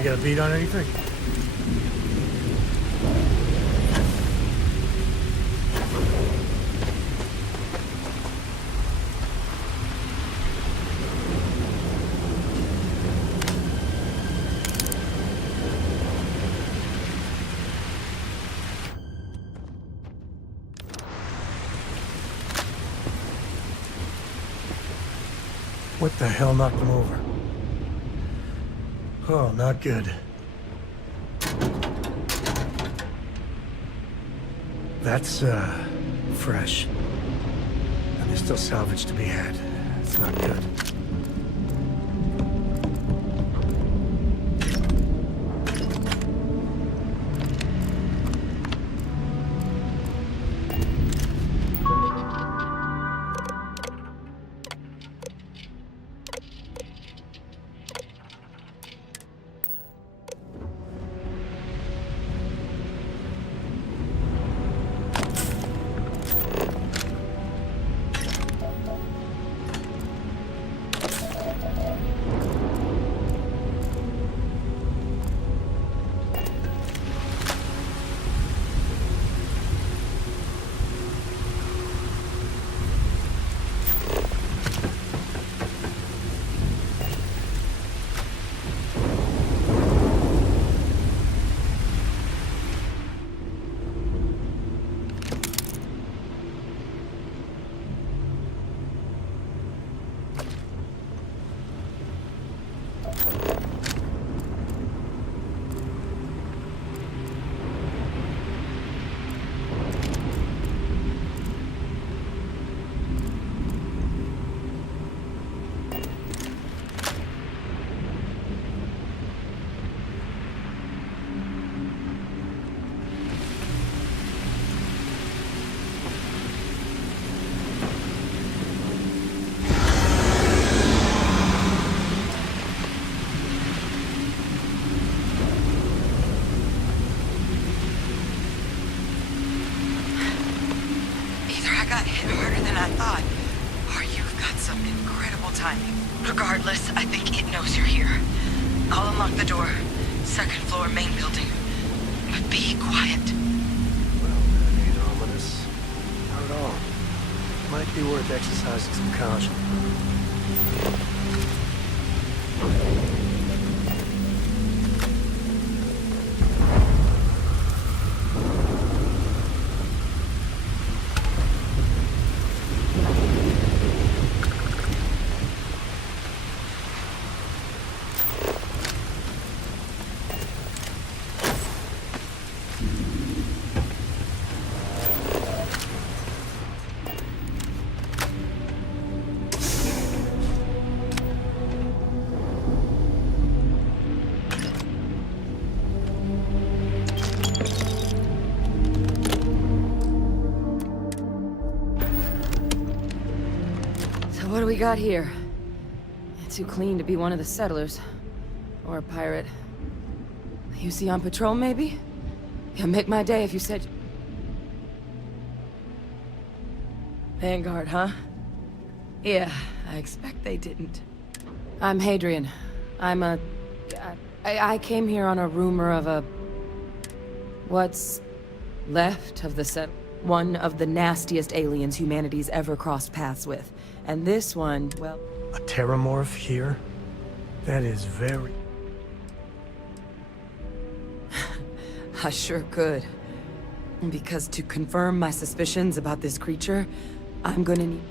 You got a beat on anything? What the hell knocked him over? Oh, not good. That's, fresh. And there's still salvage to be had. It's not good. Regardless, I think it knows you're here. I'll unlock the door. Second floor, main building. But be quiet. Well, that ain't ominous. Not at all. Might be worth exercising some caution. What do we got here? Too clean to be one of the settlers. Or a pirate. You see on patrol, maybe? Yeah, make my day if you said... Vanguard, huh? Yeah, I expect they didn't. I'm Hadrian. I'm a... I came here on a rumor of a... What's left of the set... One of the nastiest aliens humanity's ever crossed paths with. And this one, well... A terramorph here? That is very... I sure could. Because to confirm my suspicions about this creature, I'm gonna need...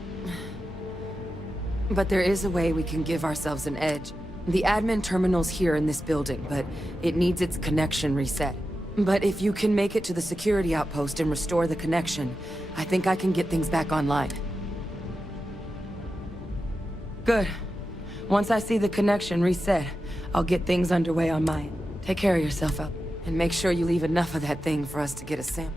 But there is a way we can give ourselves an edge. The admin terminal's here in this building, but it needs its connection reset. But if you can make it to the security outpost and restore the connection, I think I can get things back online. Good. Once I see the connection reset, I'll get things underway on mine. Take care of yourself out, and make sure you leave enough of that thing for us to get a sample.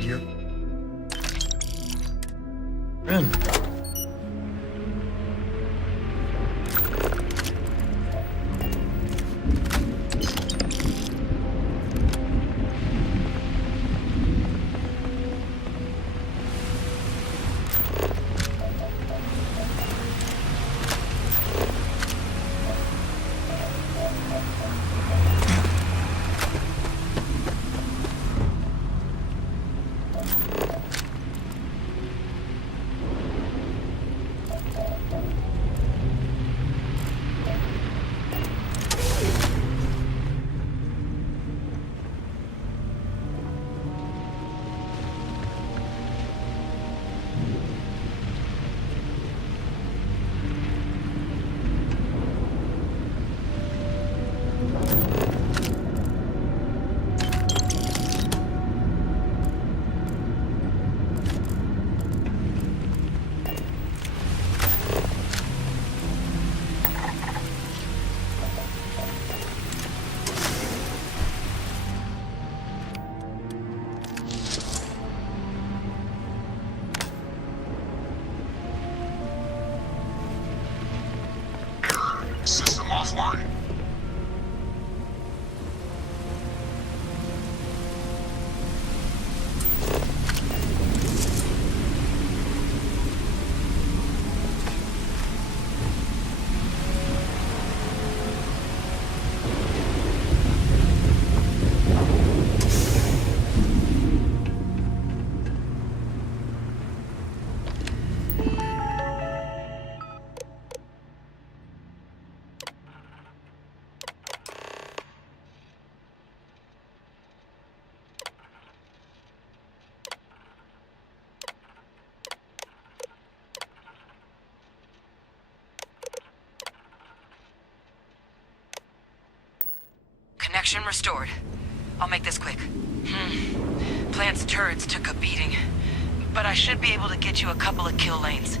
You're in. System offline. Connection restored. I'll make this quick. Plant's turrets took a beating, but I should be able to get you a couple of kill lanes.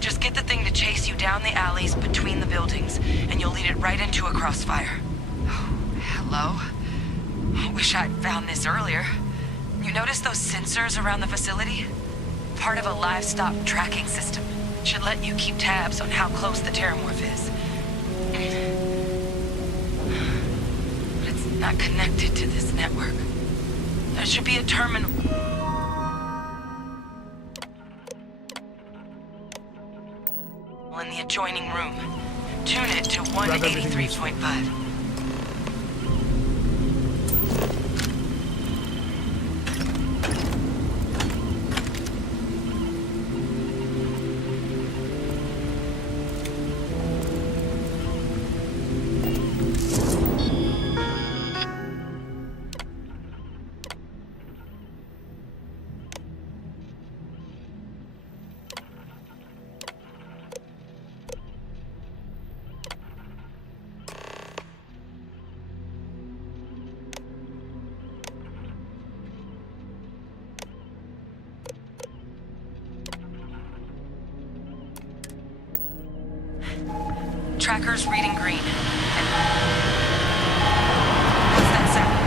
Just get the thing to chase you down the alleys between the buildings, and you'll lead it right into a crossfire. Hello? Wish I'd found this earlier. You notice those sensors around the facility? Part of a livestock tracking system. Should let you keep tabs on how close the terramorph is. Not connected to this network. There should be a terminal in the adjoining room. Tune it to 183.5. Tracker's reading green. What's that sound?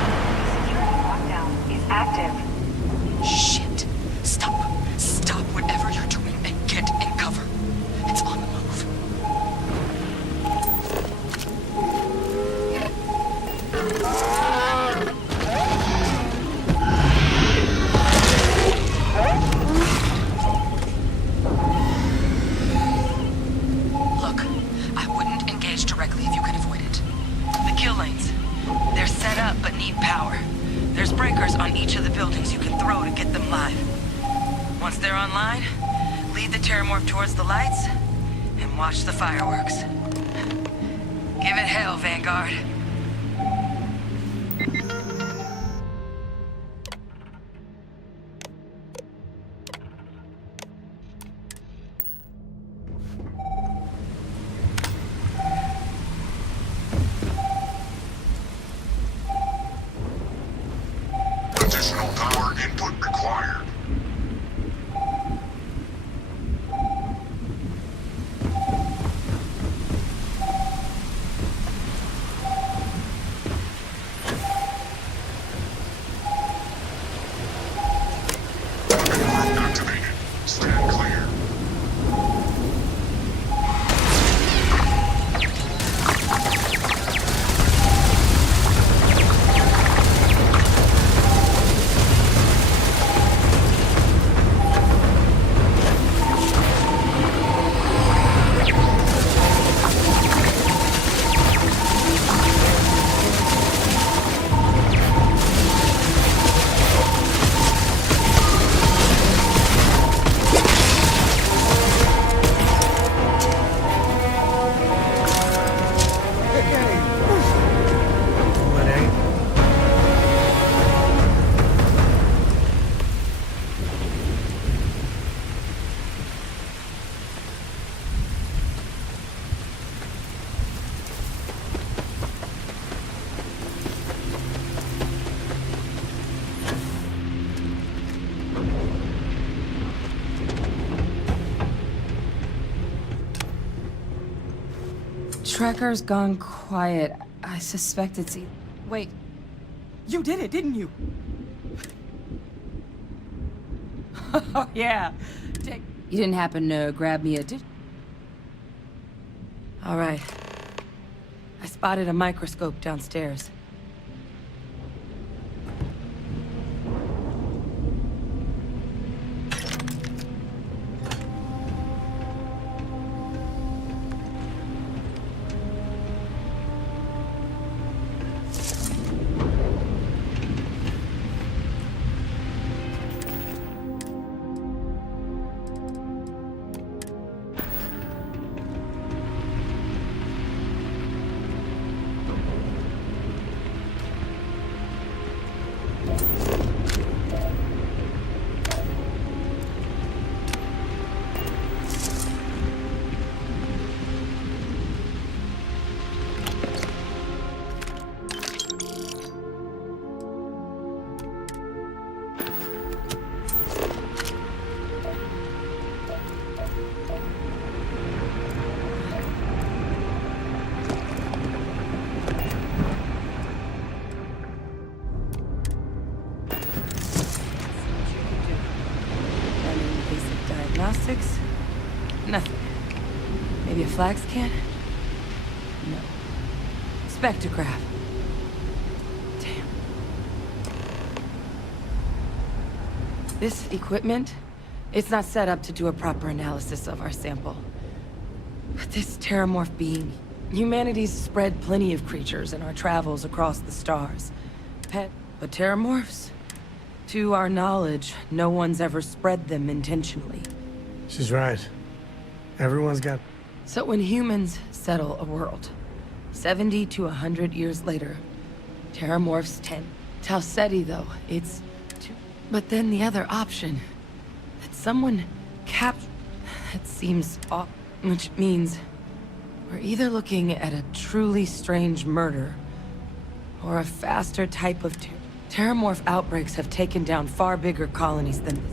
Security lockdown is active. Shit. Stop. Stop whatever you're doing and get in cover. It's on the move. Look, I wouldn't engage directly if you could avoid it. The kill lanes. They're set up but need power. There's breakers on each of the buildings you can throw to get them live. Once they're online, lead the terramorph towards the lights and watch the fireworks. Give it hell, Vanguard. Additional power input required. tracker's gone quiet. I suspect it's Wait. You did it, didn't you? Oh, yeah. You didn't happen to grab me a All right. I spotted a microscope downstairs. Diagnostics? Nothing. Maybe a flax can? No. Spectrograph. Damn. This equipment, it's not set up to do a proper analysis of our sample. But this terramorph being, humanity's spread plenty of creatures in our travels across the stars. But terramorphs? To our knowledge, no one's ever spread them intentionally. She's right. Everyone's got... So when humans settle a world, 70 to 100 years later, terramorphs tend... Talseti, though, it's... But then the other option, that someone that seems off, which means we're either looking at a truly strange murder, or a faster type of terramorph outbreaks have taken down far bigger colonies than this.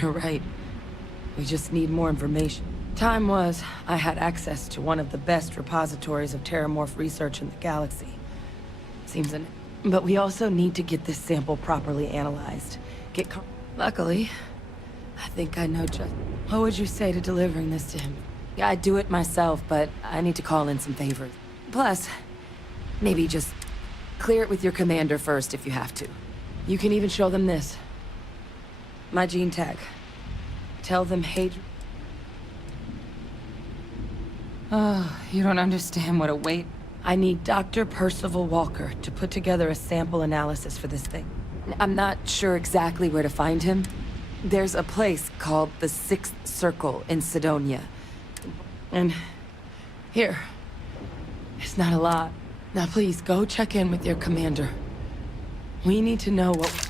You're right. We just need more information. Time was, I had access to one of the best repositories of terramorph research in the galaxy. But we also need to get this sample properly analyzed. Luckily, I think I know just... What would you say to delivering this to him? Yeah, I'd do it myself, but I need to call in some favors. Plus, maybe just clear it with your commander first if you have to. You can even show them this. My gene tag. Tell them Oh, you don't understand what a wait. I need Dr. Percival Walker to put together a sample analysis for this thing. I'm not sure exactly where to find him. There's a place called the Sixth Circle in Sidonia. And here, it's not a lot. Now please, go check in with your commander. We need to know what...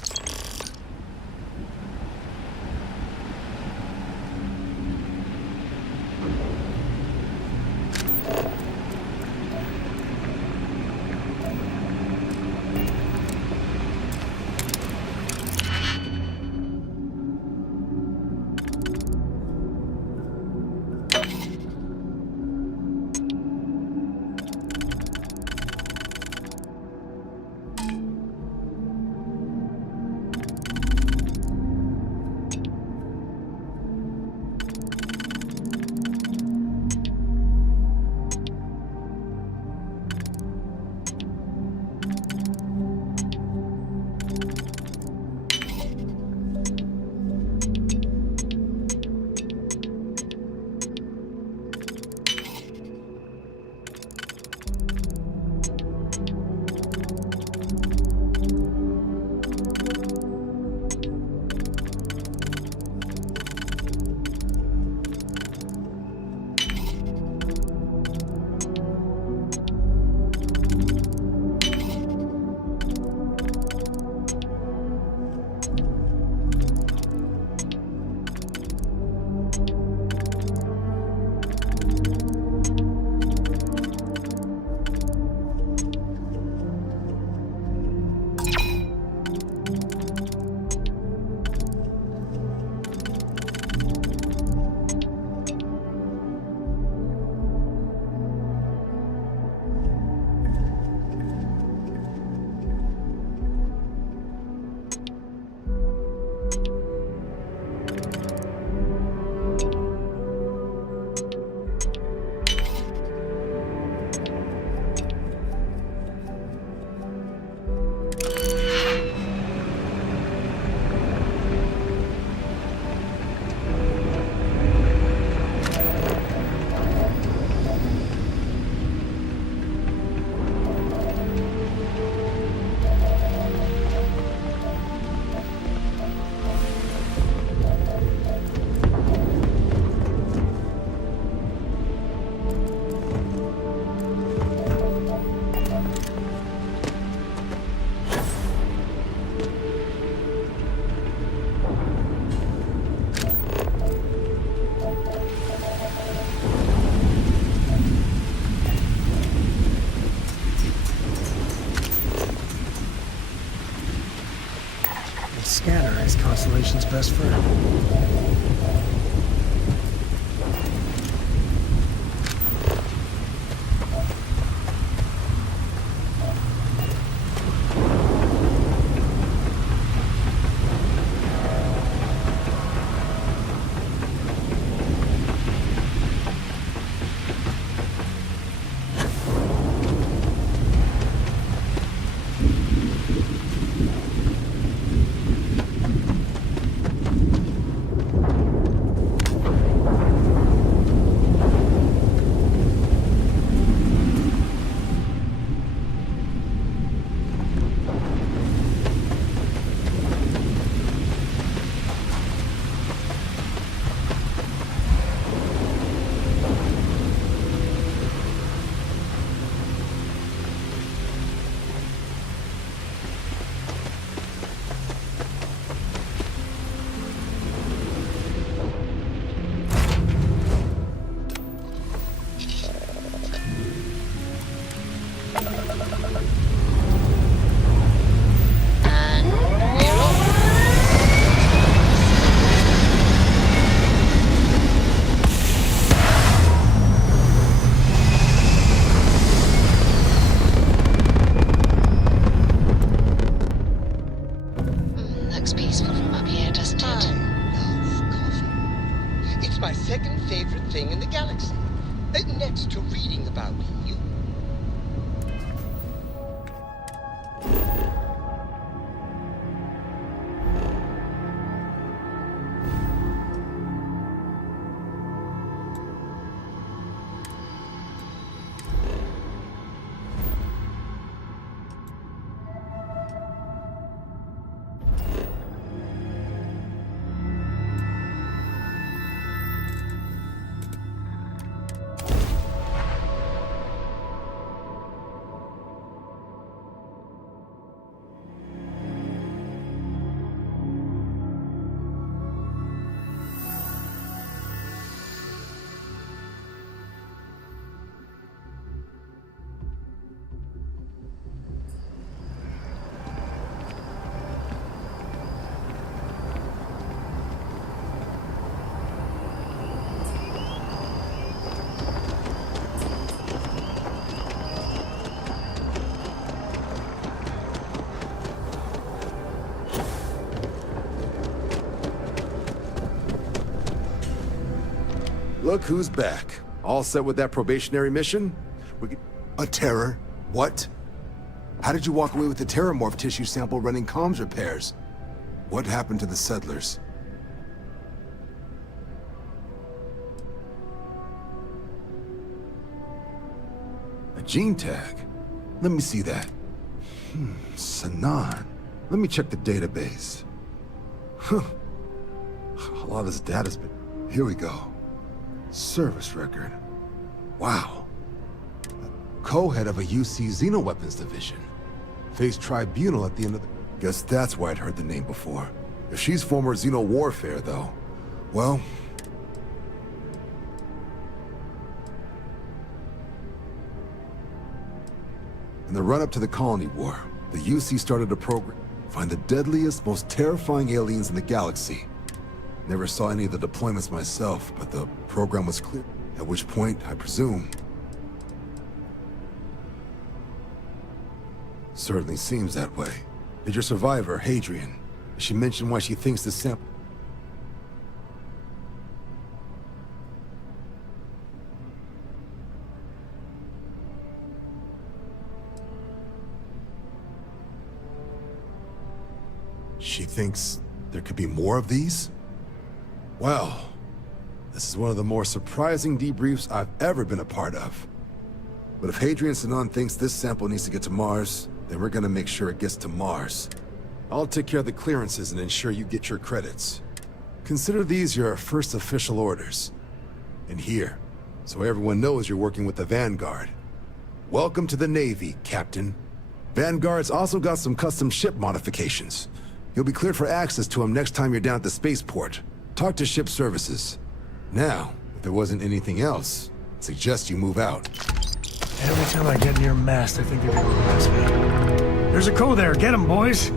Consolation's best friend. My second favorite thing in the galaxy, next to reading about you. Look who's back. All set with that probationary mission? A terror? What? How did you walk away with the terramorph tissue sample running comms repairs? What happened to the settlers? A gene tag? Let me see that. Sanan. Let me check the database. Huh. A lot of this data's been... Here we go. Service record. Wow. Co-head of a UC Xenoweapons division. Faced tribunal at the end of the... Guess that's why I'd heard the name before. If she's former Xeno warfare, though, well... In the run-up to the Colony War, the UC started a program. Find the deadliest, most terrifying aliens in the galaxy. Never saw any of the deployments myself, but the program was clear. At which point, I presume... Certainly seems that way. Did your survivor, Hadrian, did she mention why she thinks this sample... She thinks there could be more of these? Well, this is one of the more surprising debriefs I've ever been a part of. But if Hadrian Sanan thinks this sample needs to get to Mars, then we're gonna make sure it gets to Mars. I'll take care of the clearances and ensure you get your credits. Consider these your first official orders. And here, so everyone knows you're working with the Vanguard. Welcome to the Navy, Captain. Vanguard's also got some custom ship modifications. You'll be cleared for access to them next time you're down at the spaceport. Talk to ship services. Now, if there wasn't anything else, I'd suggest you move out. Every time I get near mast, I think they're gonna arrest me. There's a co there. Get him, boys.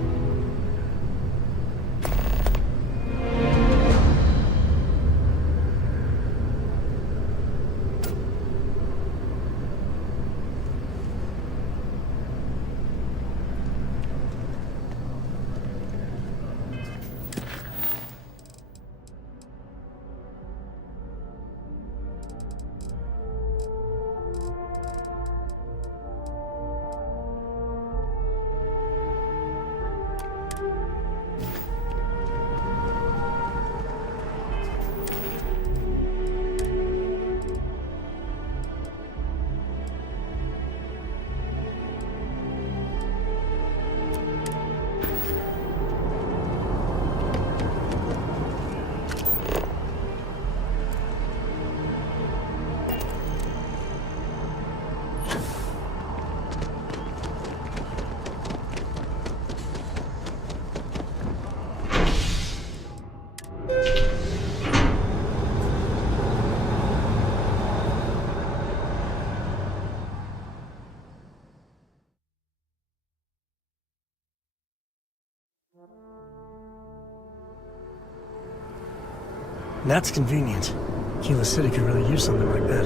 That's convenient. Kila City could really use something like that.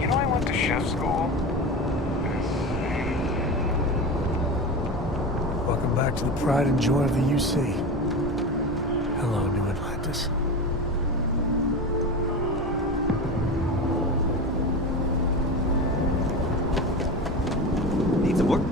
You know, I went to chef school. Welcome back to the pride and joy of the UC. Hello, New Atlantis. Need some work?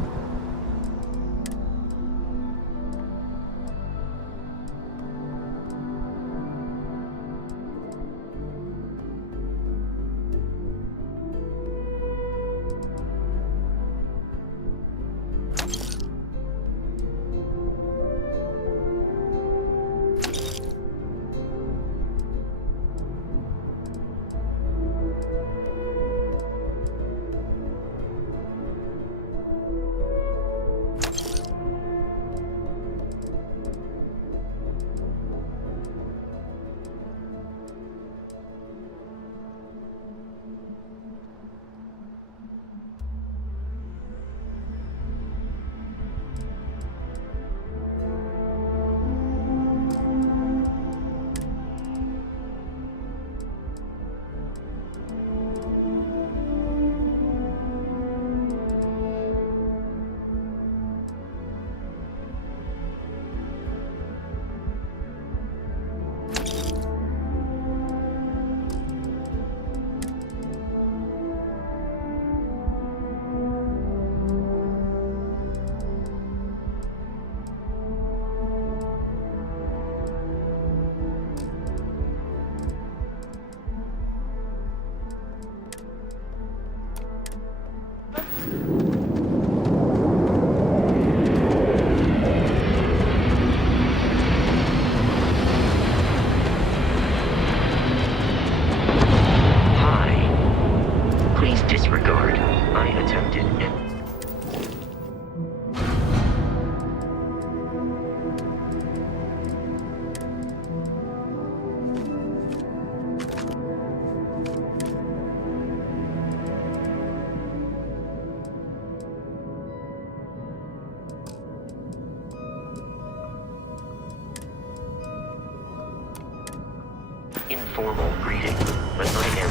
Informal greeting. Let's begin.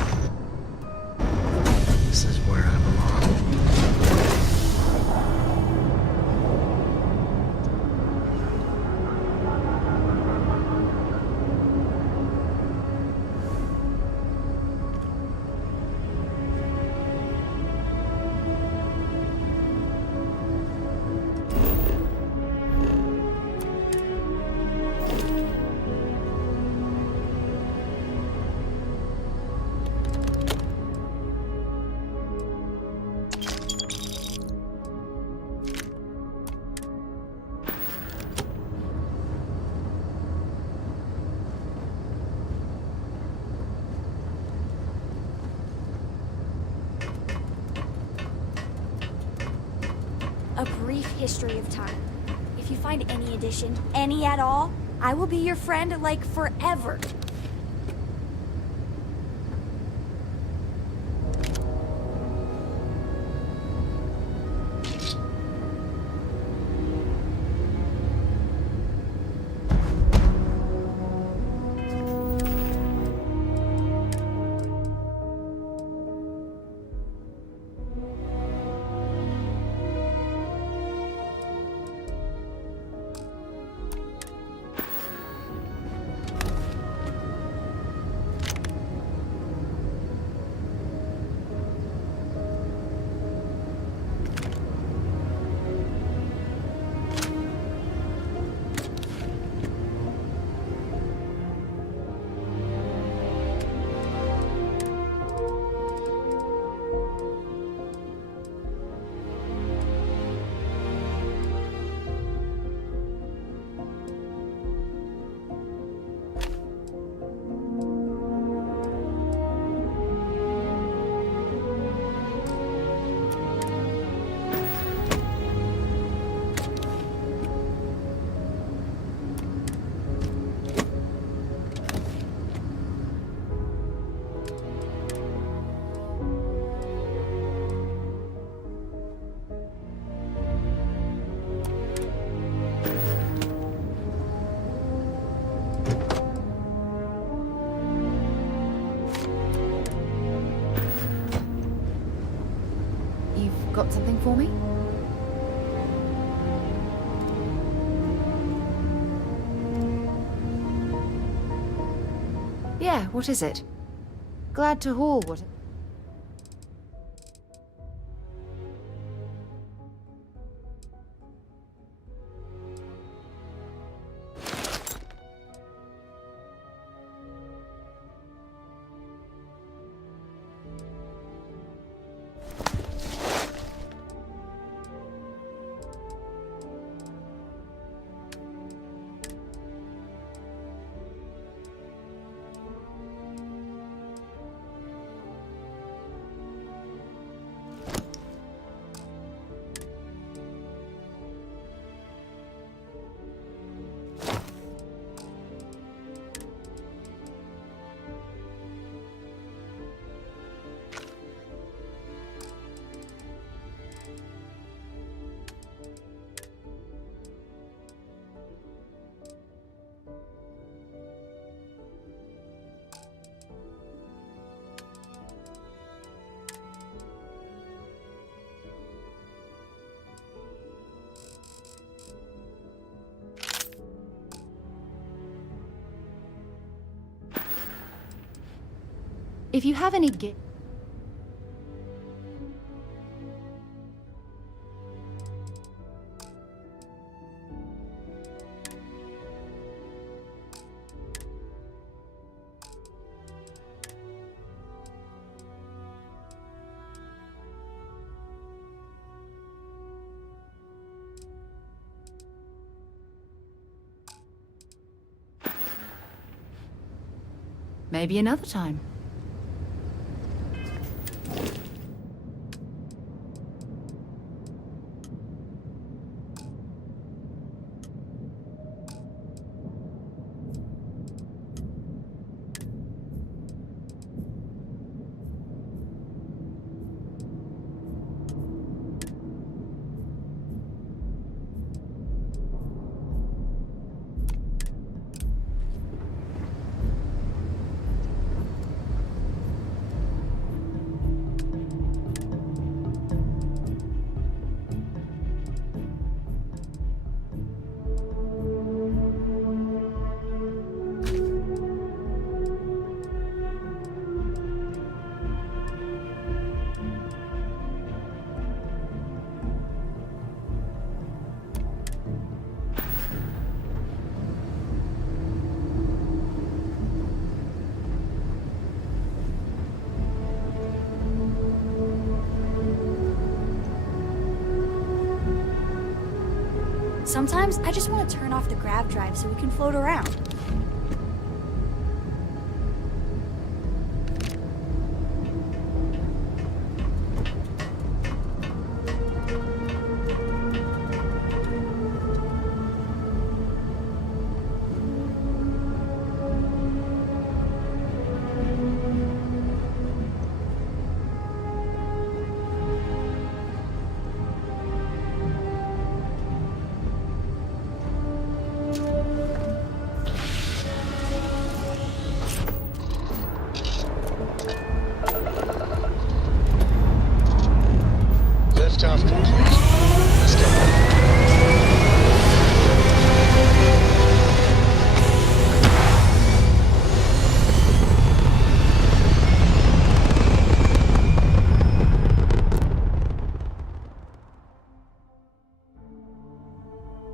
This is where I belong. A brief history of time. If you find any addition, any at all, I will be your friend, like, forever. Got something for me? Yeah, what is it? Glad to haul what... If you have any maybe another time. Sometimes I just want to turn off the grav drive so we can float around. Liftoff complete. Let's go.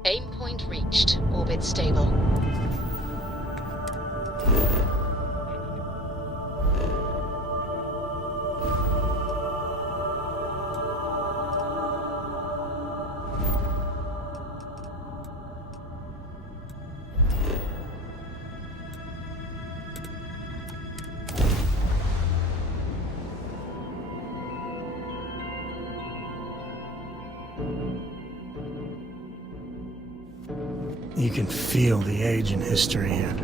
Aim point reached. Orbit stable. You can feel the age in history here.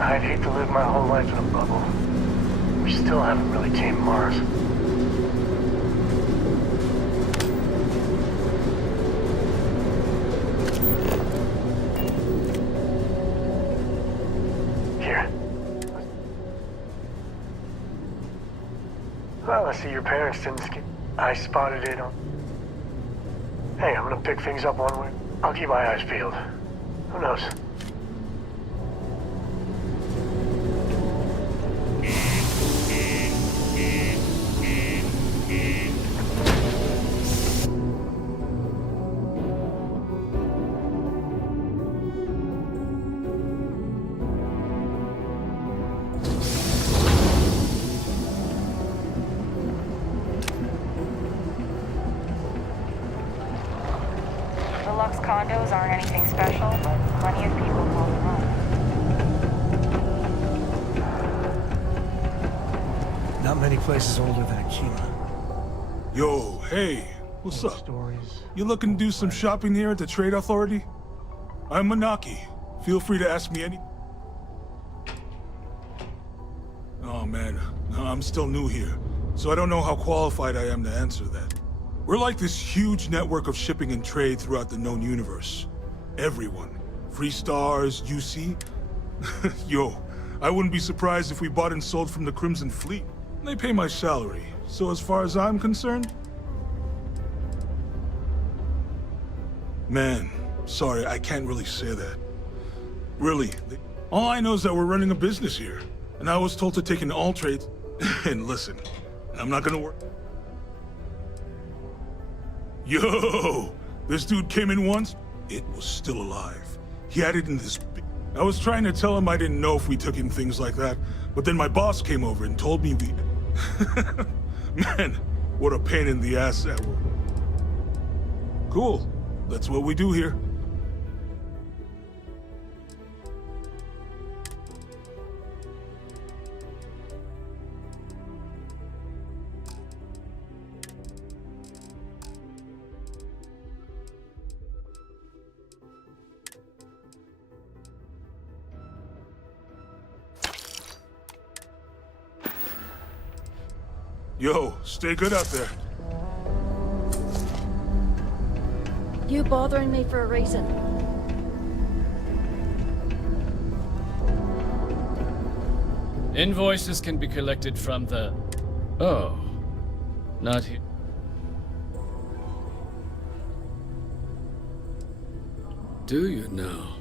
I'd hate to live my whole life in a bubble. We still haven't really tamed Mars. Here. Well, I see your parents didn't skip. I spotted it on... Hey, I'm gonna pick things up one way. I'll keep my eyes peeled. Who knows? Deluxe condos aren't anything special, but plenty of people call them home. Not many places older than Akima. Yo, hey, what's up? Stories. You looking to do some shopping here at the Trade Authority? I'm Manaki. Feel free to ask me any... Oh man, I'm still new here, so I don't know how qualified I am to answer that. We're like this huge network of shipping and trade throughout the known universe. Everyone. Free Stars, UC. Yo, I wouldn't be surprised if we bought and sold from the Crimson Fleet. They pay my salary, so as far as I'm concerned... Man, sorry, I can't really say that. Really, all I know is that we're running a business here, and I was told to take in all trades... And listen, I'm not gonna work... Yo! This dude came in once, it was still alive. He had it in this I was trying to tell him I didn't know if we took in things like that, but then my boss came over and told me we... Man, what a pain in the ass that was. Cool. That's what we do here. Yo, stay good out there. You bothering me for a reason. Invoices can be collected from the... Oh. Not here. Do you now?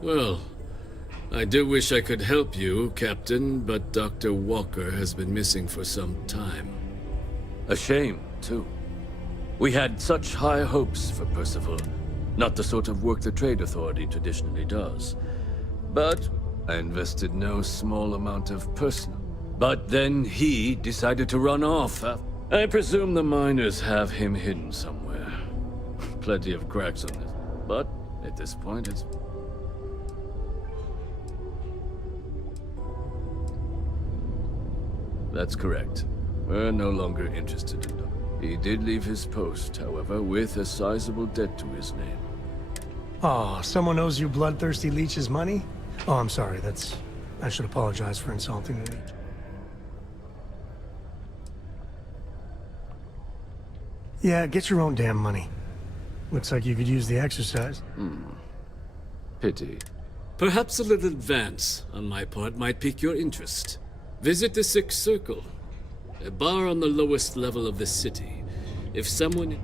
Well, I do wish I could help you, Captain, but Dr. Walker has been missing for some time. A shame, too. We had such high hopes for Percival. Not the sort of work the Trade Authority traditionally does. But I invested no small amount of personal. But then he decided to run off. I presume the miners have him hidden somewhere. Plenty of cracks on this. But at this point, it's... That's correct. We're no longer interested in him. He did leave his post, however, with a sizable debt to his name. Oh, someone owes you bloodthirsty leech's money? Oh, I'm sorry, that's... I should apologize for insulting the leech. Yeah, get your own damn money. Looks like you could use the exercise. Pity. Perhaps a little advance on my part might pique your interest. Visit the Sixth Circle, a bar on the lowest level of the city. If someone...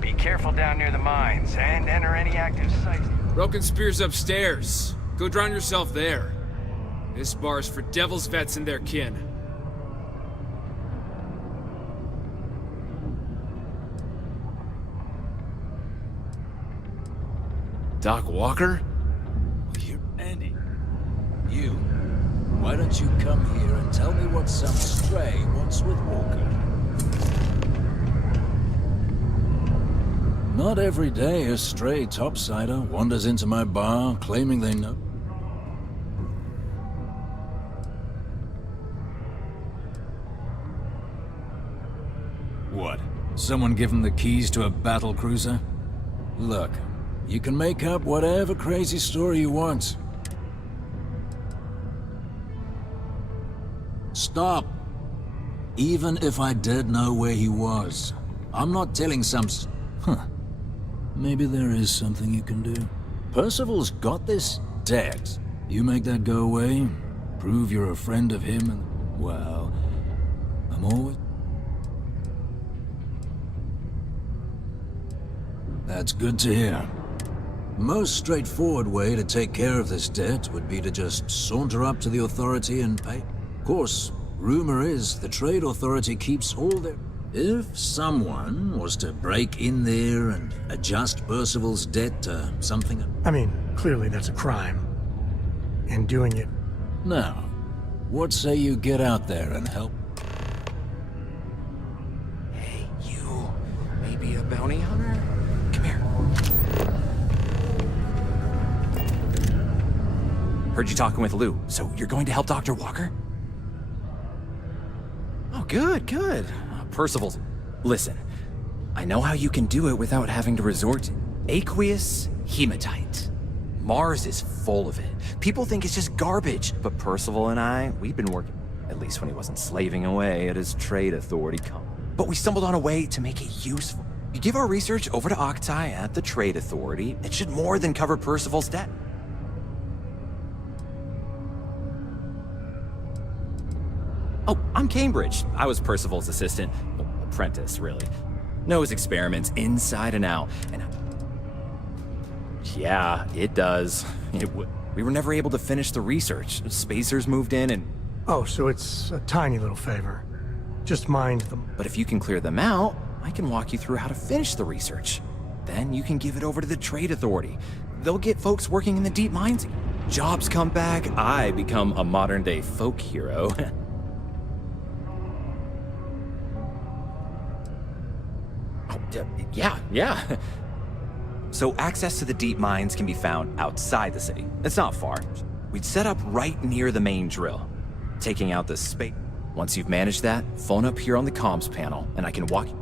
Be careful down near the mines, and enter any active sites. Broken Spear's upstairs. Go drown yourself there. This bar's for devil's vets and their kin. Doc Walker? You, Andy. You. Why don't you come here and tell me what some stray wants with Walker? Not every day a stray topsider wanders into my bar claiming they know. What? Someone give him the keys to a battle cruiser? Look, you can make up whatever crazy story you want. stop. Even if I did know where he was, I'm not telling Huh. Maybe there is something you can do. Percival's got this debt. You make that go away, prove you're a friend of him, and, well, I'm always... That's good to hear. Most straightforward way to take care of this debt would be to just saunter up to the authority and pay. Of course, rumor is the trade authority keeps all their... If someone was to break in there and adjust Percival's debt to something... I mean, clearly that's a crime. And doing it... Now, what say you get out there and help? Hey, you. Maybe a bounty hunter? Come here. Heard you talking with Lou, so you're going to help Dr. Walker? Oh, good, good. Percival's... Listen, I know how you can do it without having to resort to aqueous hematite. Mars is full of it. People think it's just garbage, but Percival and I, we've been working, at least when he wasn't slaving away at his trade authority company. But we stumbled on a way to make it useful. You give our research over to Octai at the trade authority, it should more than cover Percival's debt. Oh, I'm Cambridge. I was Percival's assistant. Well, apprentice, really. Knows experiments inside and out, and... Yeah, it does. We were never able to finish the research. Spacers moved in and... Oh, so it's a tiny little favor. Just mind them. But if you can clear them out, I can walk you through how to finish the research. Then you can give it over to the trade authority. They'll get folks working in the deep mines. Jobs come back, I become a modern-day folk hero. Yeah. So access to the deep mines can be found outside the city. It's not far. We'd set up right near the main drill, taking out the space. Once you've managed that, phone up here on the comms panel, and I can walk you.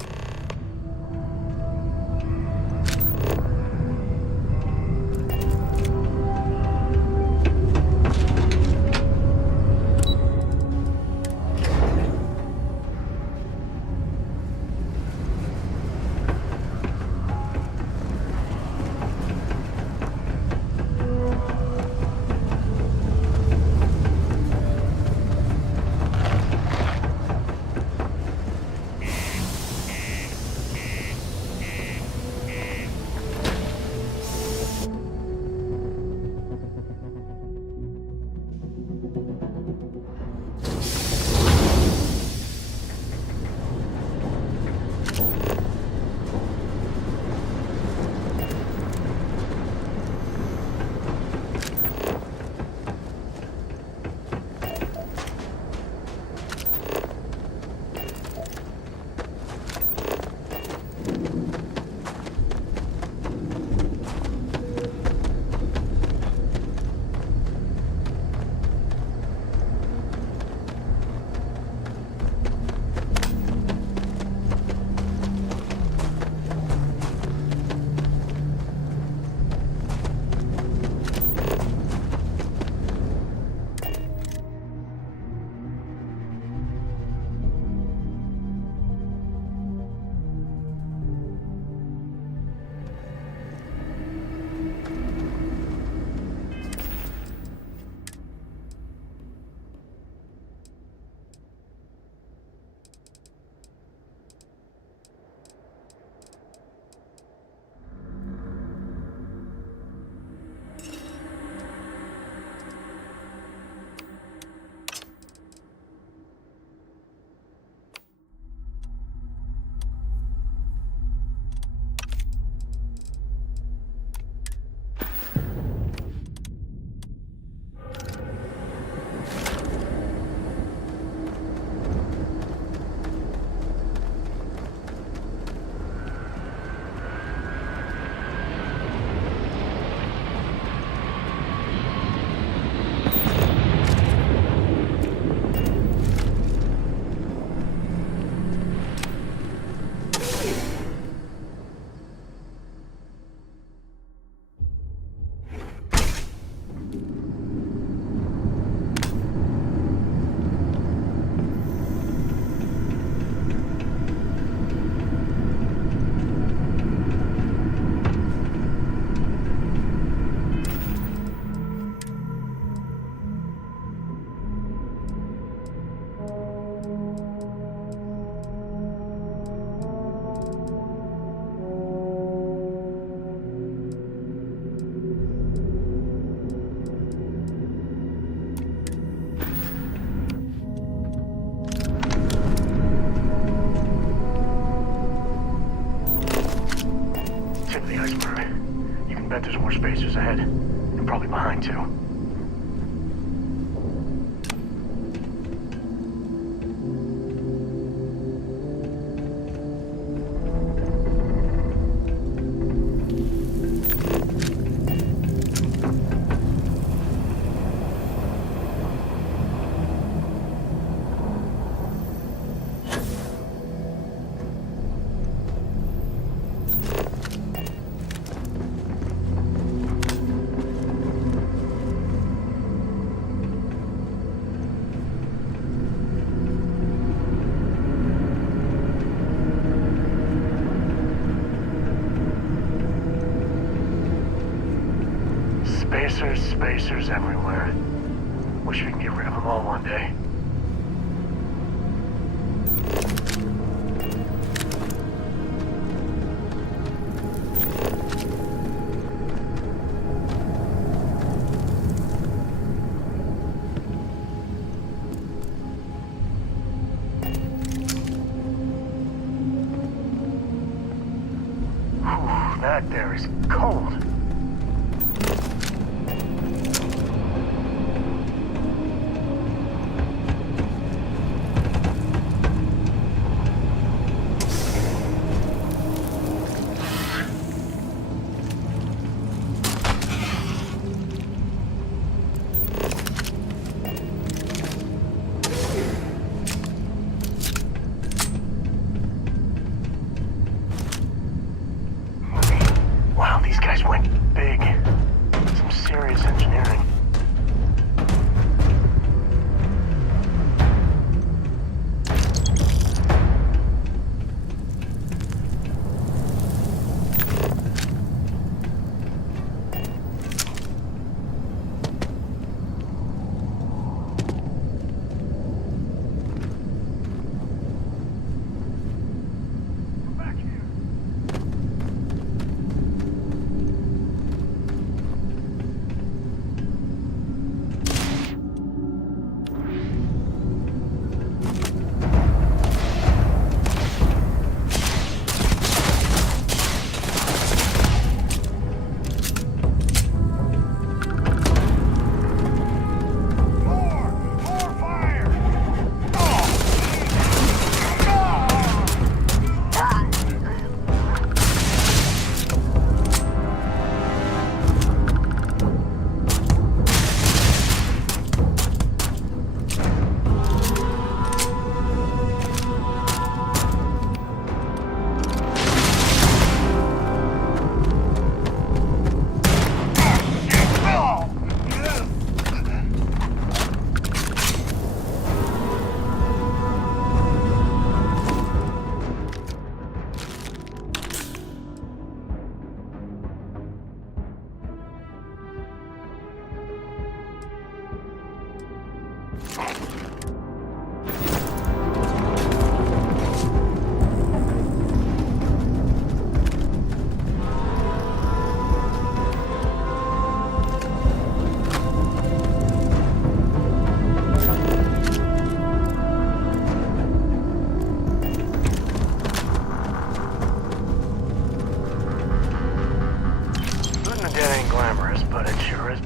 iceberg. You can bet there's more spacers ahead, and probably behind too. Spacers everywhere. Wish we could get rid of them all one day. Whew, that there is cold.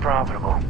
Profitable.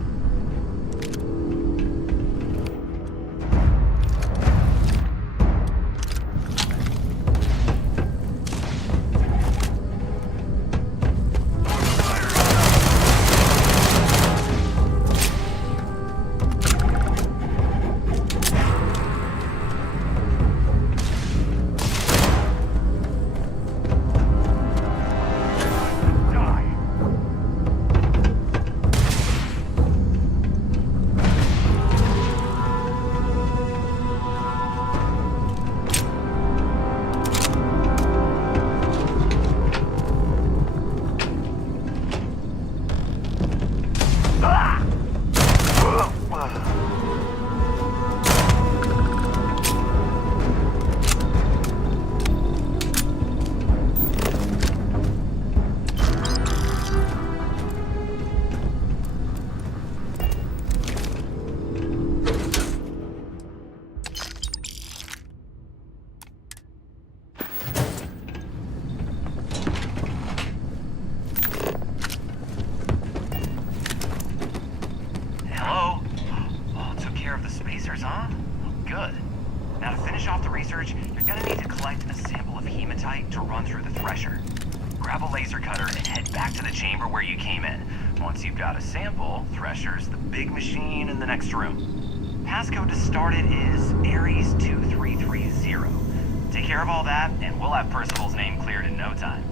grab a laser cutter and head back to the chamber where you came in. Once you've got a sample, Thresher's the big machine in the next room. Passcode to start it is Ares 2330. Take care of all that, and we'll have Percival's name cleared in no time.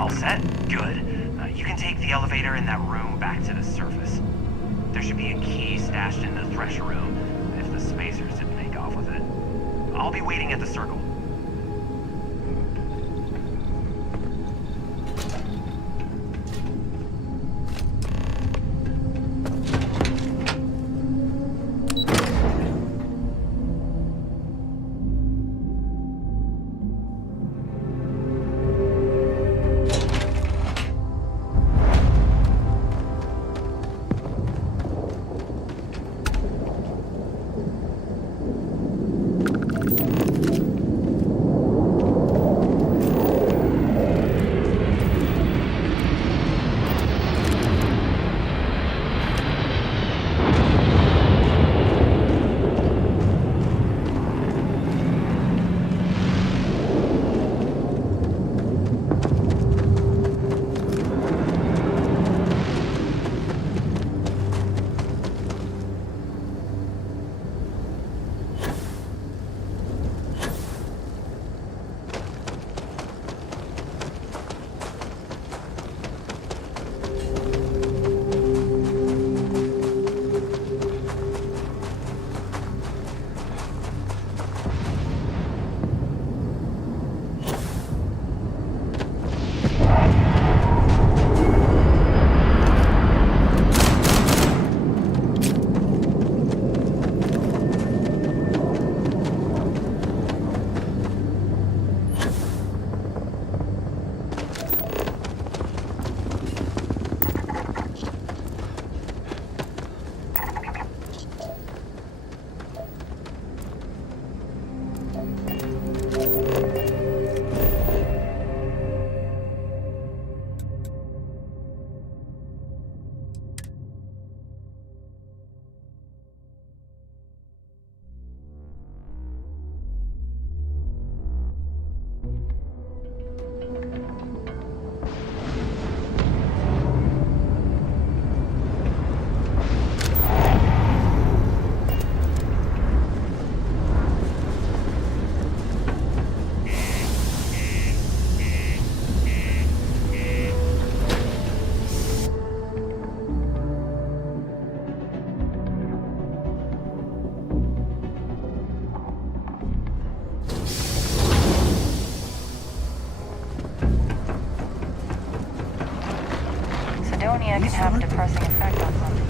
All set? Good. You can take the elevator in that room back to the surface. There should be a key stashed in the Thresher room, if the spacers didn't make off with it. I'll be waiting at the circle. Can have a depressing effect on something.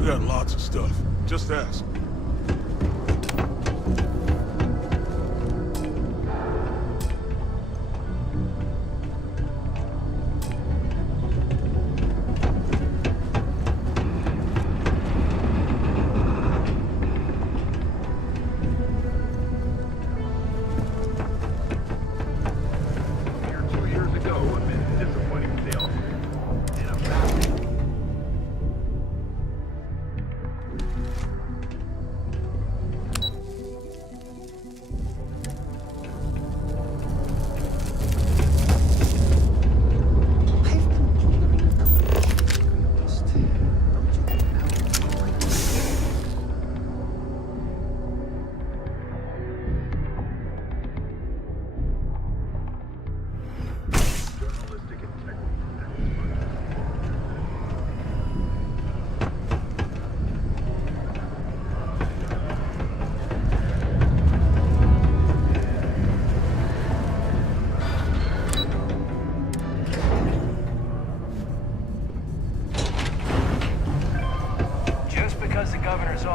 We got lots of stuff. Just ask.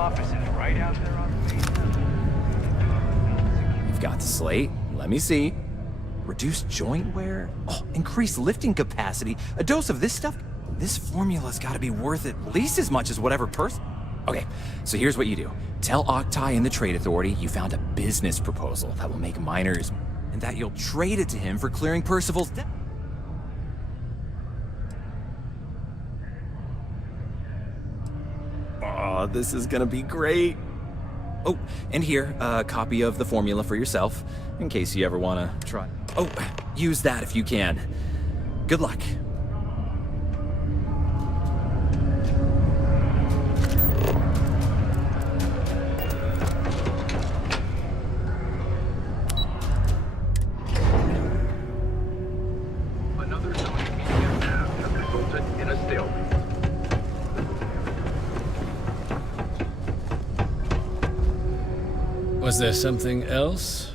office is right out there on You've got the slate. Let me see. Reduced joint wear? Oh, increased lifting capacity. A dose of this stuff? This formula's gotta be worth at least as much as whatever person... Okay, so here's what you do. Tell Octai and the Trade Authority you found a business proposal that will make miners... and that you'll trade it to him for clearing Percival's debt. Oh, this is gonna be great. Oh, and here, a copy of the formula for yourself, in case you ever wanna try. Oh, use that if you can. Good luck. Another social media app has resulted in a stalemate. Was there something else?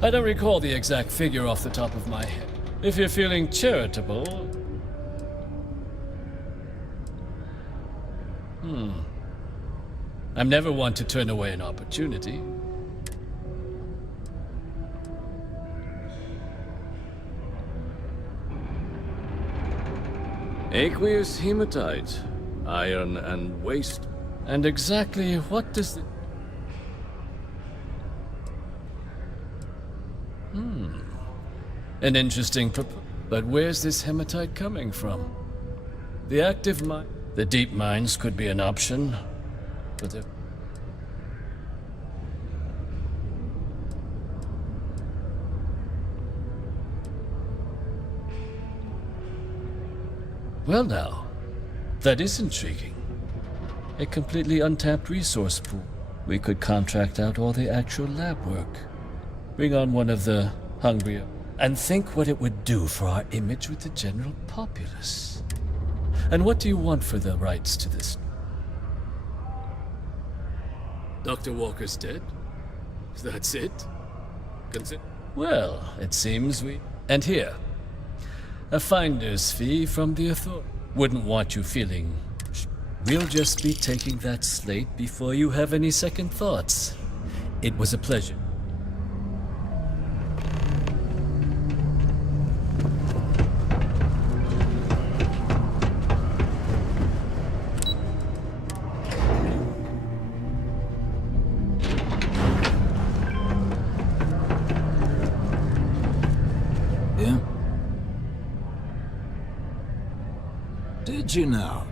I don't recall the exact figure off the top of my head. If you're feeling charitable... I'm never one to turn away an opportunity. Aqueous hematite, iron and waste. And exactly what does the... An interesting but where's this hematite coming from? The active mine... The deep mines could be an option, but the... Well now, that is intriguing. A completely untapped resource pool. We could contract out all the actual lab work. Bring on one of the hungrier. And think what it would do for our image with the general populace. And what do you want for the rights to this? Dr. Walker's dead? That's it? Well, it seems we... And here, a finder's fee from the authority. Wouldn't want you feeling... We'll just be taking that slate before you have any second thoughts. It was a pleasure. Yeah? Did you now?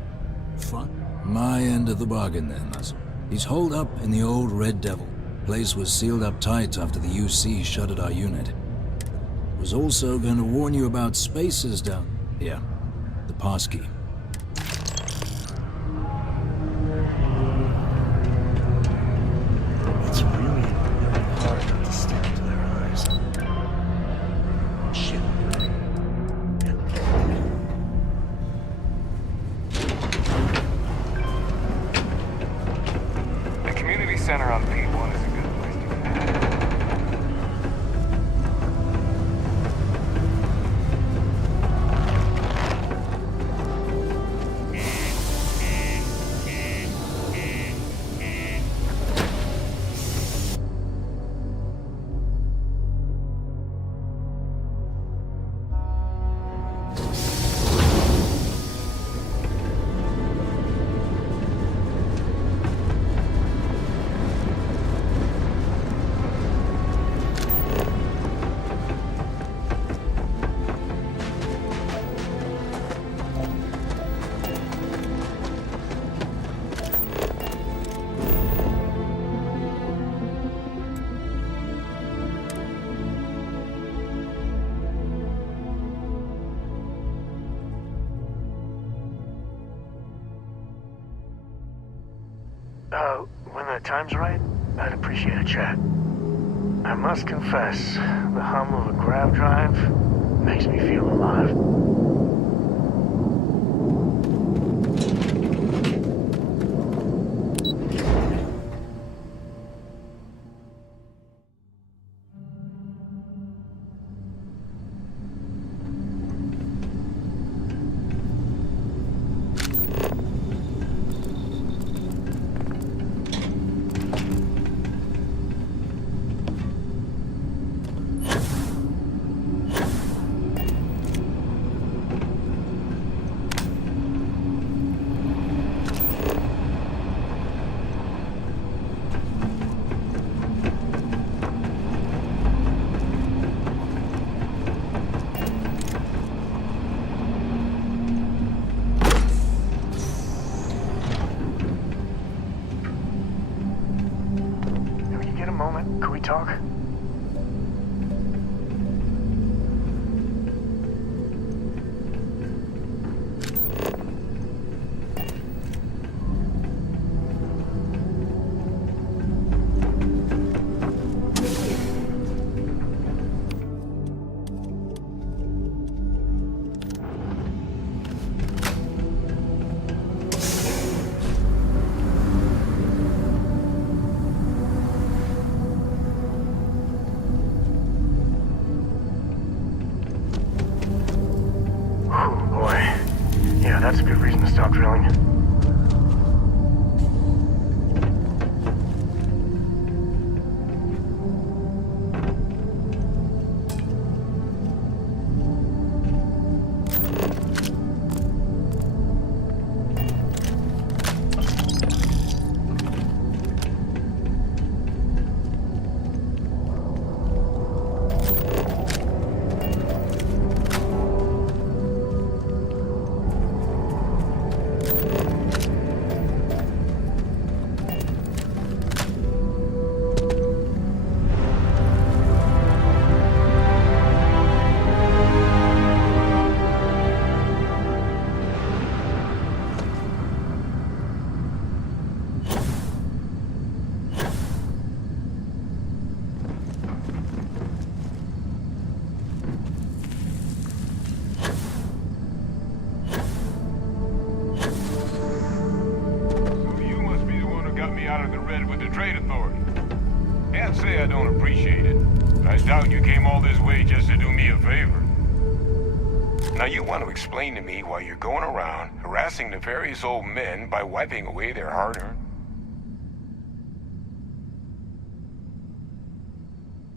Fun. My end of the bargain then, that's all. He's holed up in the old Red Devil. Place was sealed up tight after the UC shuttered our unit. Was also going to warn you about spaces down... Yeah, the passkey. It's really hard not to stare into their eyes. Shit. The community center on P1 is a good place to go. When the time's right, I'd appreciate a chat. I must confess, the hum of a grav drive makes me feel alive. talk? That's a good reason to stop drilling. Explain to me why you're going around harassing nefarious old men by wiping away their hard-earned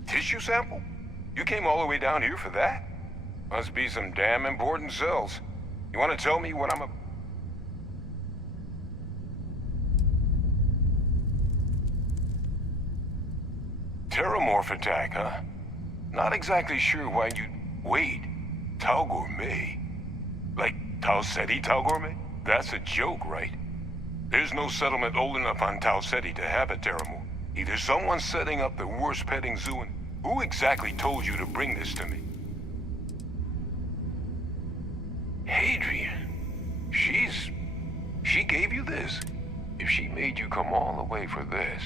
tissue sample? You came all the way down here for that? Must be some damn important cells. You want to tell me what I'm a... Terramorph attack, huh? Not exactly sure why you'd... Wait, Tau Gourmet? Like Tau Ceti Tau Gourmet? That's a joke, right? There's no settlement old enough on Tau Ceti to have a Terramorph. Either someone's setting up the worst petting zoo and... Who exactly told you to bring this to me? Hadrian. She gave you this? If she made you come all the way for this...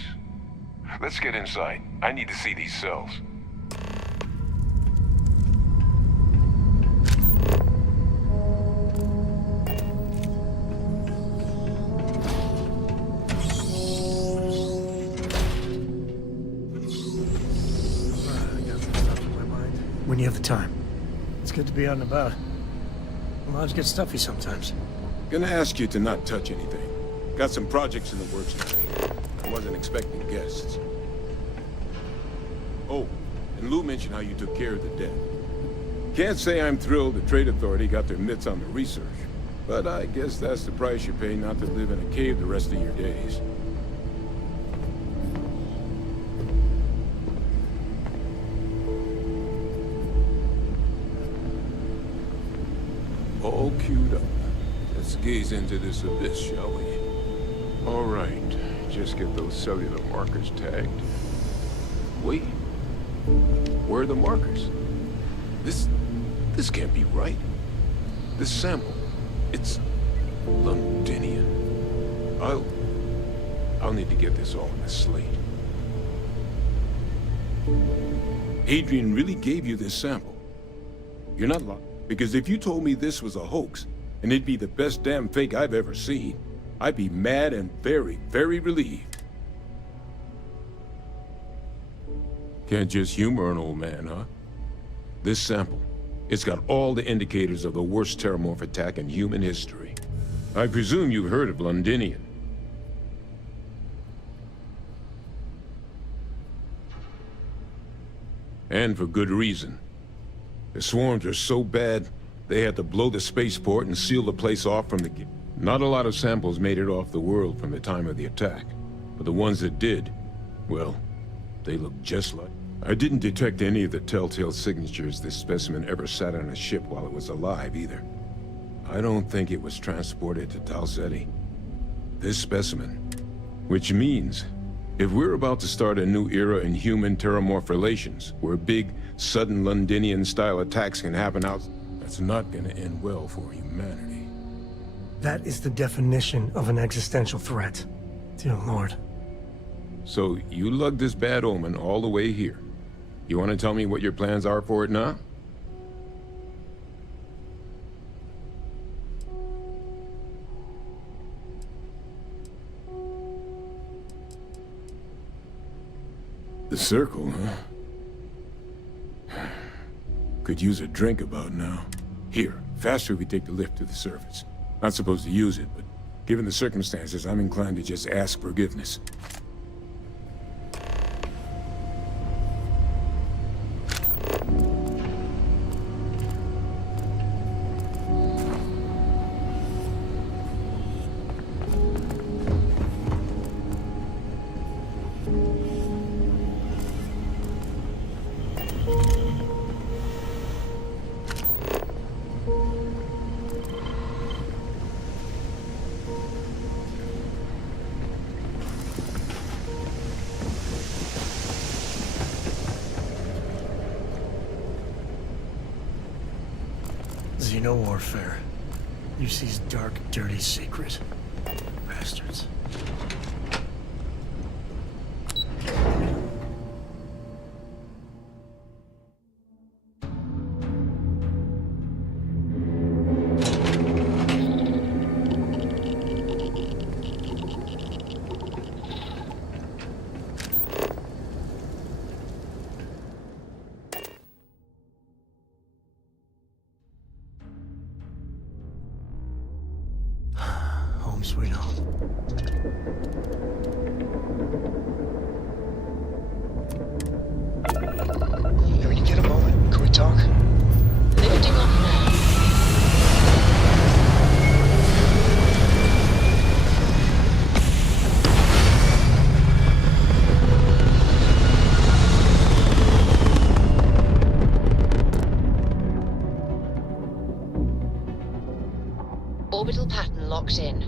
Let's get inside. I need to see these cells. When you have the time. It's good to be out and about. Lives get stuffy sometimes. Gonna ask you to not touch anything. Got some projects in the works now. I wasn't expecting guests. Oh, and Lou mentioned how you took care of the dead. Can't say I'm thrilled the Trade Authority got their mitts on the research, but I guess that's the price you pay not to live in a cave the rest of your days. All queued up. Let's gaze into this abyss, shall we? All right. Just get those cellular markers tagged. Wait. Where are the markers? This can't be right. This sample, it's Londinian. I'll need to get this all on the slate. Hadrian really gave you this sample. You're not lying. Because if you told me this was a hoax, and it'd be the best damn fake I've ever seen, I'd be mad and very, very relieved. Can't just humor an old man, huh? This sample, it's got all the indicators of the worst Terramorph attack in human history. I presume you've heard of Londinian. And for good reason. The swarms are so bad, they had to blow the spaceport and seal the place off from the... Not a lot of samples made it off the world from the time of the attack. But the ones that did, well, they look just like... I didn't detect any of the telltale signatures this specimen ever sat on a ship while it was alive, either. I don't think it was transported to Tau Ceti. This specimen, which means If we're about to start a new era in human terramorph relations, where big, sudden Londinian-style attacks can happen out, that's not gonna end well for humanity. That is the definition of an existential threat. Dear Lord. So, you lugged this bad omen all the way here. You want to tell me what your plans are for it now? The circle, huh? Could use a drink about now. Here, faster we take the lift to the surface. Not supposed to use it, but given the circumstances, I'm inclined to just ask forgiveness. Xeno-warfare. UC's dark, dirty secret. Bastards. Sweet home. Hey, when you get a moment, can we talk? Lifting off now. Orbital pattern locked in.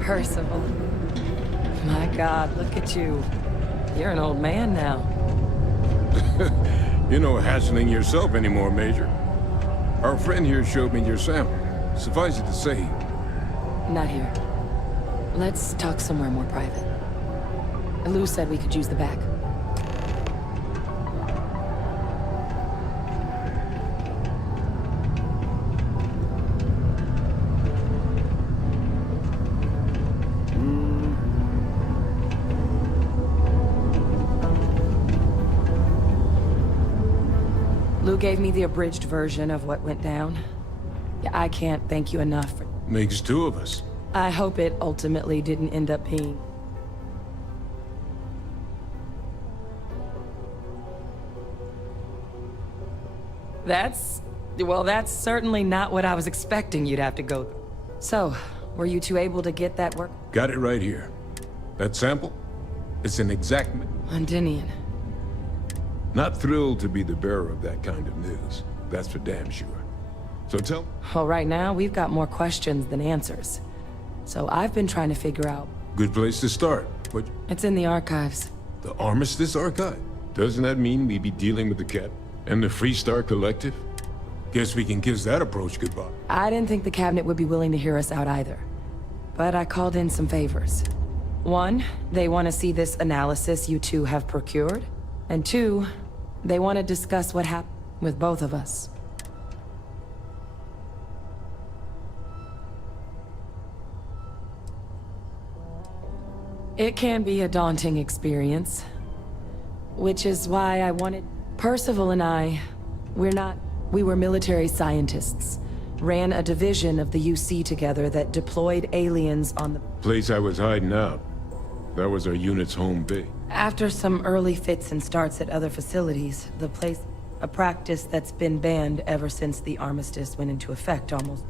Percival. My God, look at you. You're an old man now. You're no hatchling yourself anymore, Major. Our friend here showed me your sample. Suffice it to say... Not here. Let's talk somewhere more private. Lou said we could use the back. Lou gave me the abridged version of what went down. Yeah, I can't thank you enough for... Makes two of us. I hope it ultimately didn't end up being... Well, that's certainly not what I was expecting you'd have to go through. So, were you two able to get that work? Got it right here. That sample? It's an exact... Londinian. Not thrilled to be the bearer of that kind of news. That's for damn sure. So tell... Well, right now, we've got more questions than answers. So I've been trying to figure out... Good place to start. What? It's in the archives. The Armistice Archive? Doesn't that mean we be dealing with the Cap and the Freestar Collective? Guess we can kiss that approach goodbye. I didn't think the cabinet would be willing to hear us out either. But I called in some favors. One, they want to see this analysis you two have procured. And two, they want to discuss what happened with both of us. It can be a daunting experience. Which is why I wanted... Percival and I, we were military scientists. Ran a division of the UC together that deployed aliens on the... Place I was hiding out. That was our unit's home base. After some early fits and starts at other facilities, the place... A practice that's been banned ever since the armistice went into effect almost...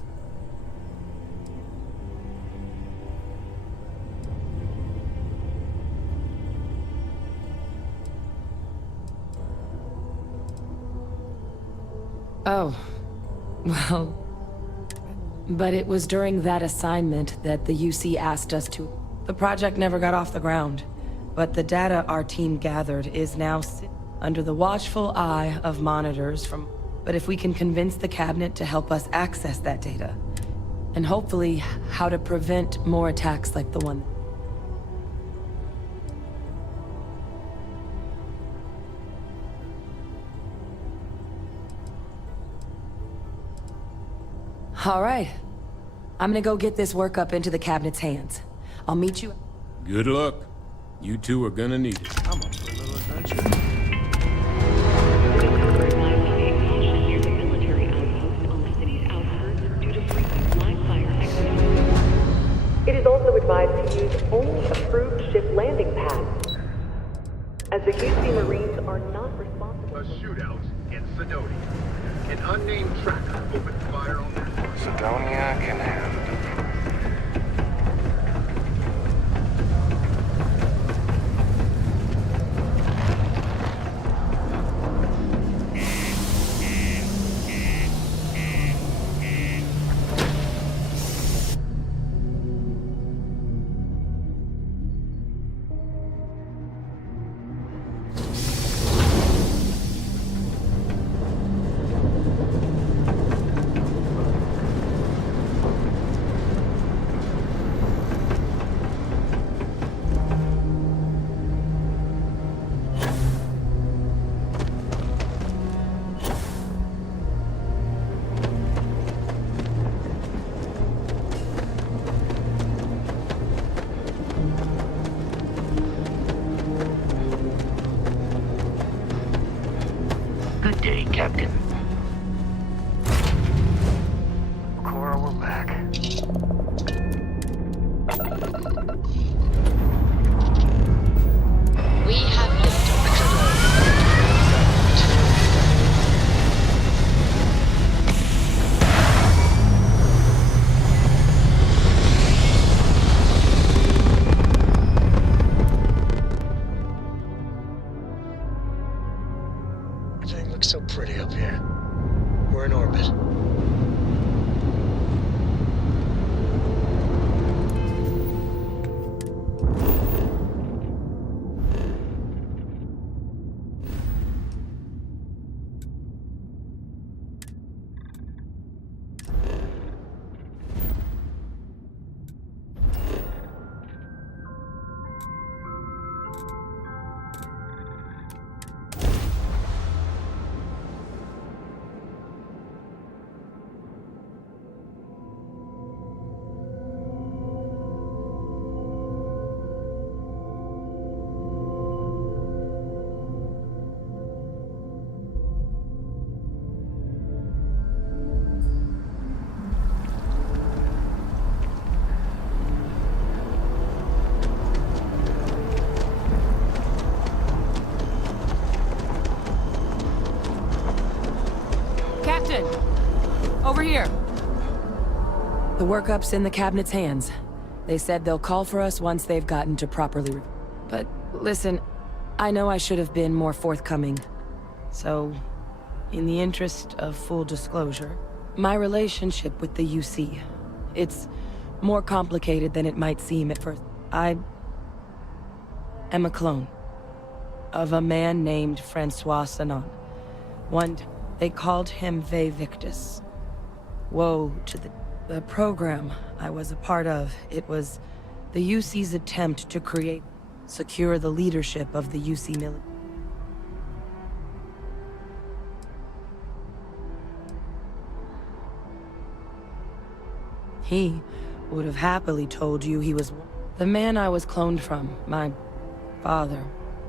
Oh, well, but it was during that assignment that the UC asked us to... The project never got off the ground, but the data our team gathered is now under the watchful eye of monitors from... But if we can convince the cabinet to help us access that data, and hopefully how to prevent more attacks like the one... All right. I'm gonna go get this work up into the cabinet's hands. I'll meet you... Good luck. You two are gonna need it. I'm up for a little adventure. It is also advised to use only approved ship landing pads, as the UC Marines are not responsible. A shootout in Sidonia. An unnamed tracker opened fire on their... Sidonia can have it. Good day, Captain. Cora, we're back. We have liftoff. Everything looks so pretty up here. We're in orbit. Captain! Over here! The workup's in the cabinet's hands. They said they'll call for us once they've gotten to properly... But listen, I know I should have been more forthcoming. So, in the interest of full disclosure, My relationship with the UC. It's more complicated than it might seem at first. I am a clone of a man named Francois Sanon. They called him Ve Victus. Woe to the program I was a part of. It was the UC's attempt to secure the leadership of the UC military. He would have happily told you he was the man I was cloned from. My father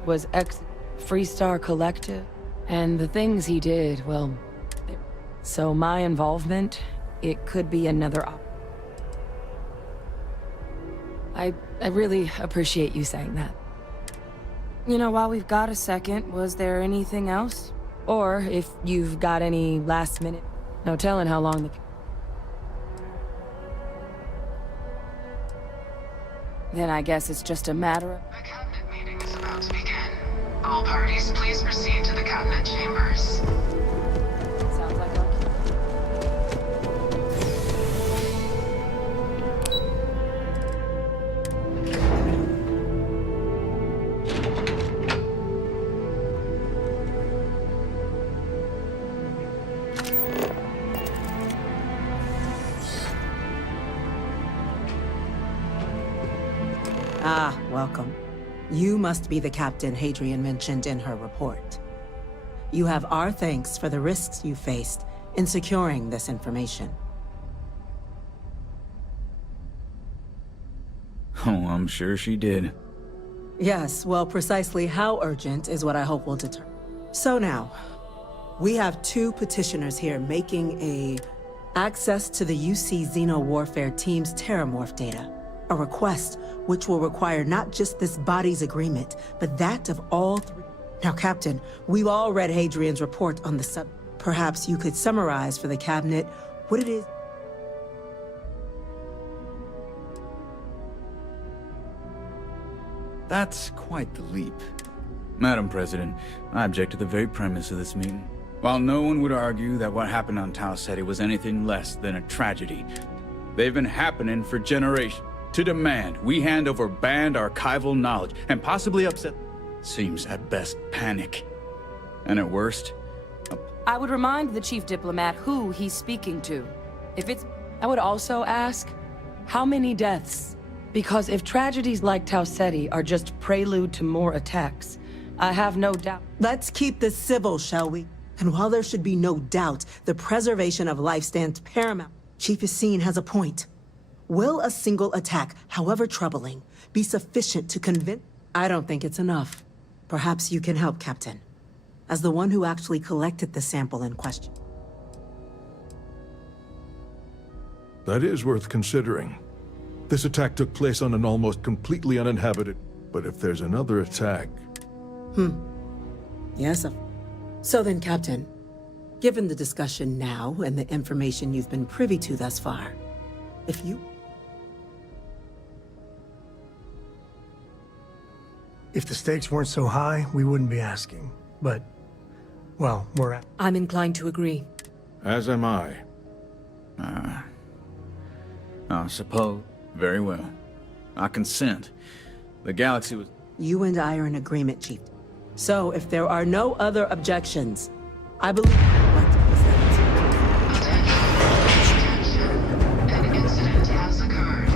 was ex-Freestar Collective, and the things he did, well, so my involvement, it could be another I really appreciate you saying that. You know, while we've got a second, was there anything else? Or if you've got any last minute, no telling how long the... Then I guess it's just a matter of... The cabinet meeting is about to begin. All parties, please proceed to the cabinet chambers. Sounds like Ah, welcome. You must be the captain Hadrian mentioned in her report. You have our thanks for the risks you faced in securing this information. Oh, I'm sure she did. Yes, well, precisely how urgent is what I hope will determine. So now, we have two petitioners here making access to the UC Xeno Warfare Team's Terramorph data. A request which will require not just this body's agreement, but that of all three. Now, Captain, we've all read Hadrian's report on the sub. Perhaps you could summarize for the cabinet what it is. That's quite the leap. Madam President, I object to the very premise of this meeting. While no one would argue that what happened on Tau Ceti was anything less than a tragedy, they've been happening for generations. To demand we hand over banned archival knowledge and possibly upset seems at best panic. And at worst, I would remind the chief diplomat who he's speaking to. I would also ask, how many deaths? Because if tragedies like Tau Ceti are just prelude to more attacks, I have no doubt. Let's keep this civil, shall we? And while there should be no doubt, the preservation of life stands paramount. Chief Yassine has a point. Will a single attack, however troubling, be sufficient to convince? I don't think it's enough. Perhaps you can help, Captain. As the one who actually collected the sample in question. That is worth considering. This attack took place on an almost completely uninhabited... But if there's another attack... Yes. So then, Captain, given the discussion now and the information you've been privy to thus far, if you... If the stakes weren't so high, we wouldn't be asking. But, well, we're at... I'm inclined to agree. As am I. I suppose. Very well. I consent. The galaxy was... You and I are in agreement, Chief. So, if there are no other objections, I believe... What was that? An incident has occurred.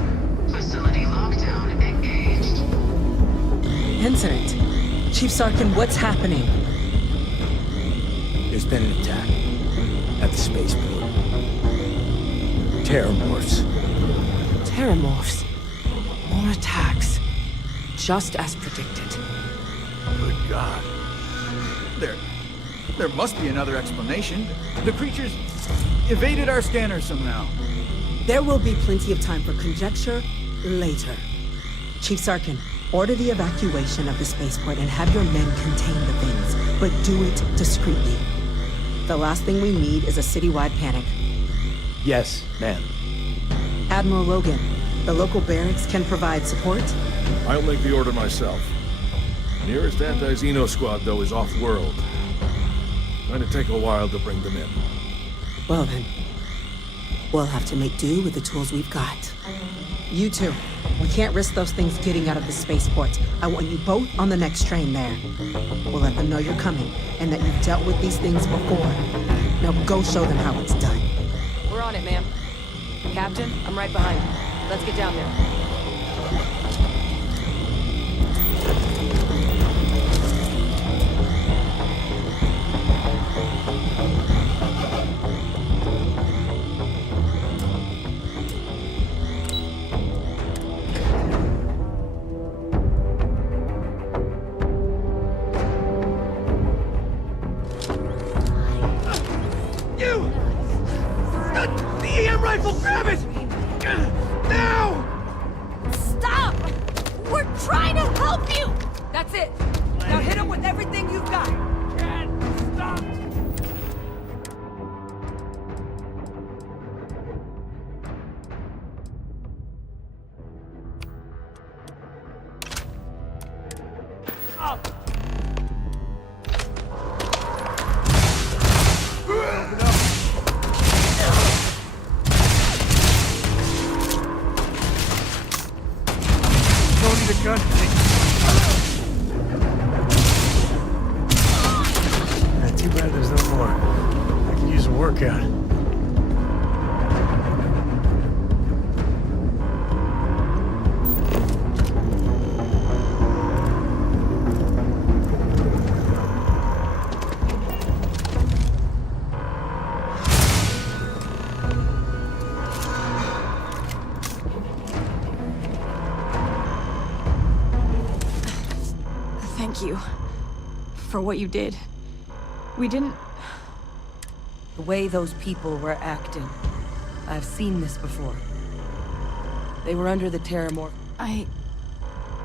Facility lockdown engaged. Incident? Chief Sarkin, what's happening? There's been an attack at the spaceport. Terramorphs. Terramorphs. More attacks. Just as predicted. Good God. There must be another explanation. The creatures evaded our scanners somehow. There will be plenty of time for conjecture later. Chief Sarkin, order the evacuation of the spaceport and have your men contain the things, but do it discreetly. The last thing we need is a citywide panic. Yes, ma'am. Admiral Logan, the local barracks can provide support? I'll make the order myself. Nearest anti-Xeno squad, though, is off-world. Going to take a while to bring them in. Well then, we'll have to make do with the tools we've got. You two, we can't risk those things getting out of the spaceport. I want you both on the next train there. We'll let them know you're coming and that you've dealt with these things before. Now go show them how it's done. We're on it, ma'am. Captain, I'm right behind you. Let's get down there. Too bad there's no more. I could use a workout. Thank you for what you did. We didn't... The way those people were acting. I've seen this before. They were under the Terramorph. I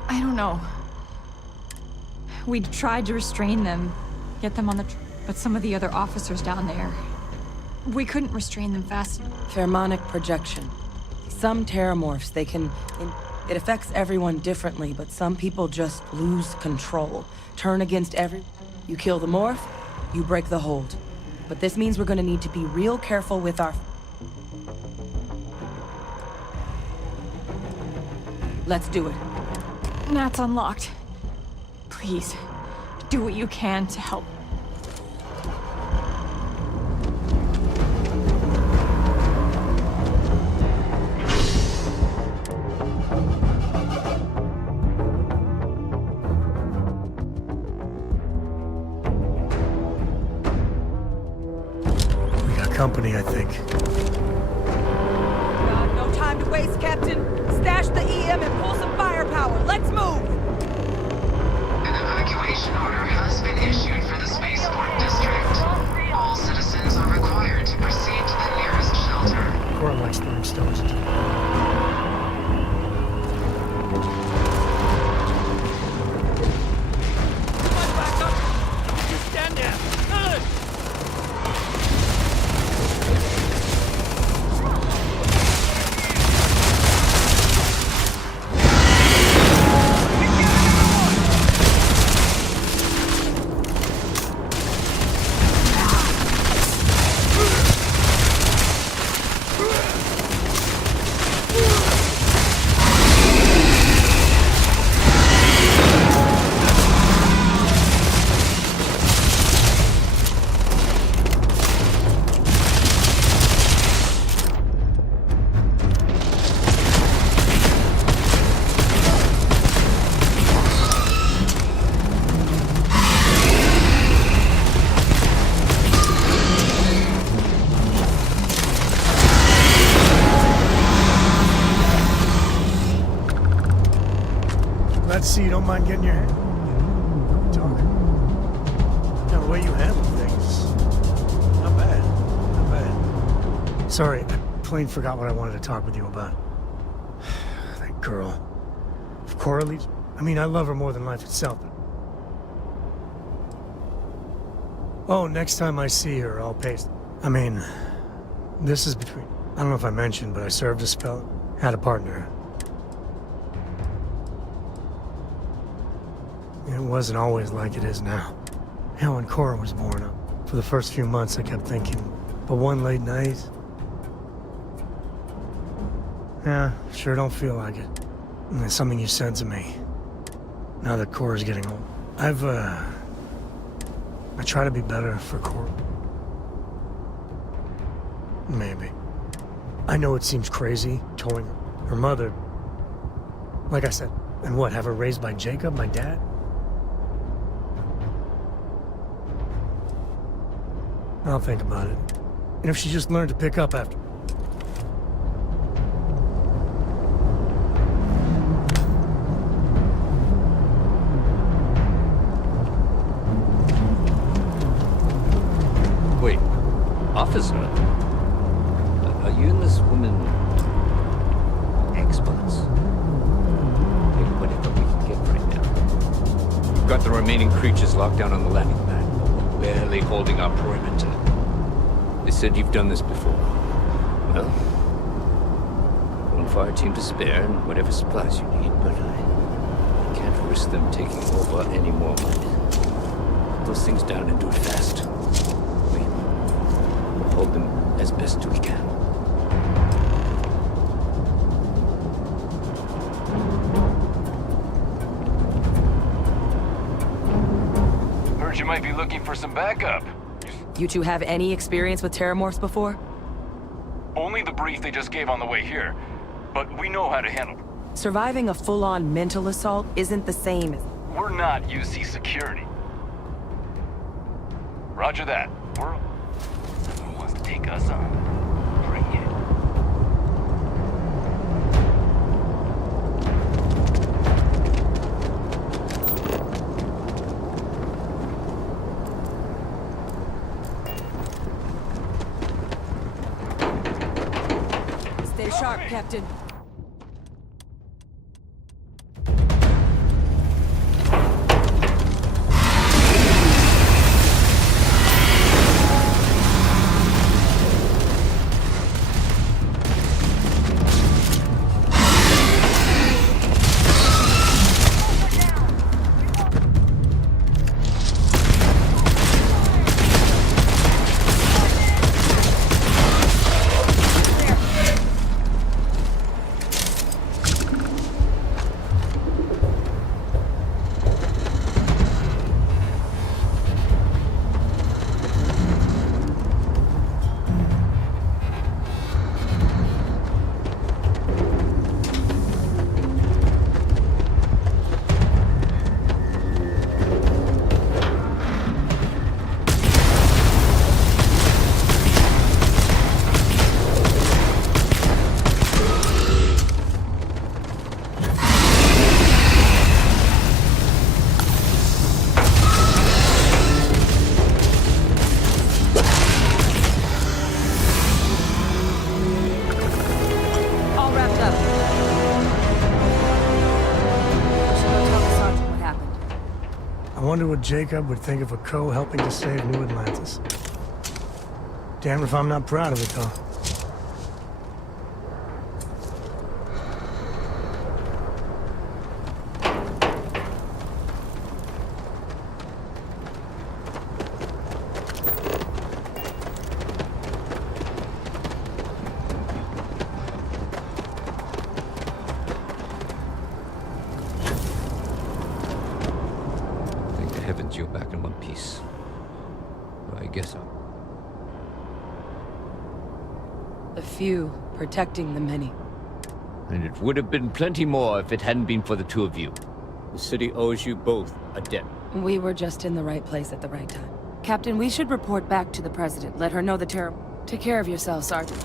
don't know. We tried to restrain them, get them on the... But some of the other officers down there... We couldn't restrain them fast enough. Pheromonic projection. Some Terramorphs, they can... It affects everyone differently, but some people just lose control. Turn against every... You kill the morph, you break the hold. But this means we're gonna need to be real careful with our... Let's do it. Nat's unlocked. Please, do what you can to help. Company, I think. God, no time to waste, Captain. Stash the EM and pull some firepower. Let's move! An evacuation order has been issued for the spaceport district. All citizens are required to proceed to the nearest shelter. Cora likes throwing stones at Let's see, you don't mind getting your head? Talk. No, the way you handle things. Not bad. Not bad. Sorry, I plain forgot what I wanted to talk with you about. That girl. If Cora leaves... I mean, I love her more than life itself. Oh, next time I see her, I'll pay... I mean, this is between... I don't know if I mentioned, but I served a spell. Had a partner. It wasn't always like it is now. Hell, when Cora was born, for the first few months I kept thinking, but one late night, Yeah, sure don't feel like it. And it's something you said to me. Now that Cora's getting old. I try to be better for Cora. Maybe. I know it seems crazy, towing her mother. Like I said, and what, have her raised by Jacob, my dad? I'll think about it. And if she just learned to pick up after... Wait, officer? Are you and this woman... experts? Take whatever we can get right now. We've got the remaining creatures locked down on the landing pad. We're barely holding our perimeter. They said you've done this before. Well, one fire team to spare and whatever supplies you need, but I can't risk them taking over any more land. Put those things down and do it fast. We'll hold them as best we can. Heard you might be looking for some backup. You two have any experience with terramorphs before? Only the brief they just gave on the way here, but we know how to handle them. Surviving a full-on mental assault isn't the same as... We're not UC security. Roger that. Who wants to take us on? Bring it. Stay sharp, Captain. I wonder what Jacob would think of a crow helping to save New Atlantis. Damn if I'm not proud of it, though. You're back in one piece. Well, I guess so. The few protecting the many. And it would have been plenty more if it hadn't been for the two of you. The city owes you both a debt. We were just in the right place at the right time. Captain, we should report back to the President. Let her know the terror. Take care of yourself, Sergeant.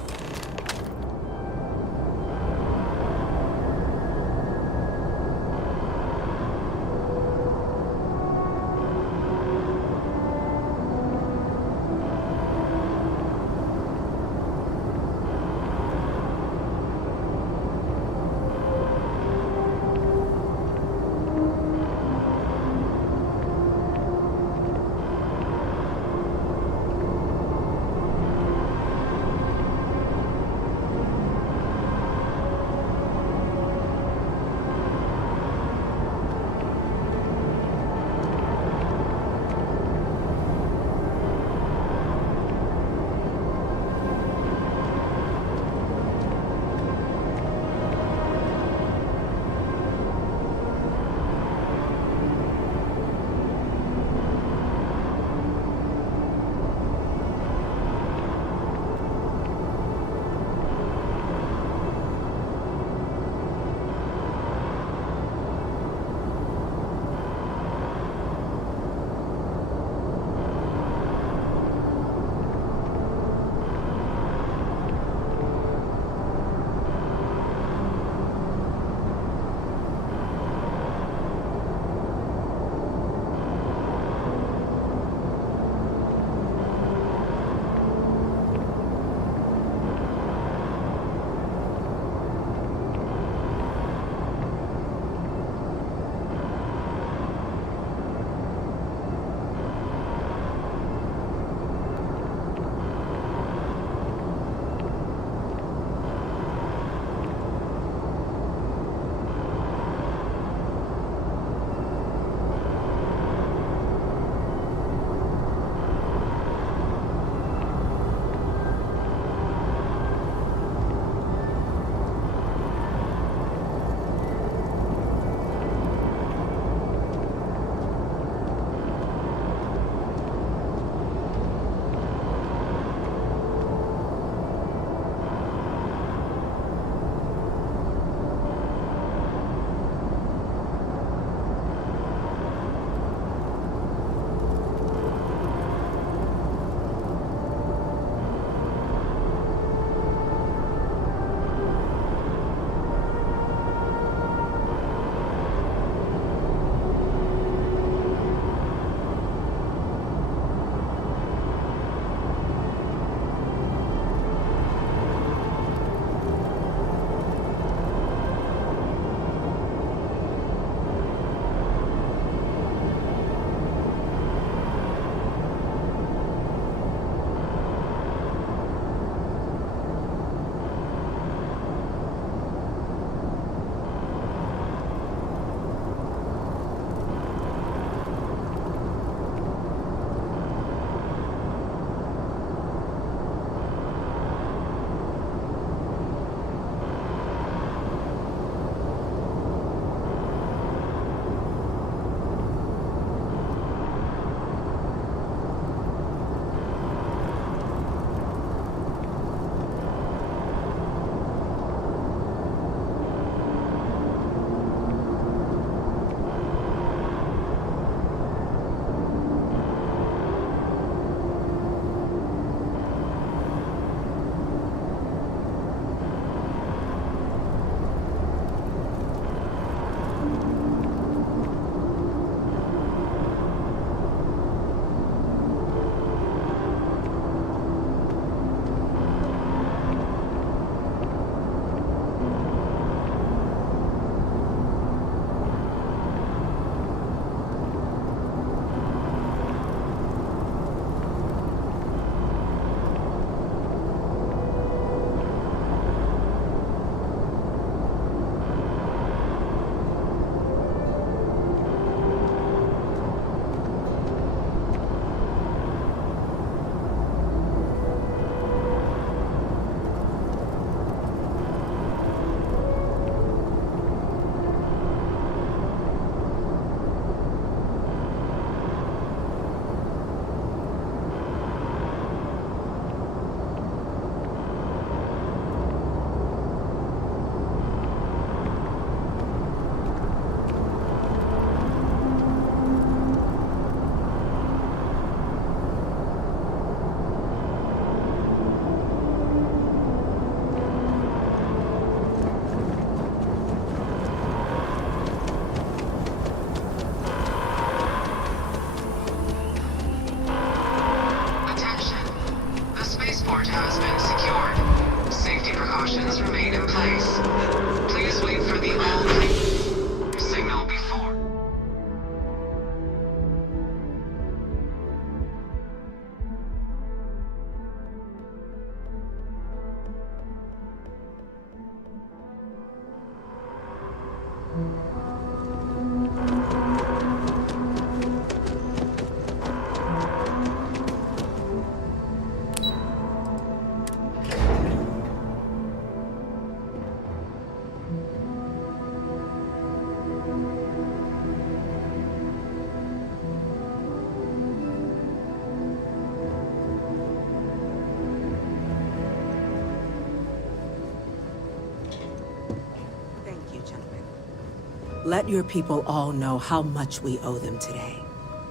let your people all know how much we owe them today.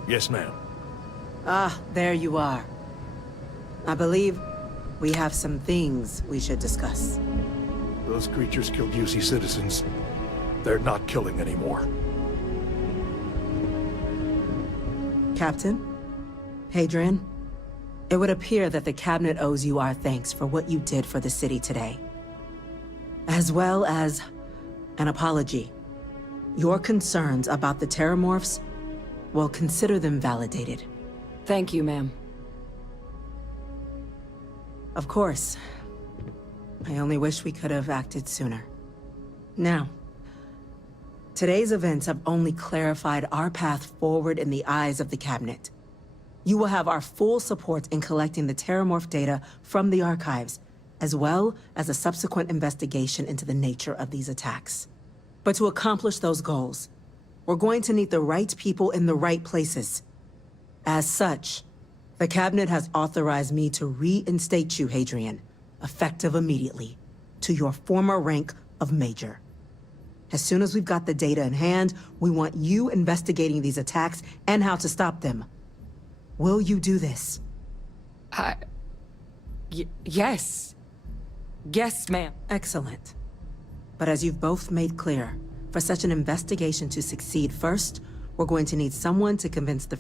Yes, ma'am. Ah, there you are. I believe we have some things we should discuss. Those creatures killed UC citizens. They're not killing anymore. Captain? Hadrian? It would appear that the Cabinet owes you our thanks for what you did for the city today. As well as an apology. Your concerns about the Terramorphs, well, consider them validated. Thank you, ma'am. Of course. I only wish we could have acted sooner. Now, today's events have only clarified our path forward in the eyes of the Cabinet. You will have our full support in collecting the Terramorph data from the archives, as well as a subsequent investigation into the nature of these attacks. But to accomplish those goals, we're going to need the right people in the right places. As such, the Cabinet has authorized me to reinstate you, Hadrian, effective immediately, to your former rank of Major. As soon as we've got the data in hand, we want you investigating these attacks and how to stop them. Will you do this? Yes. Yes, ma'am. Excellent. But as you've both made clear, for such an investigation to succeed first, we're going to need someone to convince the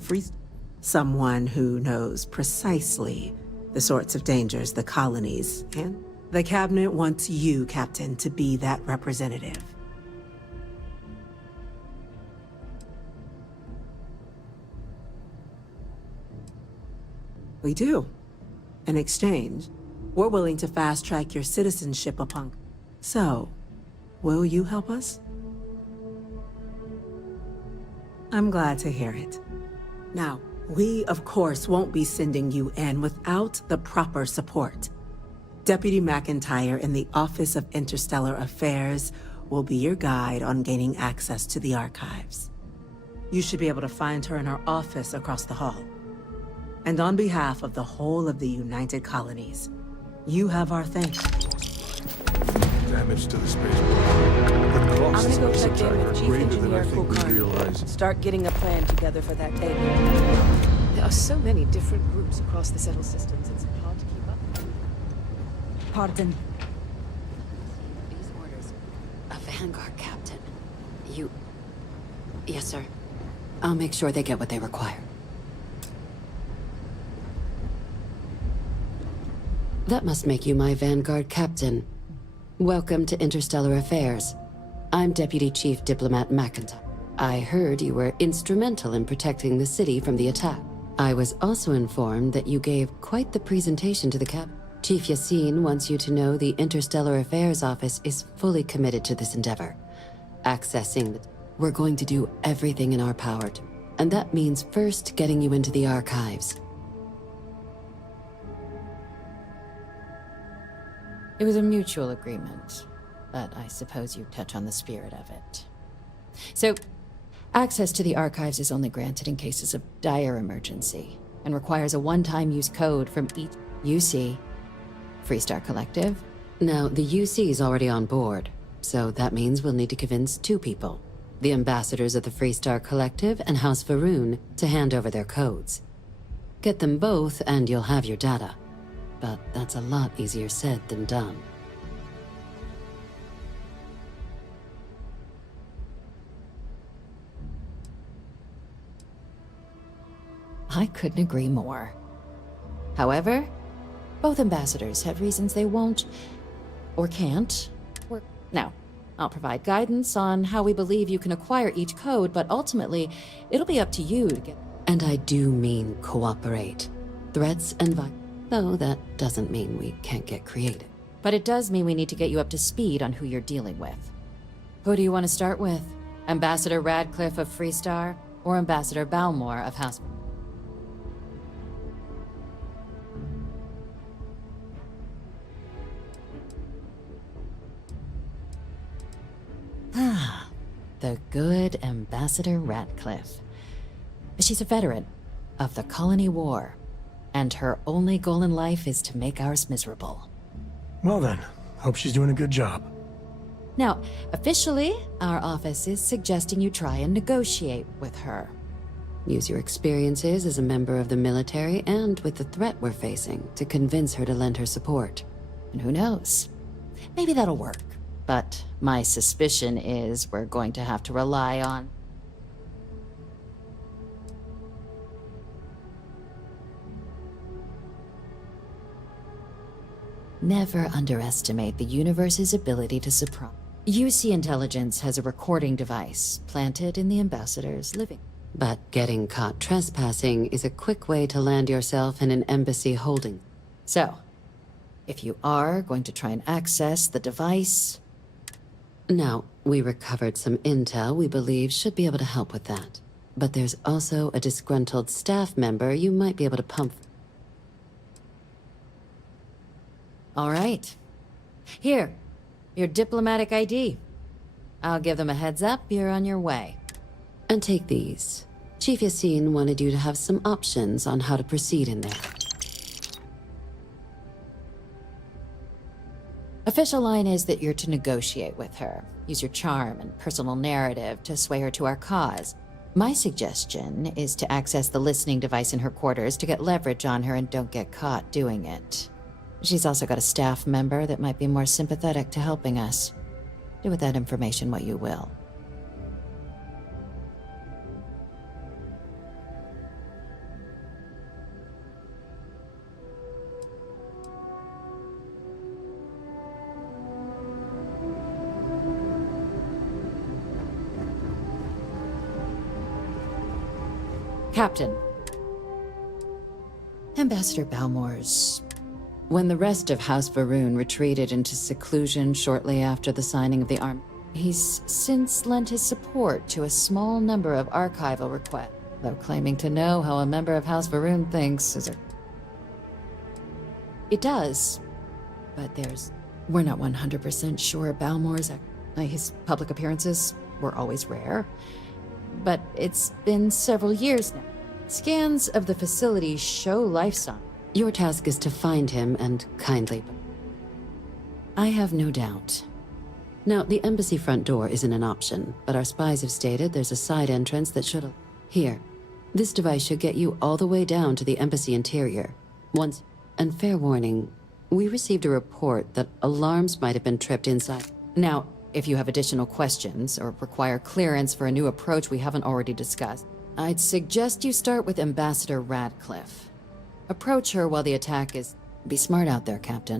someone who knows precisely the sorts of dangers the colonies and the Cabinet wants you, Captain, to be that representative. We do. In exchange, we're willing to fast-track your citizenship upon... So, will you help us? I'm glad to hear it. Now, we, of course, won't be sending you in without the proper support. Deputy McIntyre in the Office of Interstellar Affairs will be your guide on gaining access to the archives. You should be able to find her in her office across the hall. And on behalf of the whole of the United Colonies, you have our thanks. Damage to the spaceport. I'm gonna go check in with Chief Engineer Kulkarni. Start getting a plan together for that data. There are so many different groups across the settled systems, it's hard to keep up. Pardon. These orders. A Vanguard captain. You... Yes, sir. I'll make sure they get what they require. That must make you my Vanguard captain. Welcome to Interstellar Affairs. I'm Deputy Chief Diplomat McIntyre. I heard you were instrumental in protecting the city from the attack. I was also informed that you gave quite the presentation to the Cabinet. Chief Yassine wants you to know the Interstellar Affairs Office is fully committed to this endeavor. Accessing the... We're going to do everything in our power to... And that means first getting you into the archives. It was a mutual agreement, but I suppose you touch on the spirit of it. So, access to the archives is only granted in cases of dire emergency, and requires a one-time use code from each UC. Freestar Collective? Now, the UC is already on board, so that means we'll need to convince two people. The ambassadors of the Freestar Collective and House Varun to hand over their codes. Get them both and you'll have your data. But that's a lot easier said than done. I couldn't agree more. However, both ambassadors have reasons they won't, or can't, work. Now, I'll provide guidance on how we believe you can acquire each code, but ultimately, it'll be up to you to get... And I do mean cooperate. Threats and violence. Though that doesn't mean we can't get creative. But it does mean we need to get you up to speed on who you're dealing with. Who do you want to start with? Ambassador Radcliffe of Freestar, or Ambassador Balmore of House... Ah, the good Ambassador Radcliffe. She's a veteran of the Colony War, and her only goal in life is to make ours miserable. Well then, hope she's doing a good job. Now, officially, our office is suggesting you try and negotiate with her. Use your experiences as a member of the military and with the threat we're facing to convince her to lend her support. And who knows? Maybe that'll work. But my suspicion is we're going to have to rely on... Never underestimate the universe's ability to surprise. UC Intelligence has a recording device planted in the ambassador's living. But getting caught trespassing is a quick way to land yourself in an embassy holding. So, if you are going to try and access the device... Now, we recovered some intel we believe should be able to help with that. But there's also a disgruntled staff member you might be able to pump. All right. Here, your diplomatic ID. I'll give them a heads up, you're on your way. And take these. Chief Yassine wanted you to have some options on how to proceed in there. Official line is that you're to negotiate with her. Use your charm and personal narrative to sway her to our cause. My suggestion is to access the listening device in her quarters to get leverage on her and don't get caught doing it. She's also got a staff member that might be more sympathetic to helping us. Do with that information what you will. Captain. Ambassador Balmore's... When the rest of House Varun retreated into seclusion shortly after the signing of the arm, he's since lent his support to a small number of archival requests, though claiming to know how a member of House Varun thinks is a... It does, but we're not 100% sure Balmore's... His public appearances were always rare, but it's been several years now. Scans of the facility show life signs. Your task is to find him and kindly... I have no doubt. Now, the embassy front door isn't an option, but our spies have stated there's a side entrance that should... Here, this device should get you all the way down to the embassy interior. And fair warning, we received a report that alarms might have been tripped inside. Now, if you have additional questions or require clearance for a new approach we haven't already discussed, I'd suggest you start with Ambassador Radcliffe. Approach her while the attack is... Be smart out there, Captain.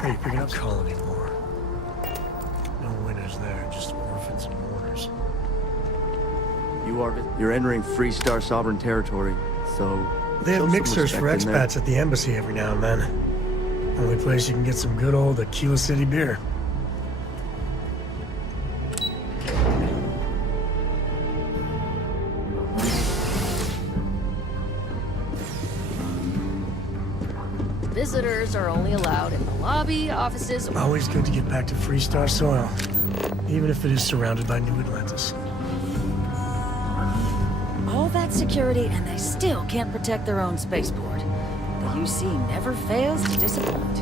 Hey, picking up call anymore. No winners there, just orphans and mourners. You're entering Freestar Sovereign territory, so... They have mixers for expats at the embassy every now and then. Only place you can get some good old Aquila City beer. Visitors are only allowed in the lobby, offices... Always good to get back to Freestar soil, even if it is surrounded by New Atlantis. All that security, and they still can't protect their own spaceport. The UC never fails to disappoint.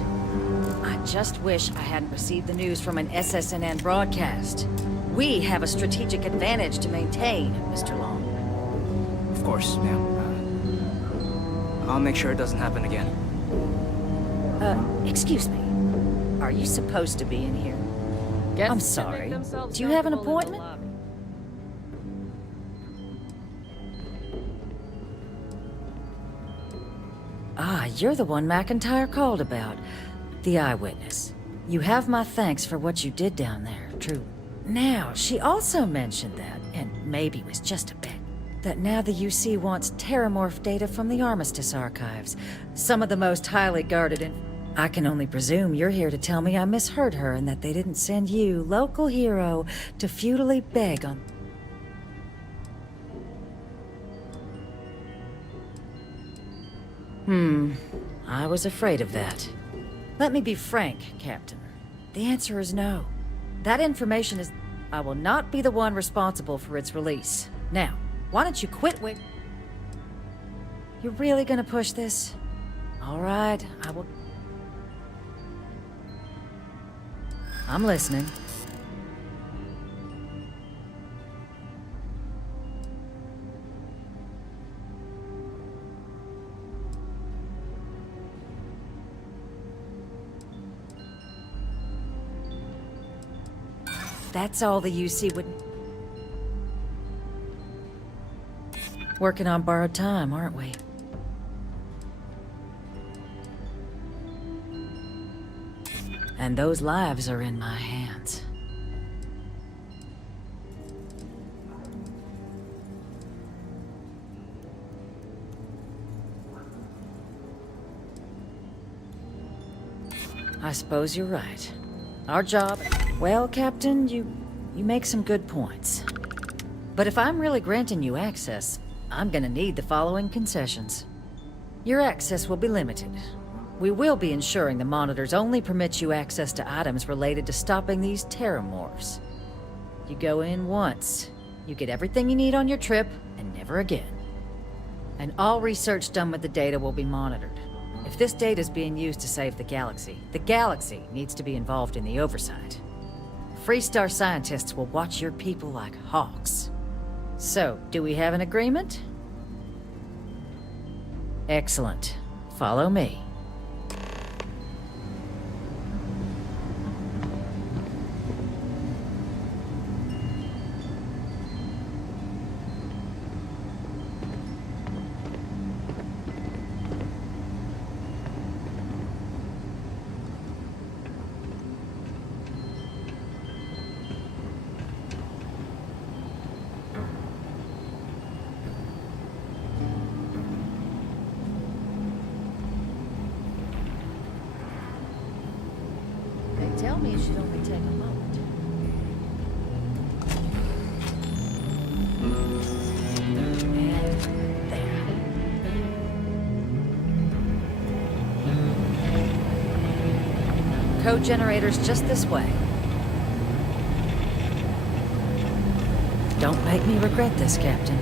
I just wish I hadn't received the news from an SSNN broadcast. We have a strategic advantage to maintain, Mr. Long. Of course, ma'am. I'll make sure it doesn't happen again. Excuse me. Are you supposed to be in here? I'm sorry. Do you have an appointment? Ah, you're the one McIntyre called about. The eyewitness. You have my thanks for what you did down there, true. Now, she also mentioned that, and maybe it was just a bit, that now the UC wants terramorph data from the Armistice archives. Some of the most highly guarded and I can only presume you're here to tell me I misheard her and that they didn't send you, local hero, to futilely beg on... I was afraid of that. Let me be frank, Captain. The answer is no. That information is... I will not be the one responsible for its release. Now, why don't you quit wait... You're really gonna push this? All right, I will... I'm listening. That's all the UC would... Working on borrowed time, aren't we? And those lives are in my hands. I suppose you're right. Our job... Well, Captain, you make some good points. But if I'm really granting you access, I'm gonna need the following concessions. Your access will be limited. We will be ensuring the monitors only permit you access to items related to stopping these terramorphs. You go in once, you get everything you need on your trip, and never again. And all research done with the data will be monitored. If this data is being used to save the galaxy needs to be involved in the oversight. Freestar scientists will watch your people like hawks. So, do we have an agreement? Excellent. Follow me. Tell me it should only take a moment. And there. Code generators just this way. Don't make me regret this, Captain.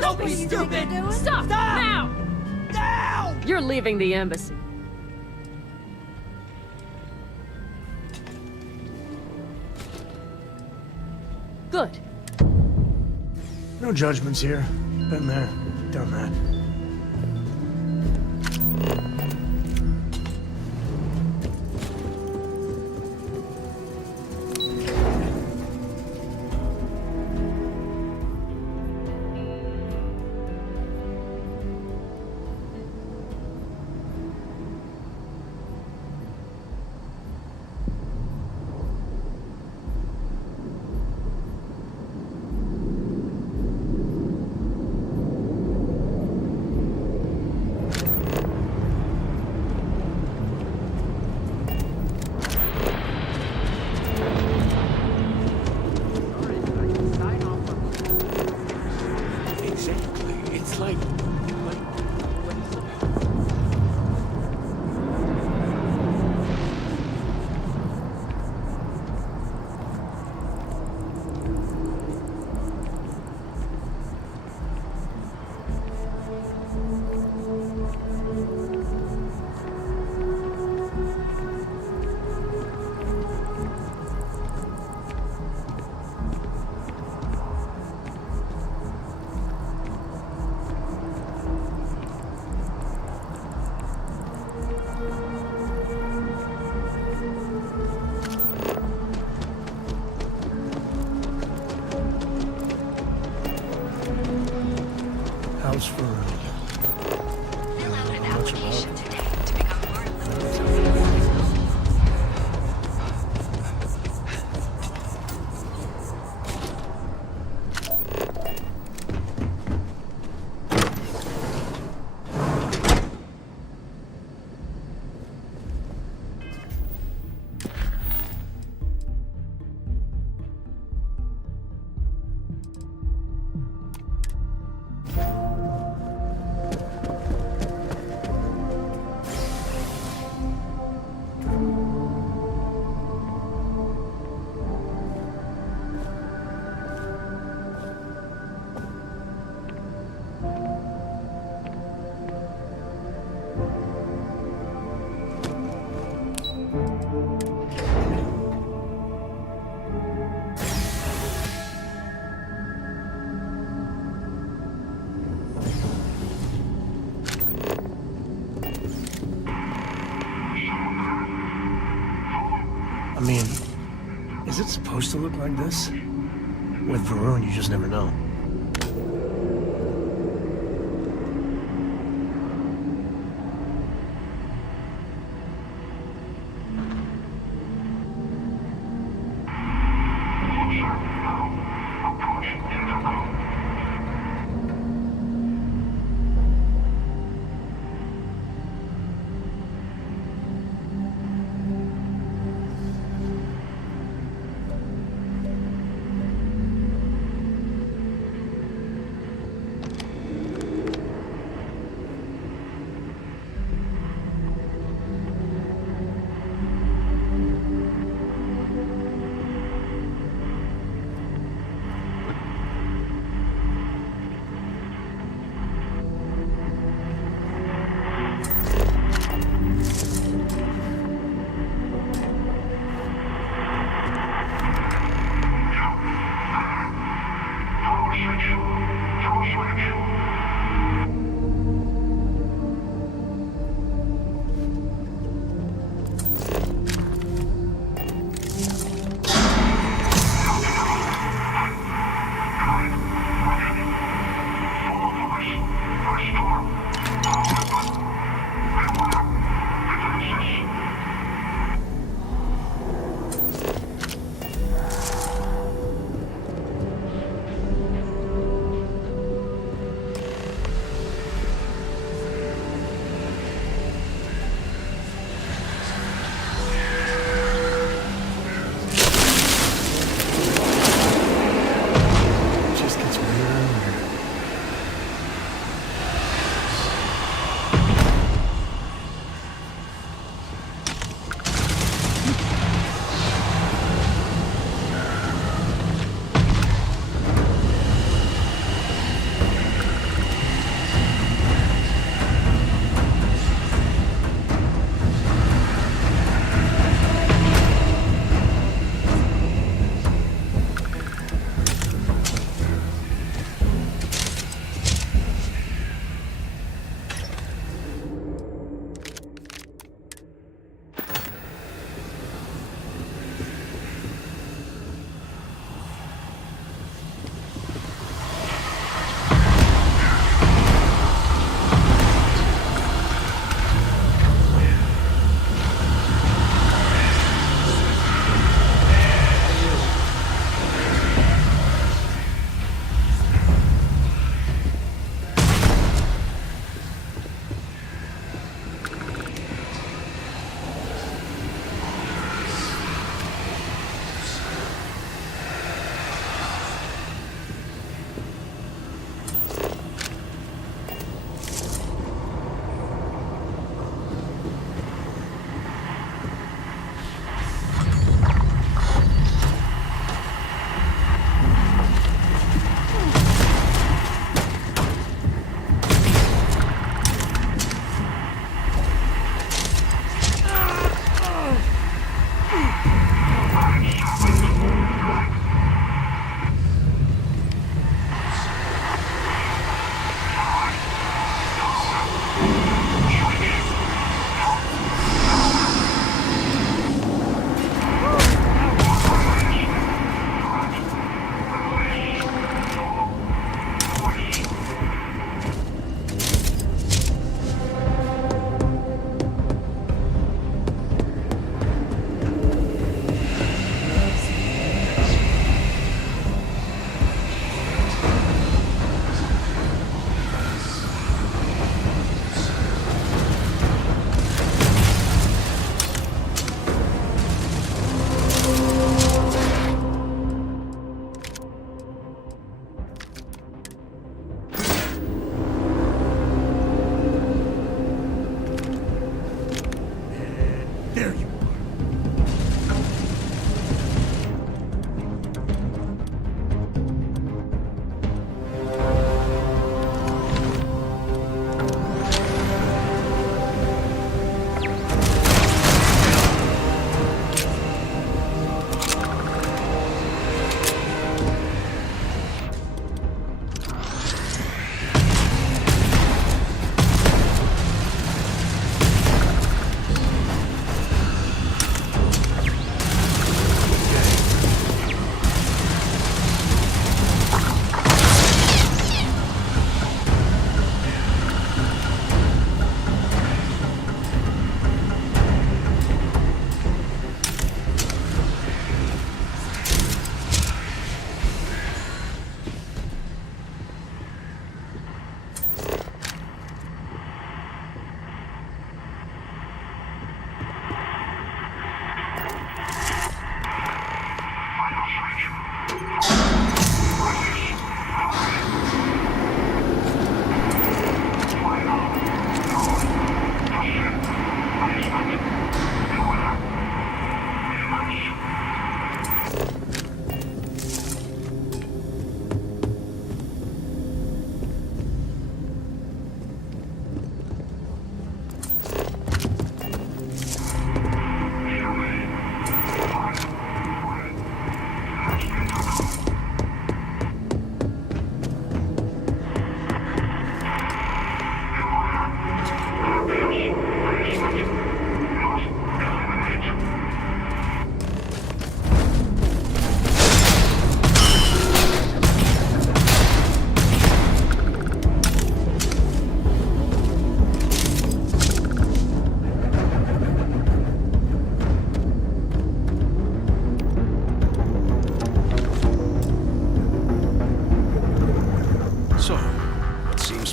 Don't be stupid! Stop! Now! Now! You're leaving the embassy. Good. No judgments here. Been there, done that. was for... Fill out an much about application it. today to become part of the... I mean, is it supposed to look like this? With Varun, you just never know.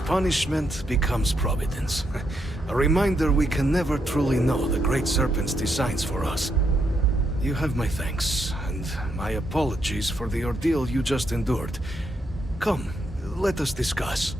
punishment becomes providence. A reminder we can never truly know the Great Serpent's designs for us. You have my thanks, and my apologies for the ordeal you just endured. Come, let us discuss.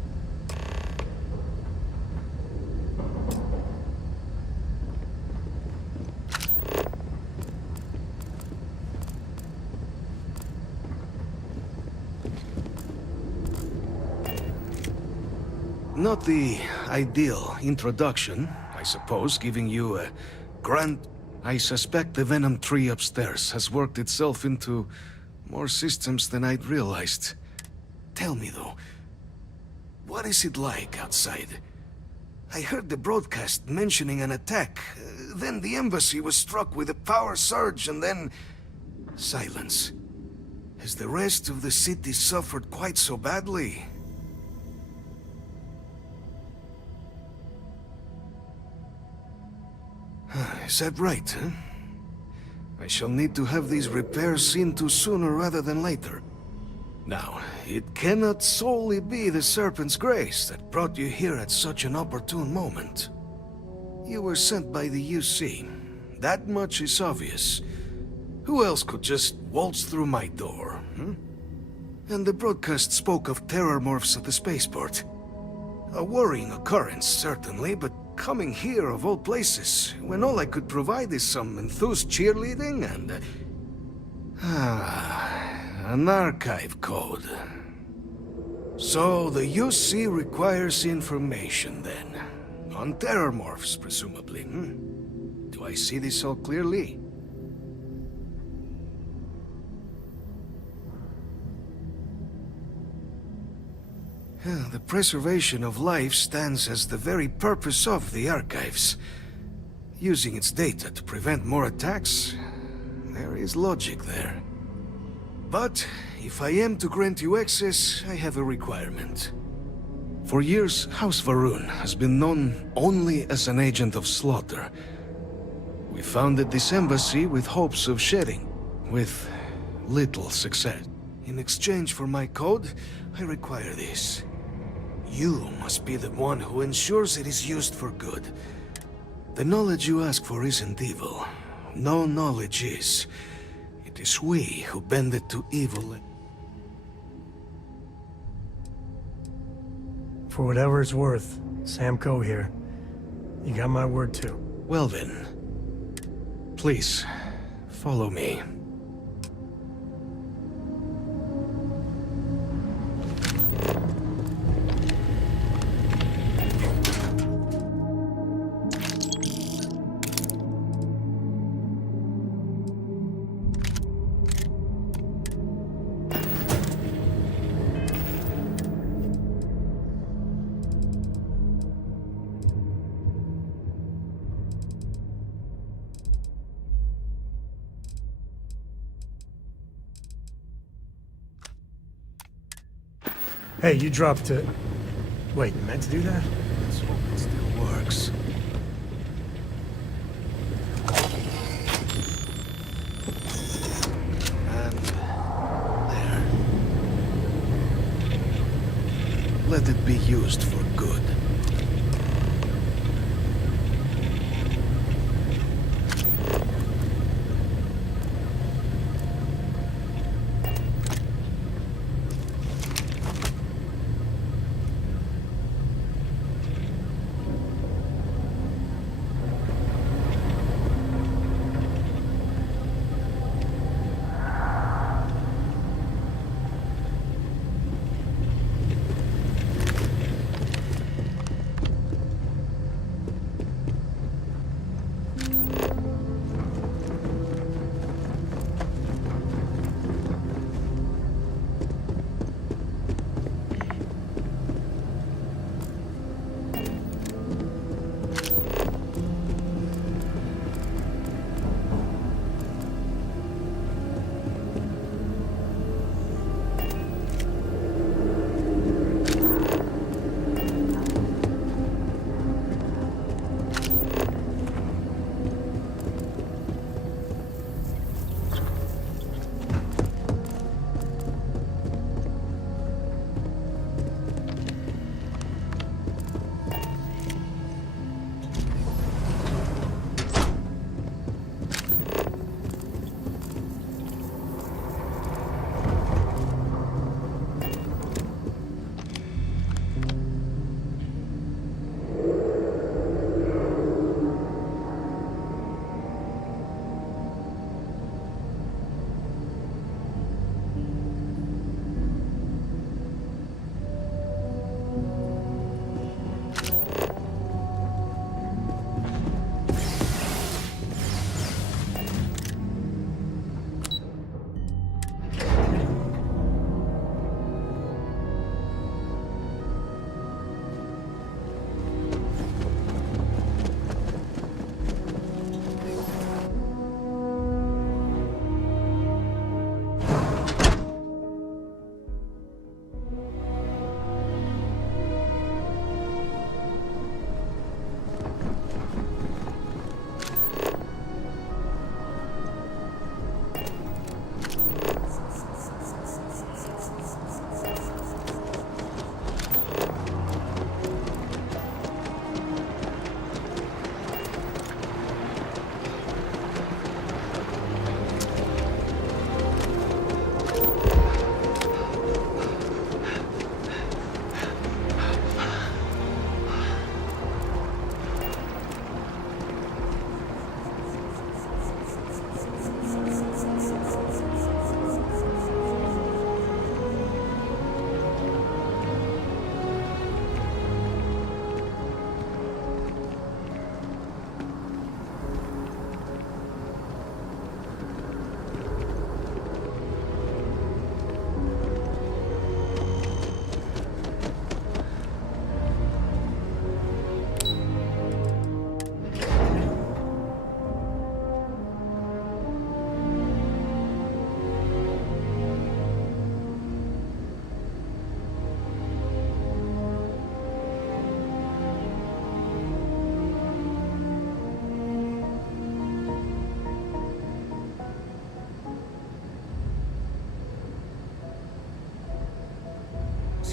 Not the ideal introduction, I suppose, giving you a grand... I suspect the Venom tree upstairs has worked itself into more systems than I'd realized. Tell me, though, what is it like outside? I heard the broadcast mentioning an attack, then the embassy was struck with a power surge, and then... silence. Has the rest of the city suffered quite so badly? Is that right, huh? I shall need to have these repairs seen to sooner rather than later. Now, it cannot solely be the Serpent's grace that brought you here at such an opportune moment. You were sent by the UC. That much is obvious. Who else could just waltz through my door, hmm? And the broadcast spoke of terror morphs at the spaceport. A worrying occurrence, certainly, but coming here of all places, when all I could provide is some enthused cheerleading and... an archive code. So the UC requires information, then. On terror morphs, presumably, hmm? Do I see this all clearly? The preservation of life stands as the very purpose of the archives. Using its data to prevent more attacks, there is logic there. But if I am to grant you access, I have a requirement. For years, House Varun has been known only as an agent of slaughter. We founded this embassy with hopes of shedding, with little success. In exchange for my code, I require this. You must be the one who ensures it is used for good. The knowledge you ask for isn't evil. No knowledge is. It is we who bend it to evil. For whatever it's worth, Sam Coe here. You got my word too. Well then, please, follow me. Hey, you dropped it. Wait, you meant to do that? Let's hope it still works. And there. Let it be used for good.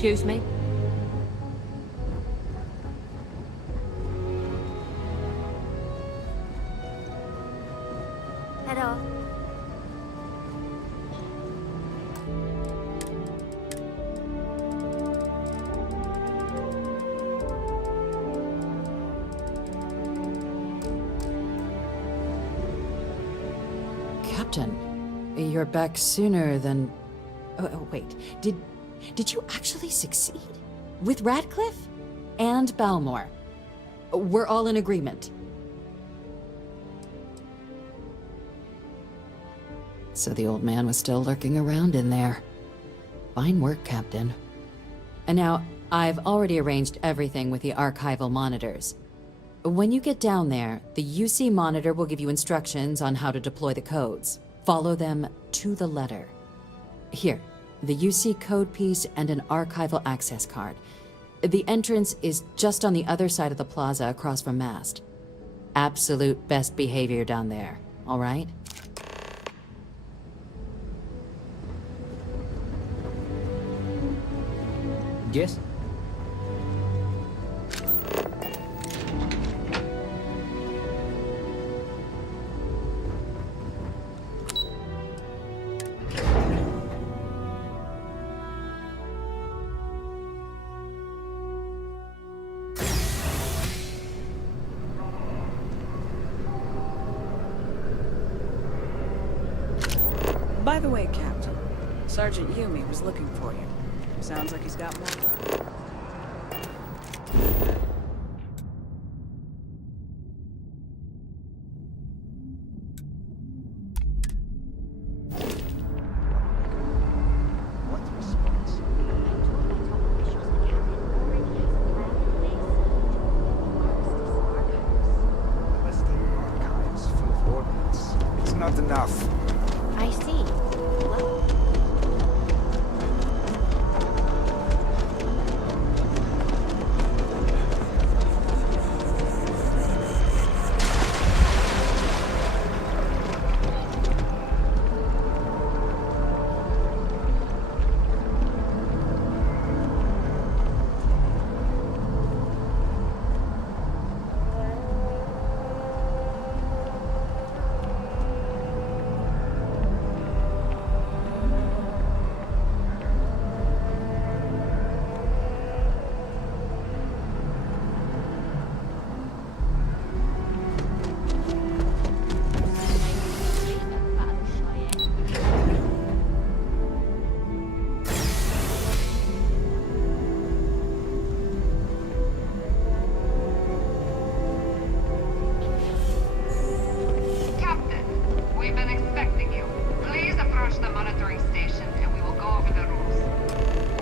Excuse me? Hello. Captain, you're back sooner than... Oh, wait. Did you actually succeed? With Radcliffe? And Balmore? We're all in agreement. So the old man was still lurking around in there. Fine work, Captain. And now, I've already arranged everything with the archival monitors. When you get down there, the UC monitor will give you instructions on how to deploy the codes. Follow them to the letter. Here, the UC code piece and an archival access card. The entrance is just on the other side of the plaza across from Mast. Absolute best behavior down there, all right? Yes? By the way, Captain, Sergeant Yumi was looking for you. Sounds like he's got more work. It's not enough. I see.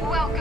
Well,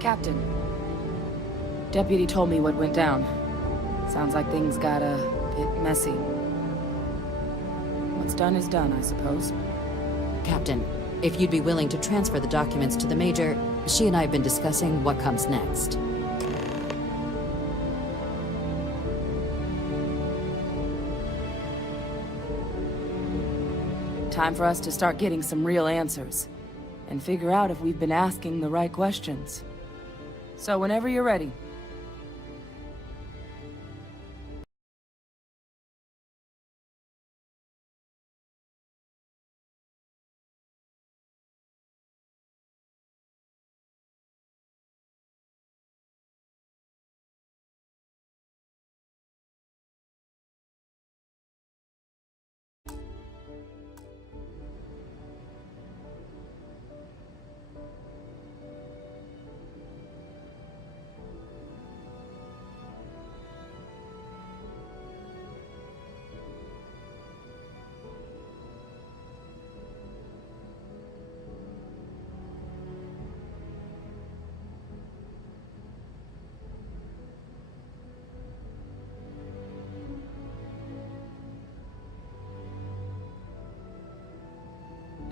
Captain. Deputy told me what went down. Sounds like things got a bit messy. What's done is done, I suppose. Captain, if you'd be willing to transfer the documents to the Major, she and I have been discussing what comes next. Time for us to start getting some real answers, and figure out if we've been asking the right questions. So whenever you're ready.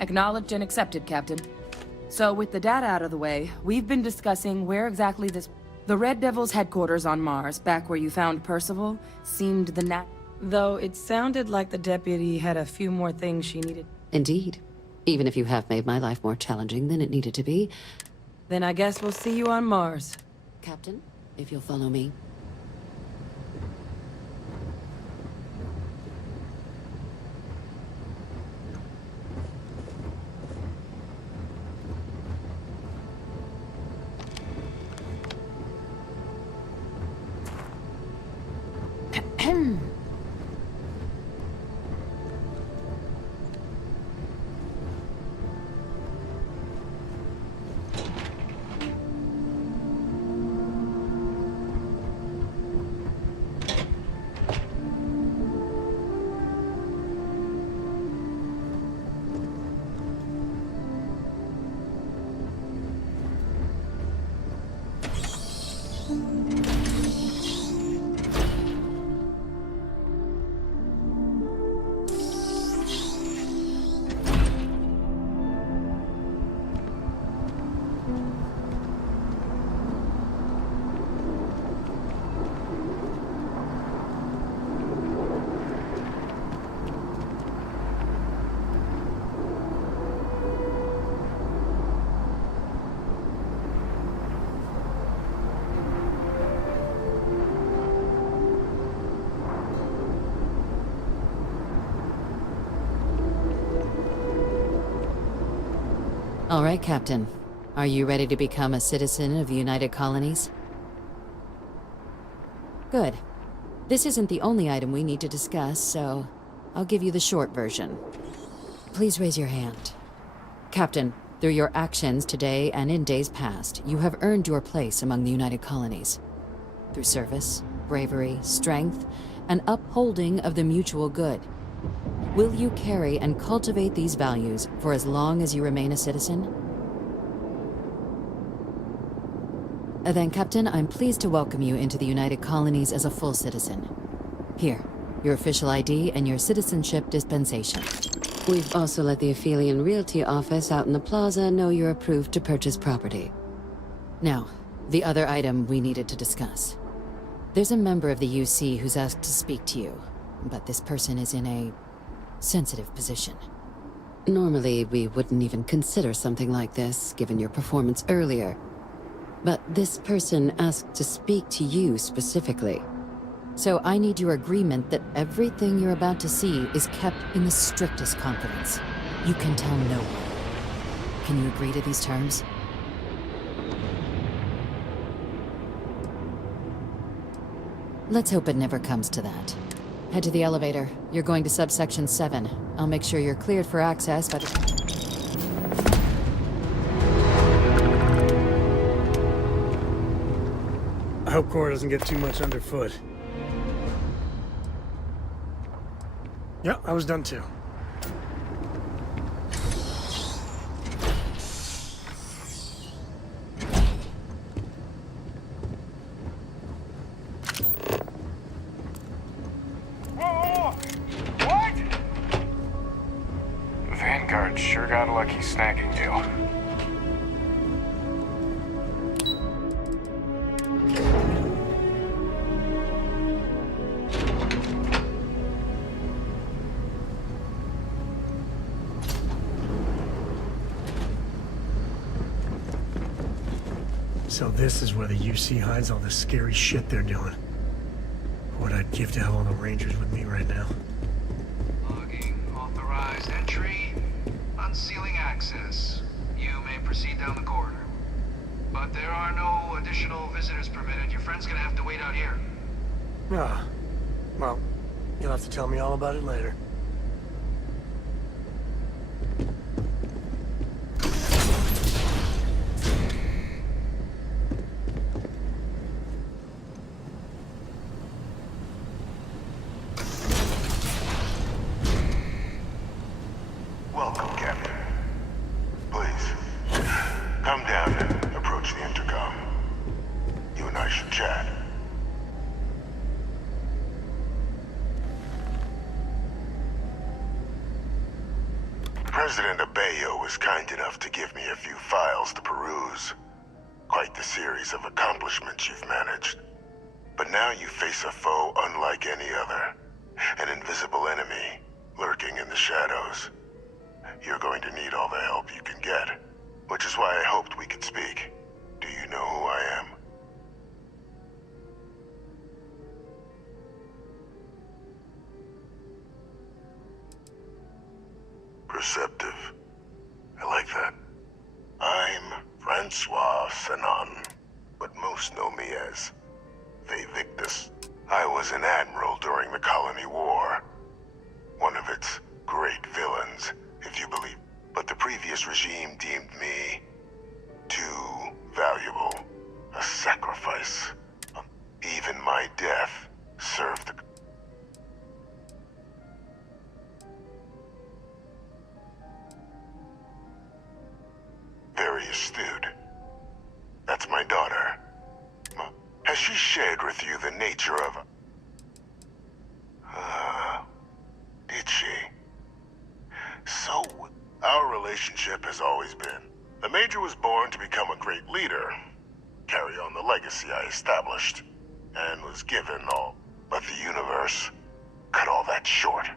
Acknowledged and accepted, Captain. So with the data out of the way, we've been discussing where exactly this... The Red Devil's headquarters on Mars, back where you found Percival, seemed the Though it sounded like the deputy had a few more things she needed. Indeed. Even if you have made my life more challenging than it needed to be. Then I guess we'll see you on Mars. Captain, if you'll follow me. All right, Captain. Are you ready to become a citizen of the United Colonies? Good. This isn't the only item we need to discuss, so I'll give you the short version. Please raise your hand. Captain, through your actions today and in days past, you have earned your place among the United Colonies. Through service, bravery, strength, and upholding of the mutual good. Will you carry and cultivate these values for as long as you remain a citizen? Then, Captain, I'm pleased to welcome you into the United Colonies as a full citizen. Here, your official ID and your citizenship dispensation. We've also let the Aphelion Realty office out in the plaza know you're approved to purchase property. Now, the other item we needed to discuss. There's a member of the UC who's asked to speak to you, but this person is in a sensitive position. Normally, we wouldn't even consider something like this, given your performance earlier. But this person asked to speak to you specifically. So I need your agreement that everything you're about to see is kept in the strictest confidence. You can tell no one. Can you agree to these terms? Let's hope it never comes to that. Head to the elevator. You're going to subsection 7. I'll make sure you're cleared for access by the... I hope Cora doesn't get too much underfoot. Yeah, I was done too. got lucky snagging you. So this is where the UC hides all the scary shit they're doing. What I'd give to have all the Rangers with me right now. Logging authorized entry. Unsealing access. You may proceed down the corridor. But there are no additional visitors permitted. Your friend's gonna have to wait out here. Ah. Well, you'll have to tell me all about it later. Welcome, Captain. Please, come down and approach the intercom. You and I should chat. President Abeyo was kind enough to give me a few files to peruse. Quite the series of accomplishments you've managed. But now you face a foe unlike any other. An invisible enemy, lurking in the shadows. You're going to need all the help you can get, which is why I hoped we could speak. Do you know who I am? Perceptive. I like that. I'm Francois Sanon, but most know me as Victus. I was an admiral during the Colony War. One of its great villains, if you believe. But the previous regime deemed me too valuable. A sacrifice. Even my death served the... Very astute. That's my daughter. Has she shared with you the nature of... did she? So, our relationship has always been. The Major was born to become a great leader, carry on the legacy I established, and was given all. But the universe cut all that short.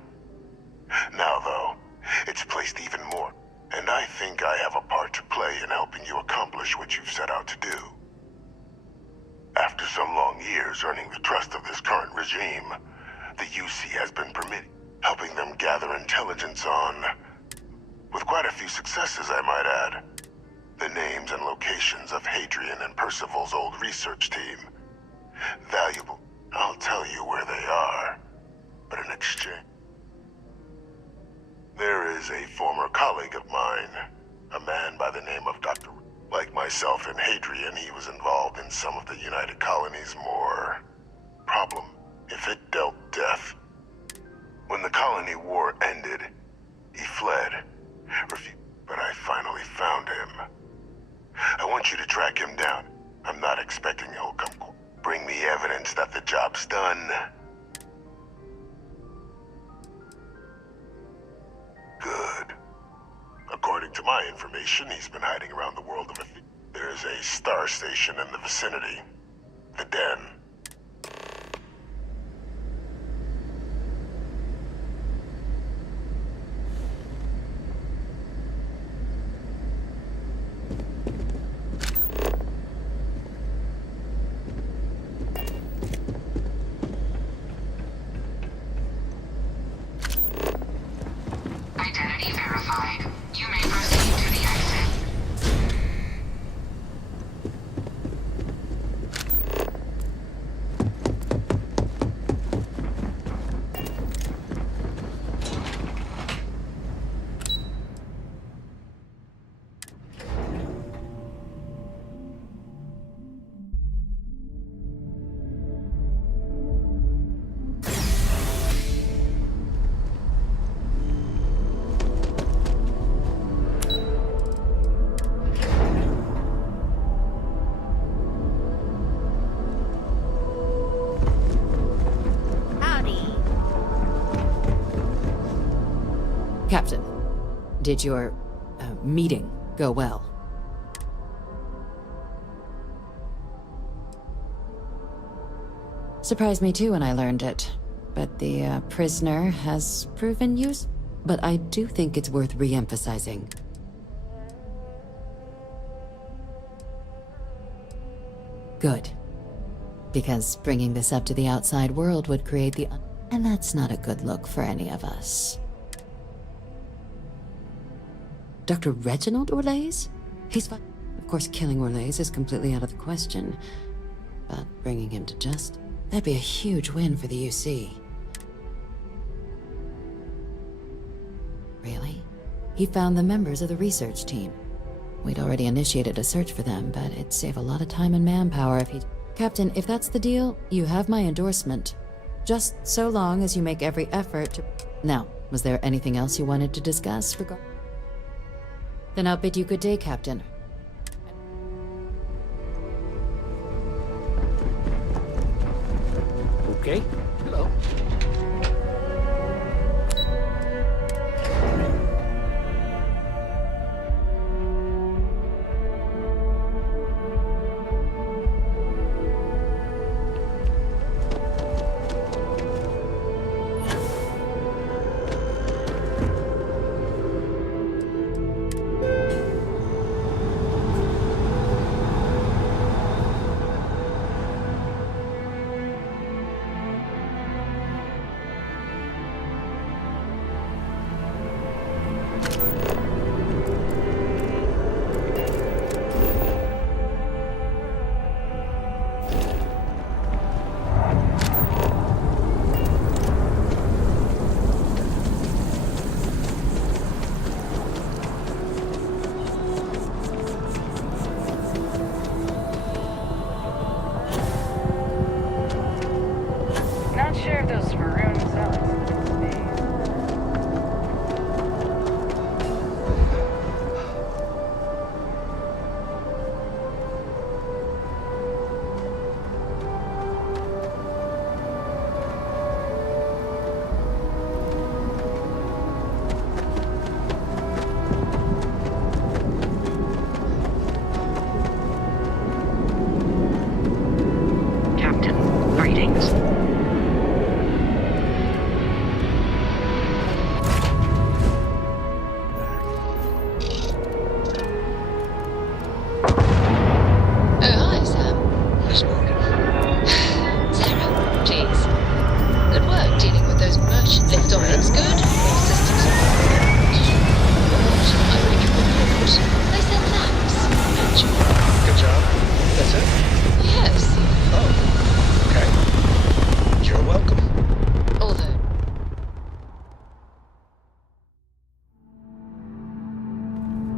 Now, though, it's placed even more. And I think I have a part to play in helping you accomplish what you've set out to do. After some long years earning the trust of this current regime, the UC has been permitted, helping them gather intelligence on, with quite a few successes I might add, the names and locations of Hadrian and Percival's old research team. Valuable. I'll tell you where they are, but in exchange... There is a former colleague of mine, a man by the name of Dr. Like myself and Hadrian, he was involved in some of the United Colony's more problem, if it dealt death. When the Colony War ended, he fled, but I finally found him. I want you to track him down. I'm not expecting he'll come. Bring me evidence that the job's done. Good. According to my information, he's been hiding around the world of a... There's a star station in the vicinity. The Den. Identity verified. You may proceed to the exit. Captain, did your meeting go well. Surprised me too when I learned it, but the prisoner has proven use. But I do think it's worth re-emphasizing. Good. Because bringing this up to the outside world would create the... And that's not a good look for any of us. Dr. Reginald Orlaise? He's fine. Of course, killing Orlaise is completely out of the question. But bringing him to justice... That'd be a huge win for the UC. Really? He found the members of the research team. We'd already initiated a search for them, but it'd save a lot of time and manpower if he... Captain, if that's the deal, you have my endorsement. Just so long as you make every effort to... Now, was there anything else you wanted to discuss regarding... Then I'll bid you good day, Captain. Okay. Hello.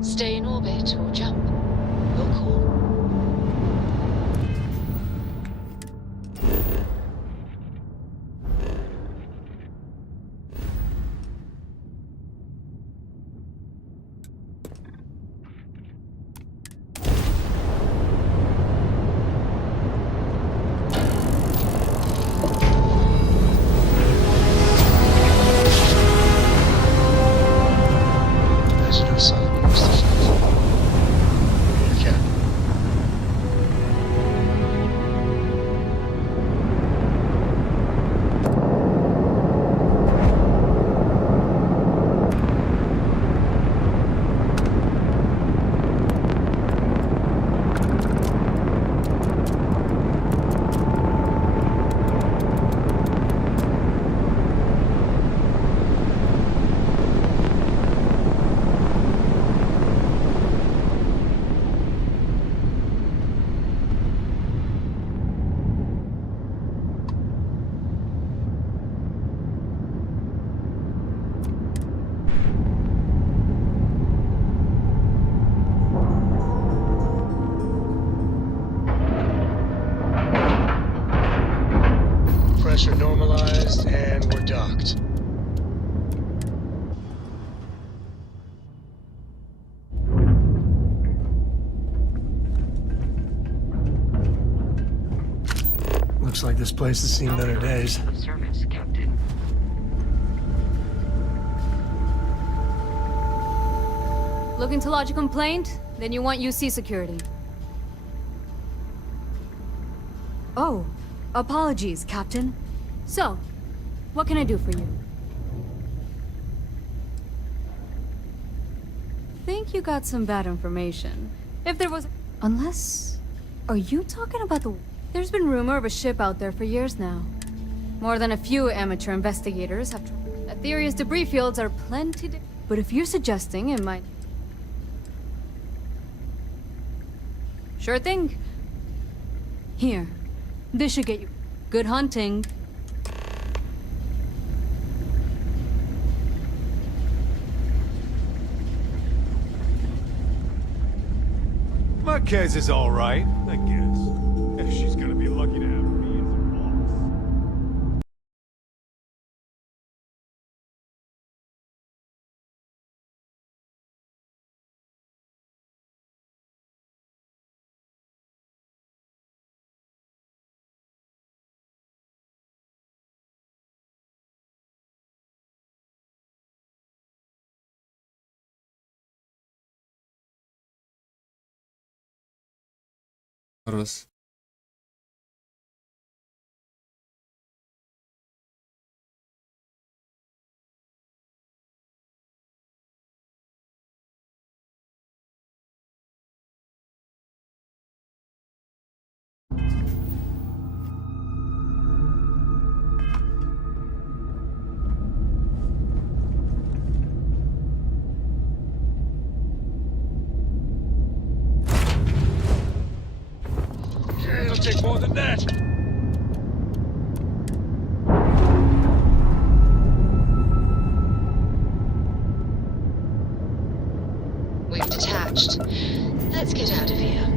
Stay in orbit or jump. Your call. Pressure normalized, and we're docked. Looks like this place has seen better days. Service, Captain. Looking to lodge a complaint? Then you want UC security. Oh, apologies, Captain. So, what can I do for you? Think you got some bad information. If there was... Unless... Are you talking about the... There's been rumor of a ship out there for years now. More than a few amateur investigators have... The theory is debris fields are plenty... But if you're suggesting it might... Sure thing. Here. This should get you... Good hunting. Marquez is all right, I guess. If she's gonna be lucky to have me as her boss. Раз. It'll take more than that. We've detached. Let's get out of here.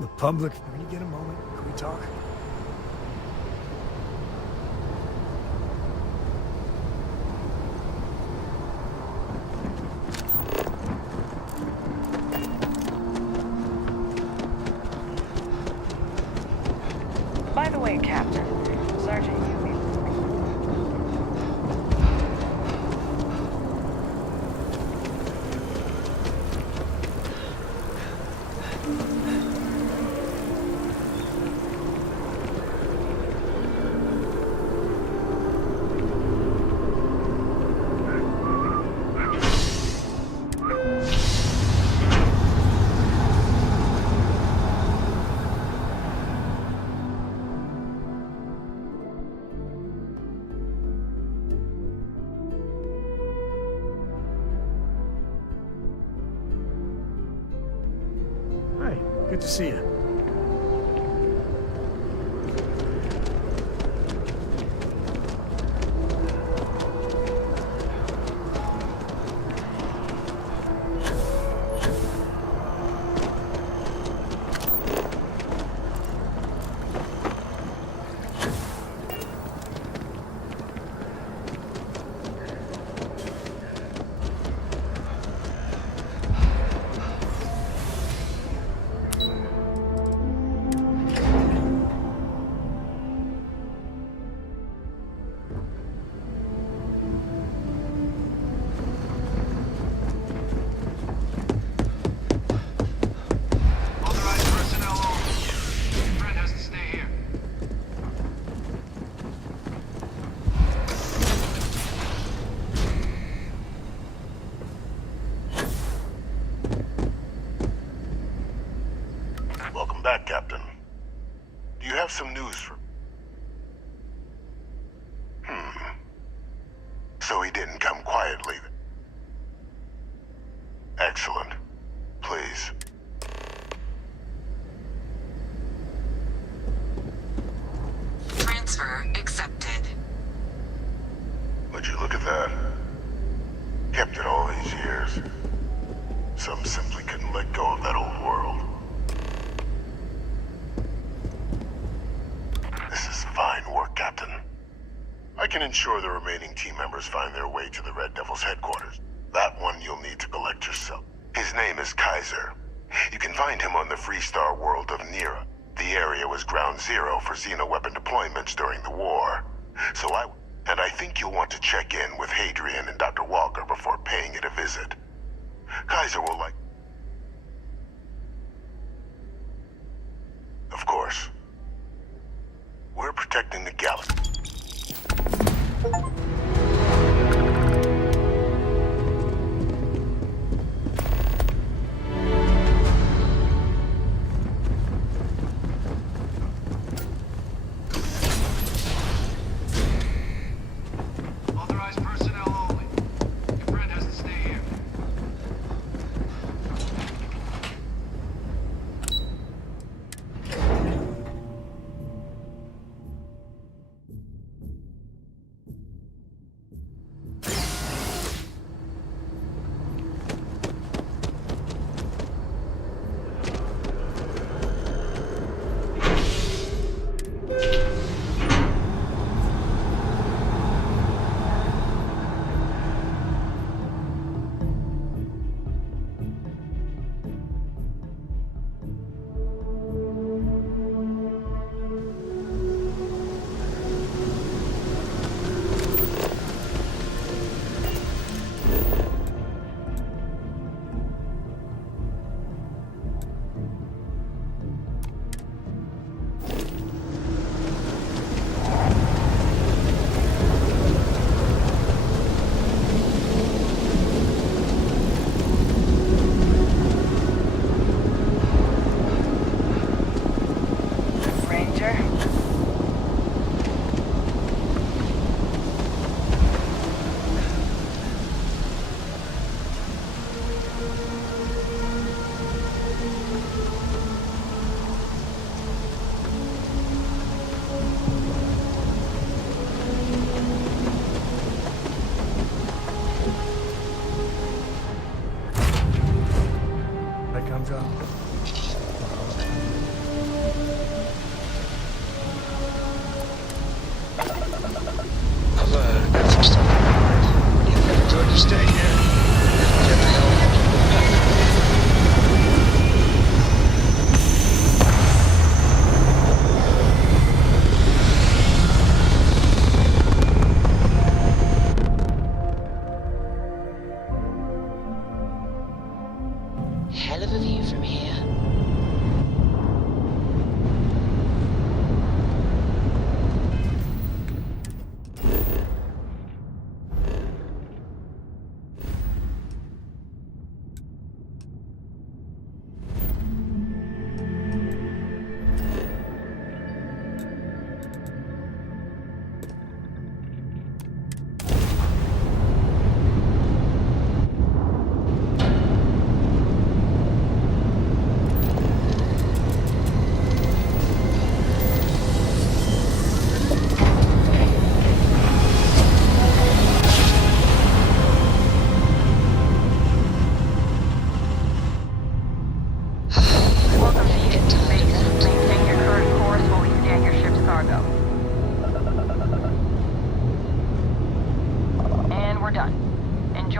The public, when you get a moment, can we talk? By the way, Captain, Sergeant Hi, good to see you. Welcome back, Captain. Do you have some news for... So he didn't come quietly. Excellent. Please. Transfer accepted. Would you look at that? Kept it all these years. Some simply couldn't let go of that old world. This is fine work, Captain. I can ensure the remaining team members find their way to the Red Devil's headquarters. That one you'll need to collect yourself. His name is Kaiser. You can find him on the Freestar world of Nira. The area was ground zero for xeno-weapon deployments during the war. And I think you'll want to check in with Hadrian and Dr. Walker before paying it a visit. Kaiser will like... Of course. We're protecting the galaxy. Authorized personnel only. Your friend has to stay here.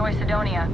Enjoy Sidonia.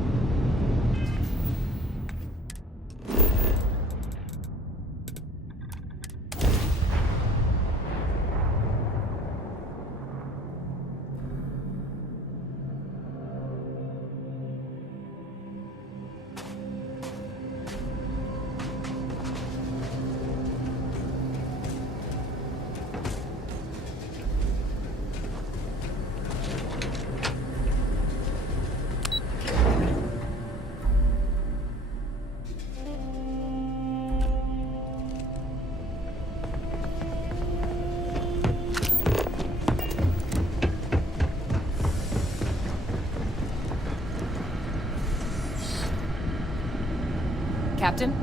Captain,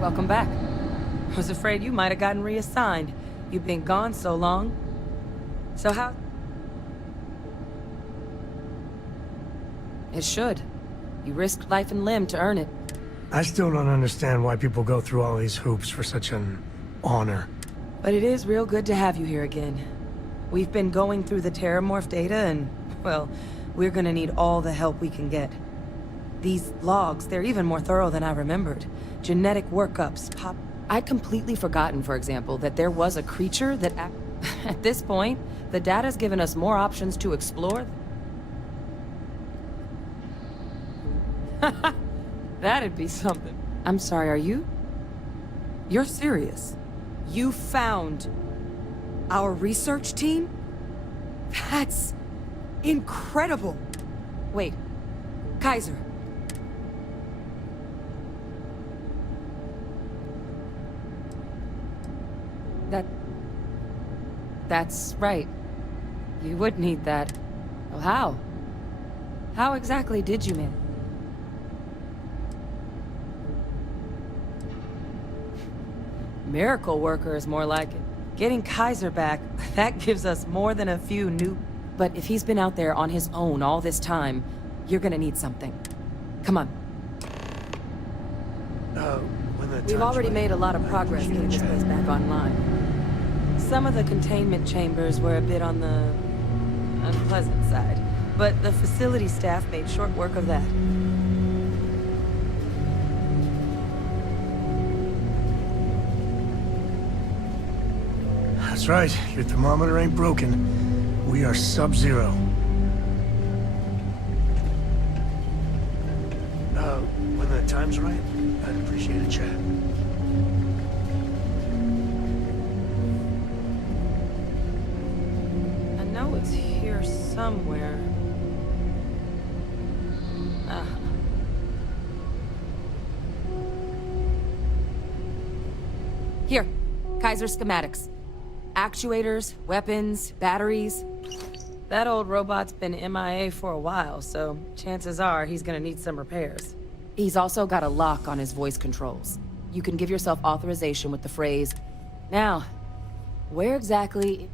welcome back. Was afraid you might have gotten reassigned. You've been gone so long. So how... It should. You risked life and limb to earn it. I still don't understand why people go through all these hoops for such an honor. But it is real good to have you here again. We've been going through the Terramorph data and, well, we're gonna need all the help we can get. These logs, they're even more thorough than I remembered. Genetic workups, I'd completely forgotten, for example, that there was a creature that... At this point, the data's given us more options to explore. That'd be something. I'm sorry, are you? You're serious? You found our research team? That's incredible. Wait, Kaiser. That's right. You would need that. Well, how? How exactly did you manage? Miracle worker is more like it. Getting Kaiser back, that gives us more than a few new... But if he's been out there on his own all this time, you're gonna need something. Come on. We've already made a lot of progress getting this place back online. Some of the containment chambers were a bit on the unpleasant side, but the facility staff made short work of that. That's right. Your thermometer ain't broken. We are sub-zero. When the time's right, I'd appreciate a chat. I know it's here somewhere. Here, Kaiser schematics. Actuators, weapons, batteries. That old robot's been MIA for a while, so chances are he's gonna need some repairs. He's also got a lock on his voice controls. You can give yourself authorization with the phrase, "Now, where exactly..."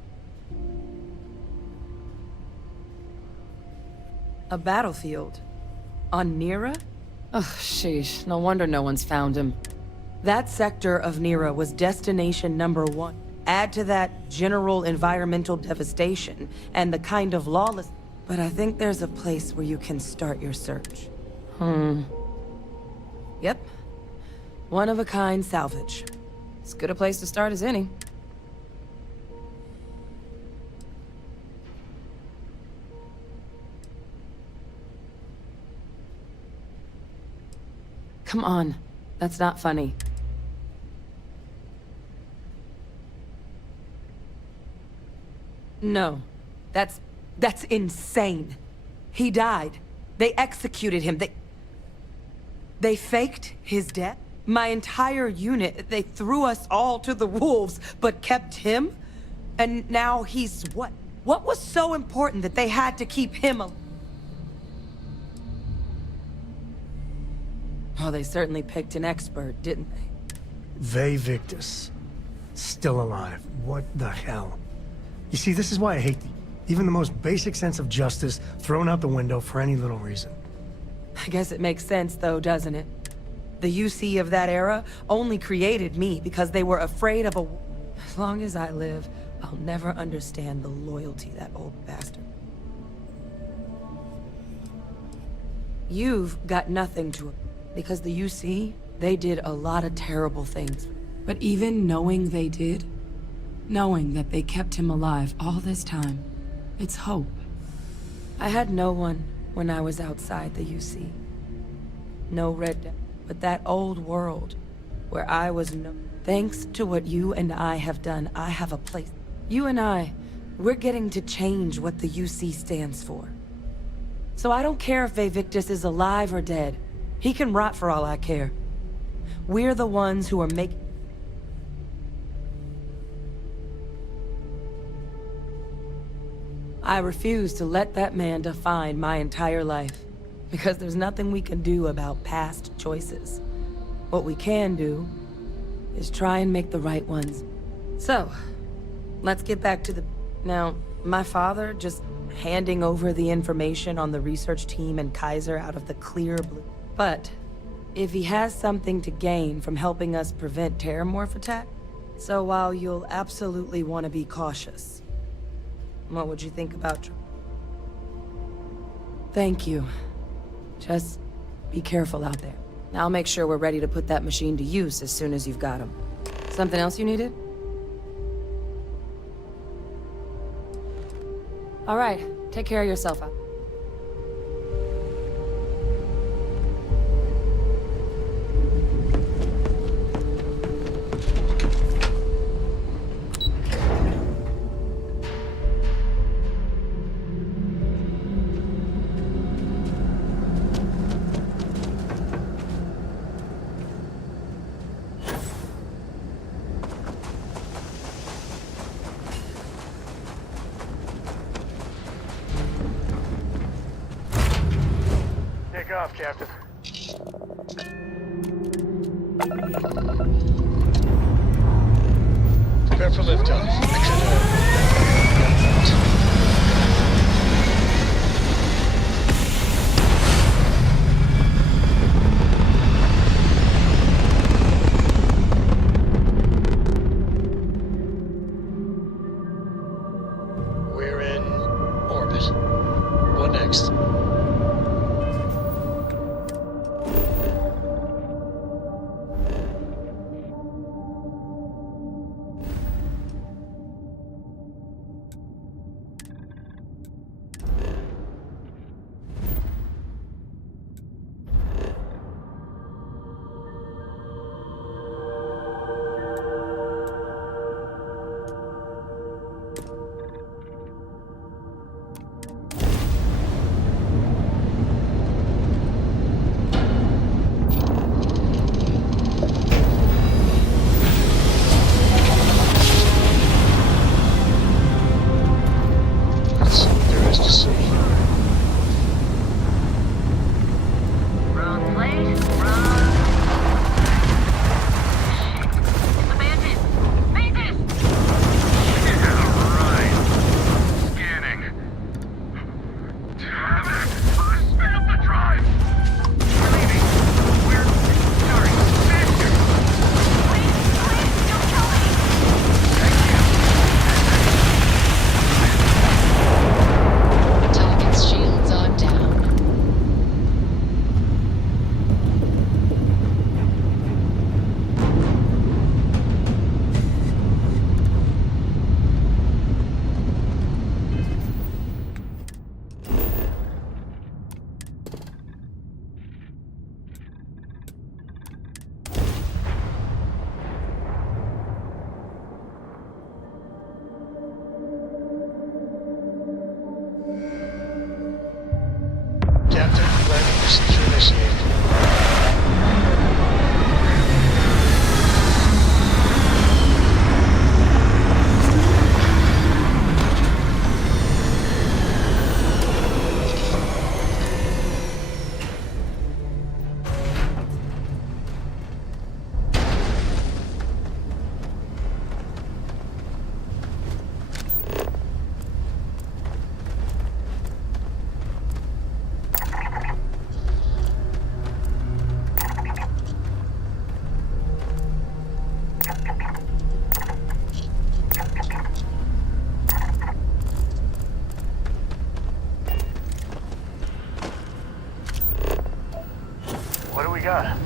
A battlefield. On Nira? Ugh, sheesh. No wonder no one's found him. That sector of Nira was destination number 1. Add to that general environmental devastation and the kind of lawless... But I think there's a place where you can start your search. Yep. One-of-a-kind salvage. As good a place to start as any. Come on. That's not funny. No. That's insane. He died. They executed him. They faked his death? My entire unit, they threw us all to the wolves, but kept him? And now he's what? What was so important that they had to keep him alive? Oh, they certainly picked an expert, didn't they? Ve Victus. Still alive. What the hell? You see, this is why I hate even the most basic sense of justice thrown out the window for any little reason. I guess it makes sense, though, doesn't it? The UC of that era only created me because they were afraid of a... As long as I live, I'll never understand the loyalty that old bastard. You've got nothing to... Because the UC, they did a lot of terrible things. But even knowing they did, knowing that they kept him alive all this time, it's hope. I had no one when I was outside the UC. No Red Dead, but that old world where I was no... Thanks to what you and I have done, I have a place. You and I, we're getting to change what the UC stands for. So I don't care if Victus is alive or dead. He can rot for all I care. We're the ones who are making... I refuse to let that man define my entire life, because there's nothing we can do about past choices. What we can do is try and make the right ones. So, let's get back to the... Now, my father just handing over the information on the research team and Kaiser out of the clear blue. But, if he has something to gain from helping us prevent Terramorph attack, so while you'll absolutely want to be cautious, what would you think about... Thank you. Just be careful out there. I'll make sure we're ready to put that machine to use as soon as you've got him. Something else you needed? All right, take care of yourself out. Off, Captain. Prepare for liftoff. We're in orbit. What next? you got?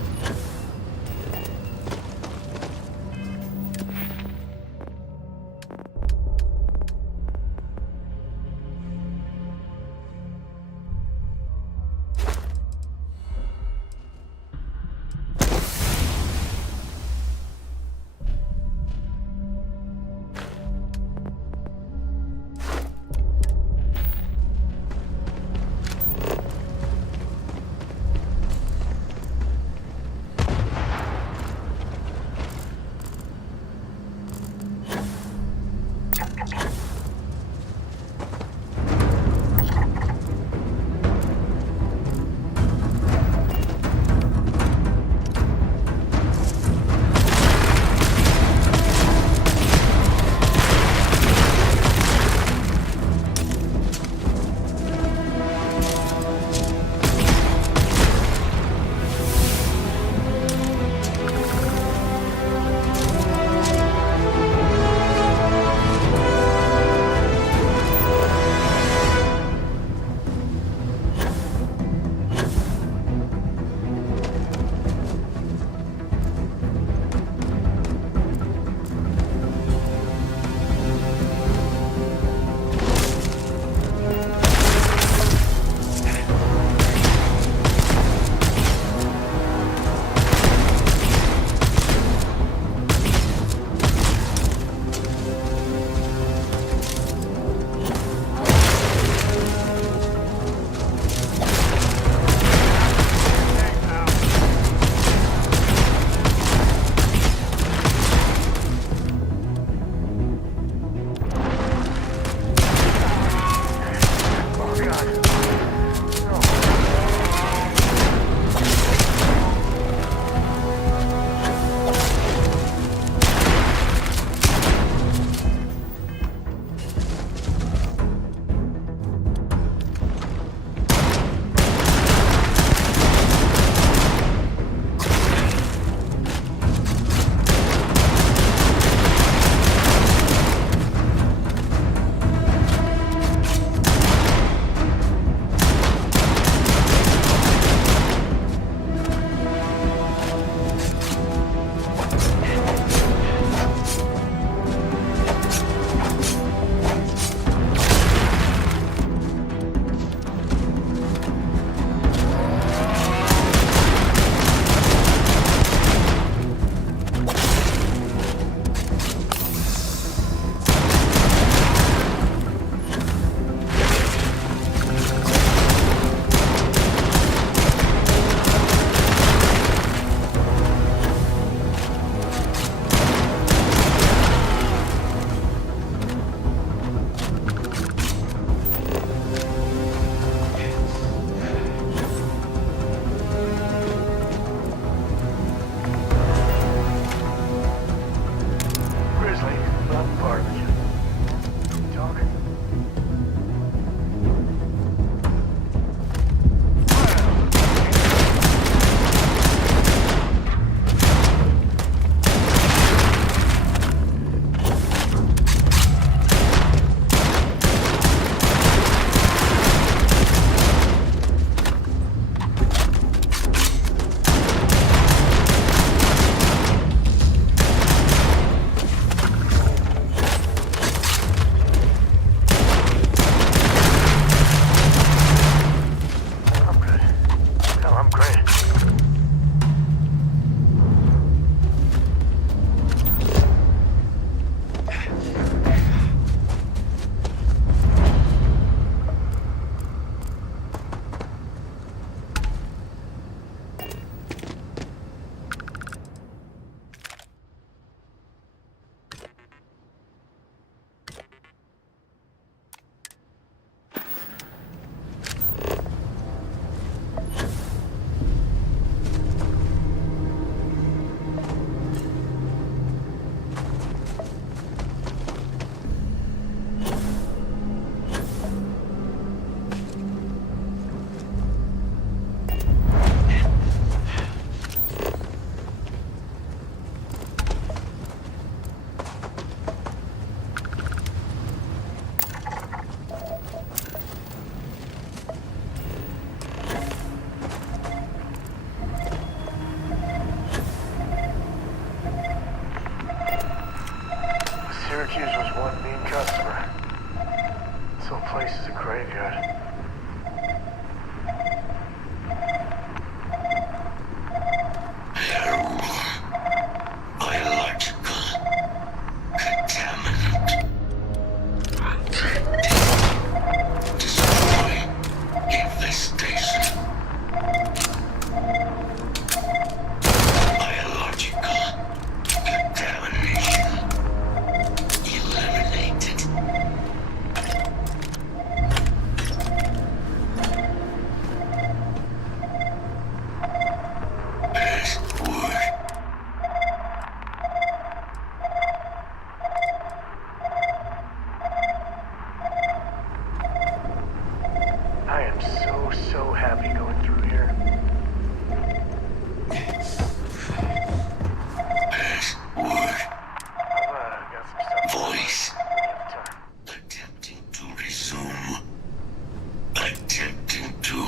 attempting to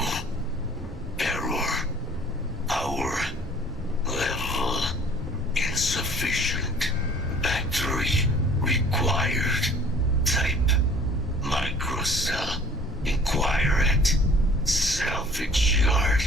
error. Our level insufficient. Battery required. Type microcell. Inquire at salvage yard.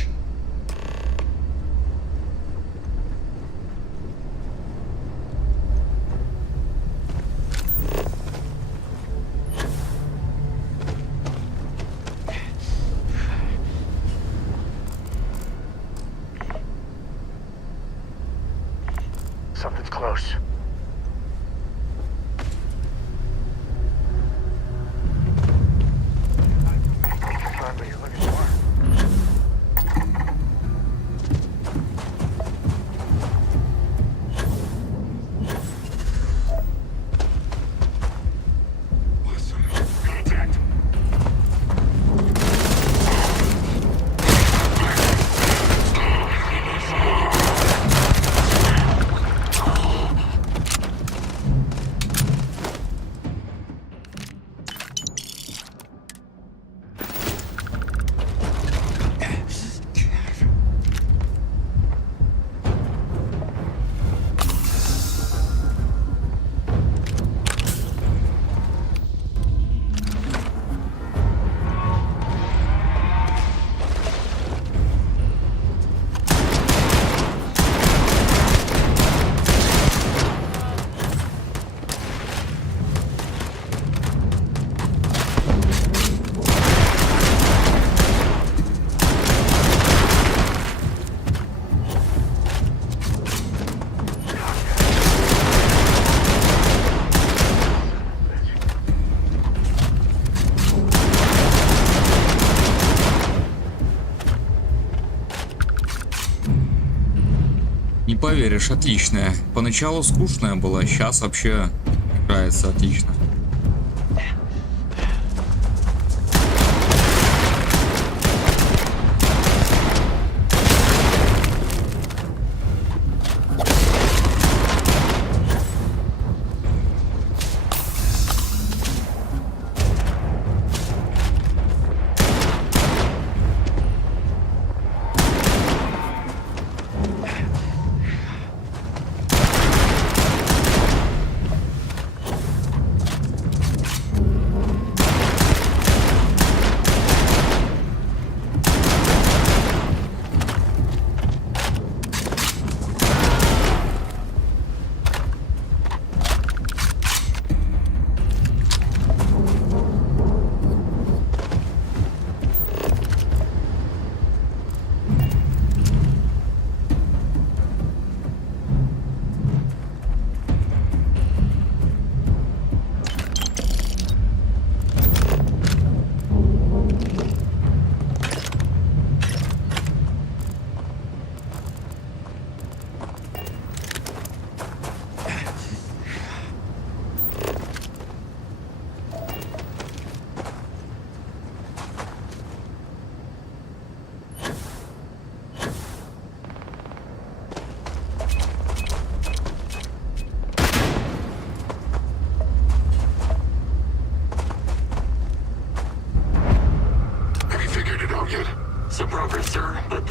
Something's close. Confirm what you're looking for. Contact. Не поверишь, отличная. Поначалу скучная была, сейчас вообще играется отлично. Some progress, sir, but...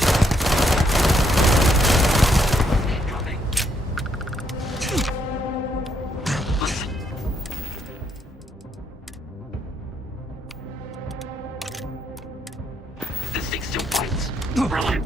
This thing still fights. Really?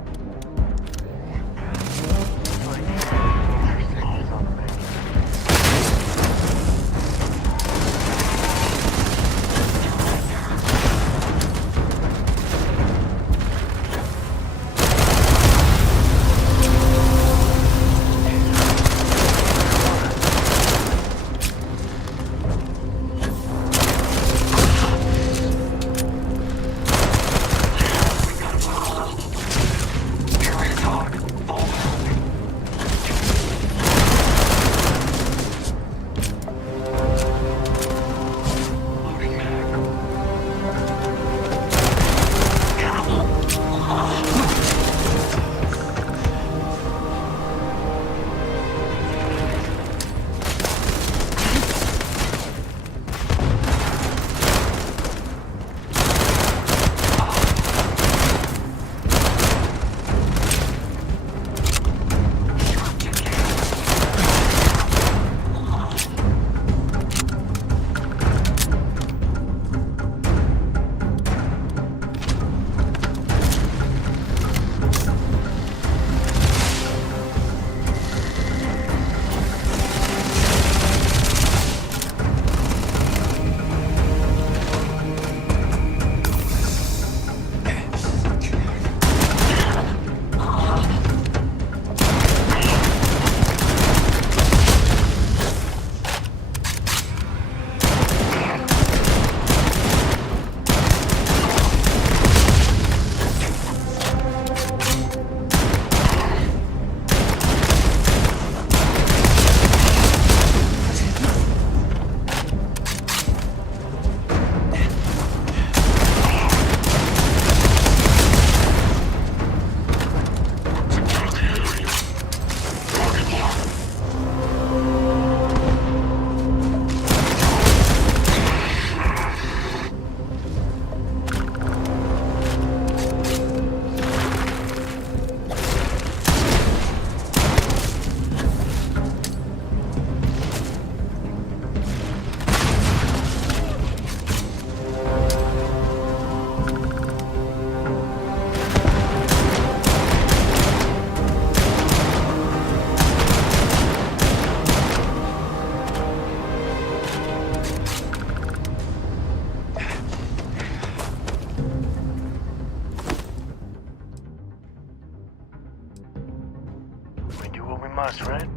must, right?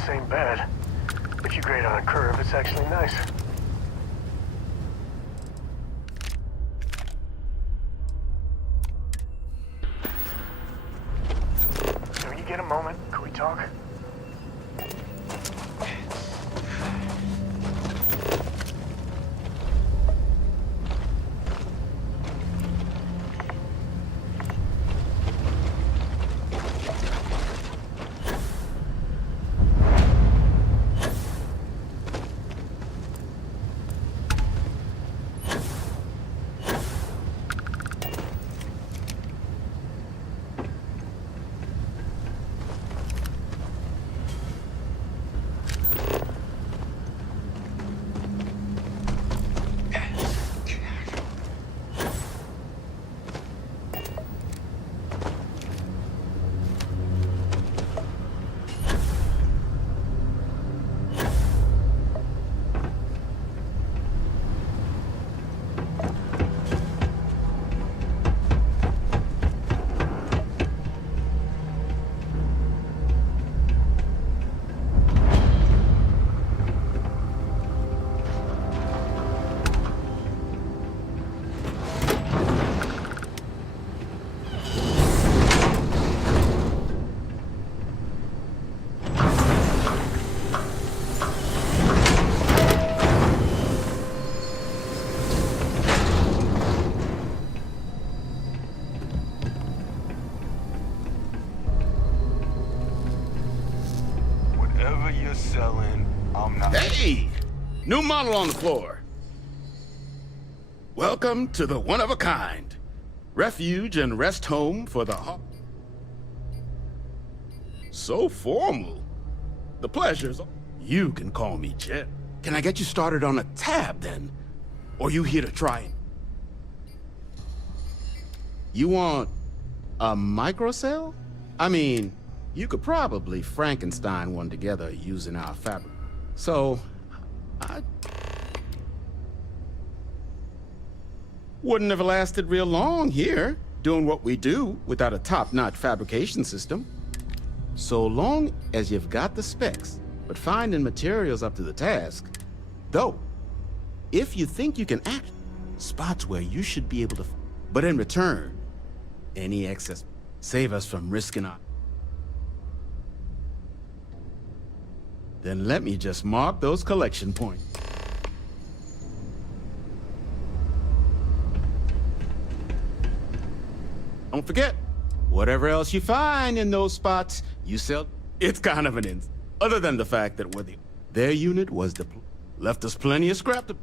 This ain't bad. If you grade on a curve, it's actually nice. So when you get a moment, can we talk? you're selling, I'm not. Hey! New model on the floor. Welcome to the one-of-a-kind. Refuge and rest home for the So formal. The pleasures. You can call me Jet. Can I get you started on a tab, then? Or you here to try it? You want a microcell? I mean, you could probably Frankenstein one together using our fabric. So, I wouldn't have lasted real long here, doing what we do without a top-notch fabrication system. So long as you've got the specs, but finding materials up to the task. Though, if you think you can act, spots where you should be able to, but in return, any excess, save us from risking our. Then let me just mark those collection points. Don't forget, whatever else you find in those spots, you sell. It's kind of an ins. Other than the fact that their unit was left us plenty of scrap to.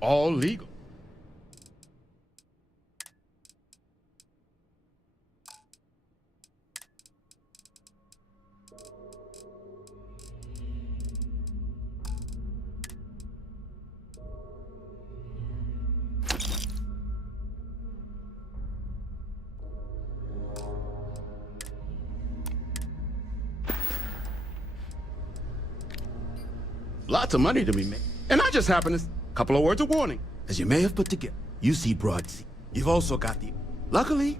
All legal. Lots of money to be made. And I just happen to... Couple of words of warning. As you may have put together, you see broad sea. You've also got the... Luckily...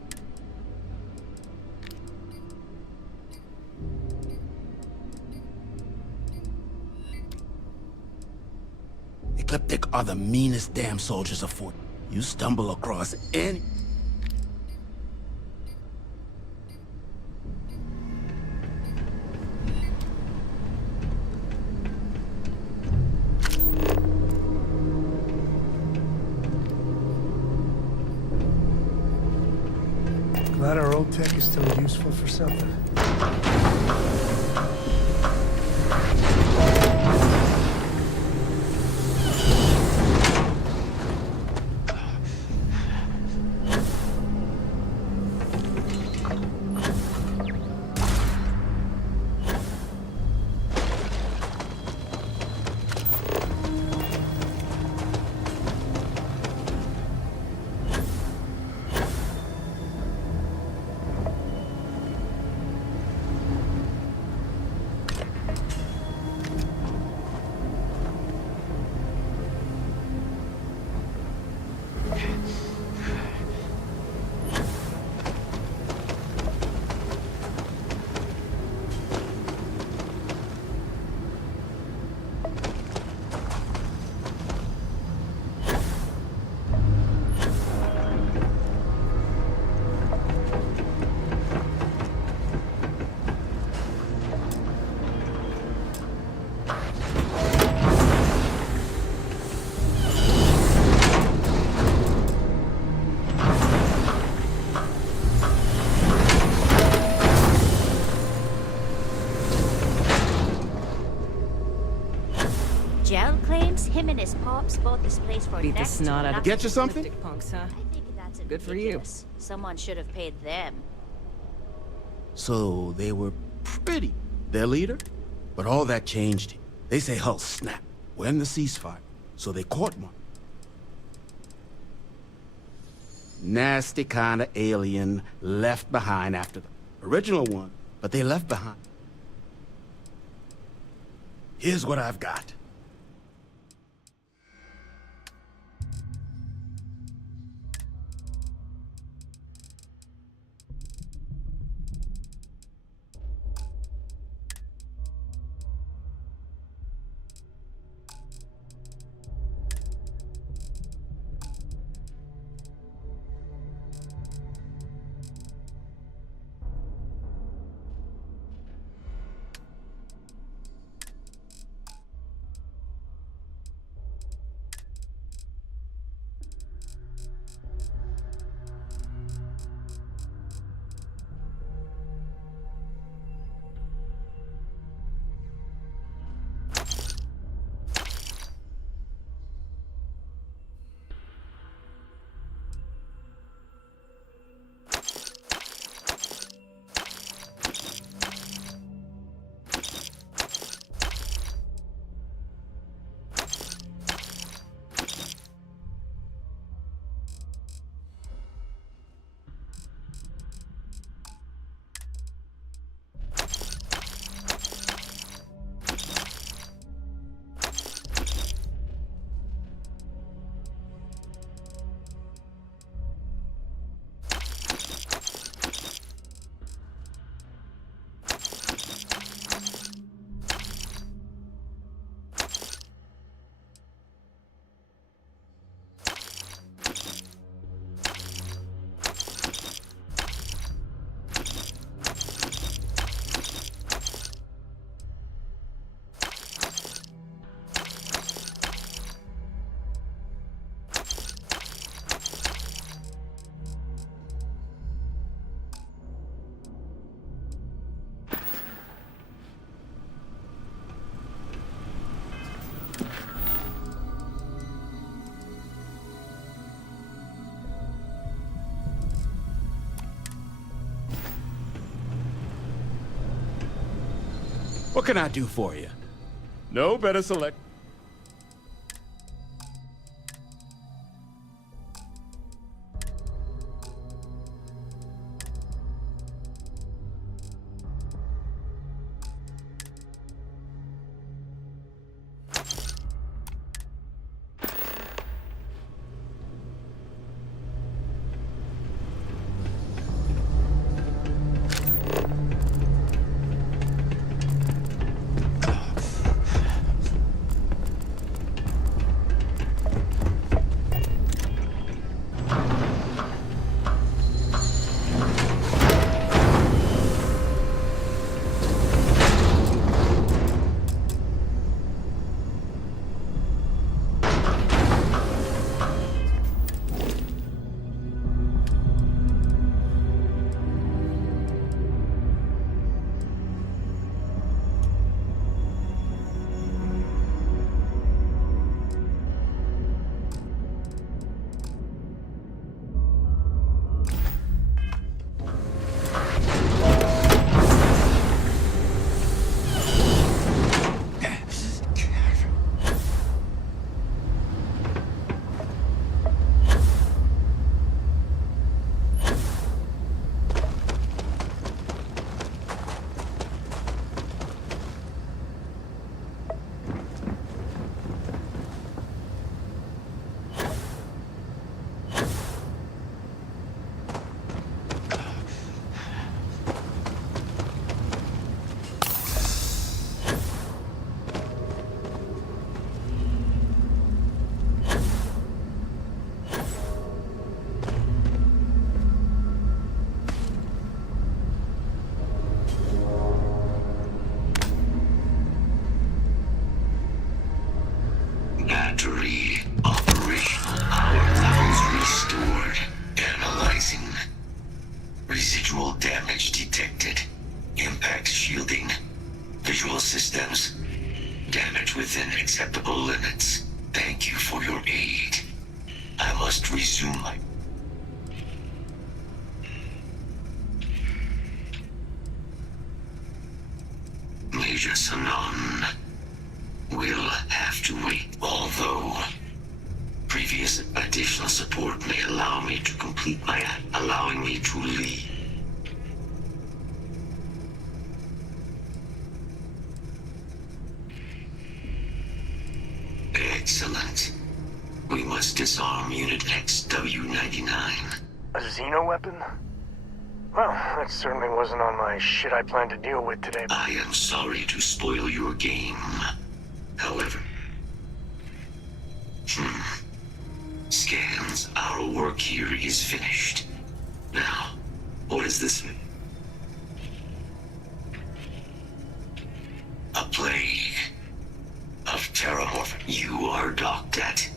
Ecliptic are the meanest damn soldiers of fortune. You stumble across any... Glad our old tech is still useful for something. Gel claims him and his pops bought this place for Beat the next snot out of Get you something? punks, huh? I think that's Good for you. ridiculous. Someone should have paid them. So they were pretty. Their leader? But all that changed. They say Hull snapped. We're in the ceasefire. So they caught one. Nasty kind of alien left behind after the original one. But they left behind. Here's what I've got. What can I do for you? No better select. Battery operational power levels restored. Analyzing. Residual damage detected. Impact shielding. Visual systems. Damage within acceptable limits. Thank you for your aid. I must resume my... Major Sanon will have to wait, although previous additional support may allow me to complete my... allowing me to leave. Excellent. We must disarm Unit XW-99. A Xeno weapon? Well, that certainly wasn't on my shit I planned to deal with today. I am sorry to spoil your game. However... Scans, our work here is finished. Now, what does this mean? A plague of terramorph. You are docked at.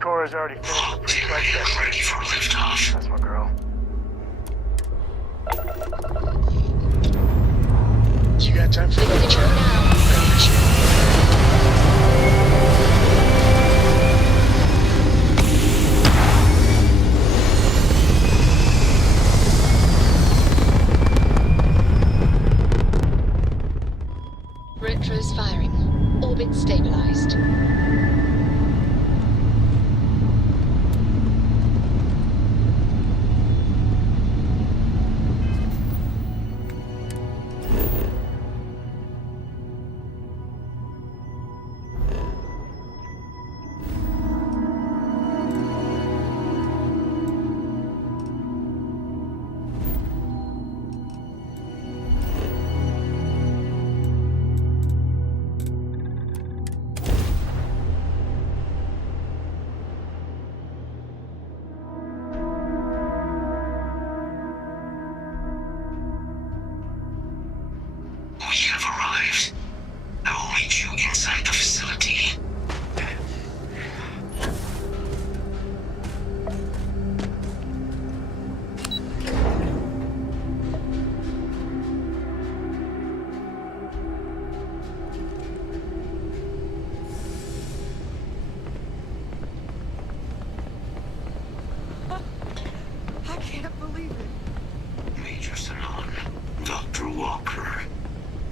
Cora's already finished the pre-flight test. Ready for liftoff. That's my girl. You got time for a little chat? I appreciate Retros firing. Orbit stabilized.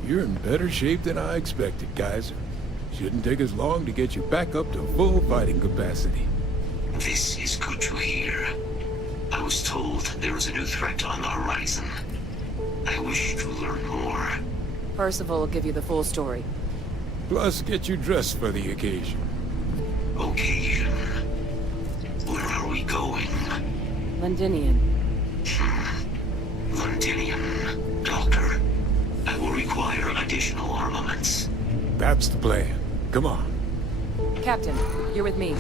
You're in better shape than I expected, Kaiser. Shouldn't take us long to get you back up to full fighting capacity. This is good to hear. I was told there was a new threat on the horizon. I wish to learn more. Percival will give you the full story. Plus, get you dressed for the occasion. Occasion? Where are we going? Londinian. Londinian. Doctor, I will require additional armaments. That's the plan. Come on. Captain, you're with me.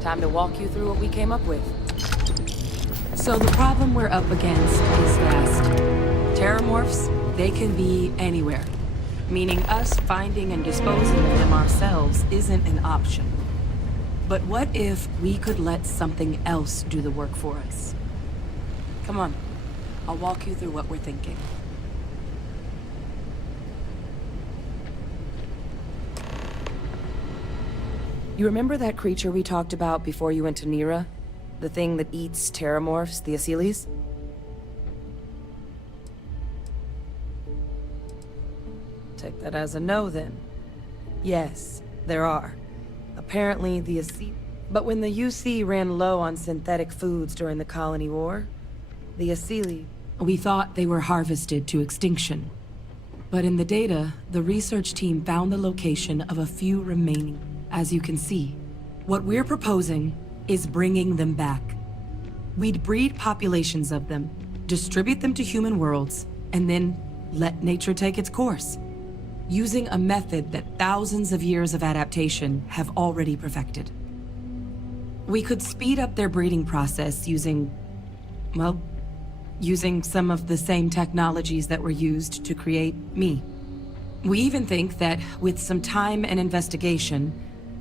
Time to walk you through what we came up with. So the problem we're up against is vast. Terramorphs, they can be anywhere. Meaning us finding and disposing of them ourselves isn't an option. But what if we could let something else do the work for us? Come on, I'll walk you through what we're thinking. You remember that creature we talked about before you went to Nira? The thing that eats terramorphs, the Asiles? Take that as a no, then. Yes, there are. Apparently, the Asiles... But when the UC ran low on synthetic foods during the Colony War, the Asiles... We thought they were harvested to extinction. But in the data, the research team found the location of a few remaining. As you can see, what we're proposing is bringing them back. We'd breed populations of them, distribute them to human worlds, and then let nature take its course, using a method that thousands of years of adaptation have already perfected. We could speed up their breeding process using, well, using some of the same technologies that were used to create me. We even think that with some time and investigation,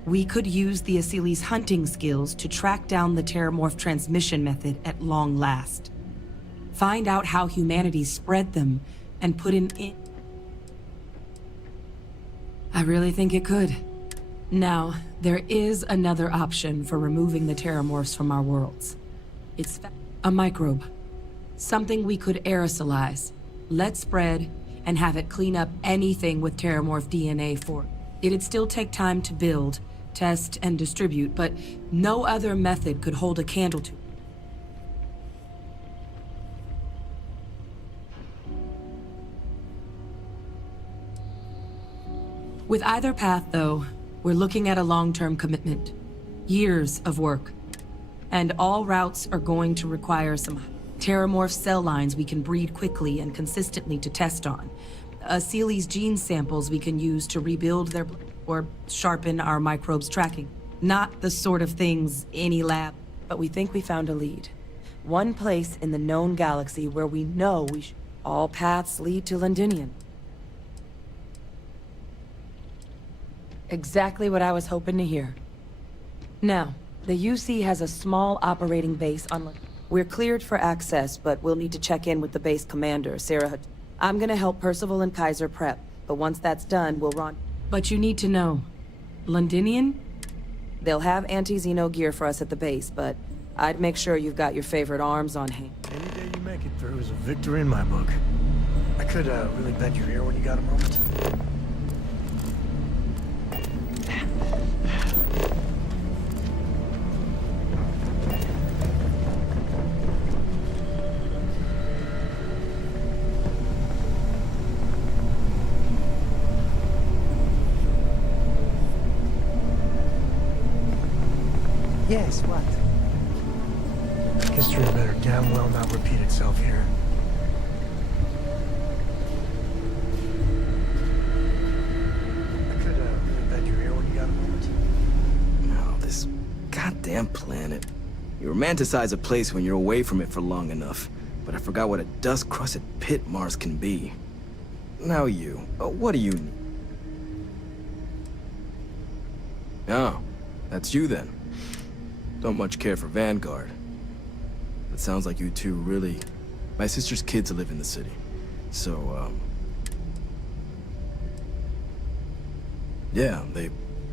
we could use the Asiles' hunting skills to track down the Terramorph transmission method at long last. Find out how humanity spread them and put in it. I really think it could. Now, there is another option for removing the Terramorphs from our worlds. It's a microbe. Something we could aerosolize, let spread, and have it clean up anything with Terramorph DNA for it. It'd still take time to build, test, and distribute, but no other method could hold a candle to. With either path, though, we're looking at a long-term commitment. Years of work. And all routes are going to require some Terramorph cell lines we can breed quickly and consistently to test on. Asiles' gene samples we can use to rebuild their... or sharpen our microbes tracking. Not the sort of things any lab, but we think we found a lead. One place in the known galaxy where we know all paths lead to Londinian. Exactly what I was hoping to hear. Now, the UC has a small operating base on... We're cleared for access, but we'll need to check in with the base commander, Sarah. I'm gonna help Percival and Kaiser prep, but once that's done, we'll run... But you need to know, Londinian? They'll have anti-Xeno gear for us at the base, but I'd make sure you've got your favorite arms on hand. Any day you make it through is a victory in my book. I could really bend your ear when you got a moment. Yes, what? History better damn well not repeat itself here. I could really bend your ear when you got a moment. Oh, this goddamn planet. You romanticize a place when you're away from it for long enough, but I forgot what a dust-crusted pit Mars can be. Now you, what do you need? Oh, that's you then. Don't much care for Vanguard. It sounds like you two really... My sister's kids live in the city. So, yeah, they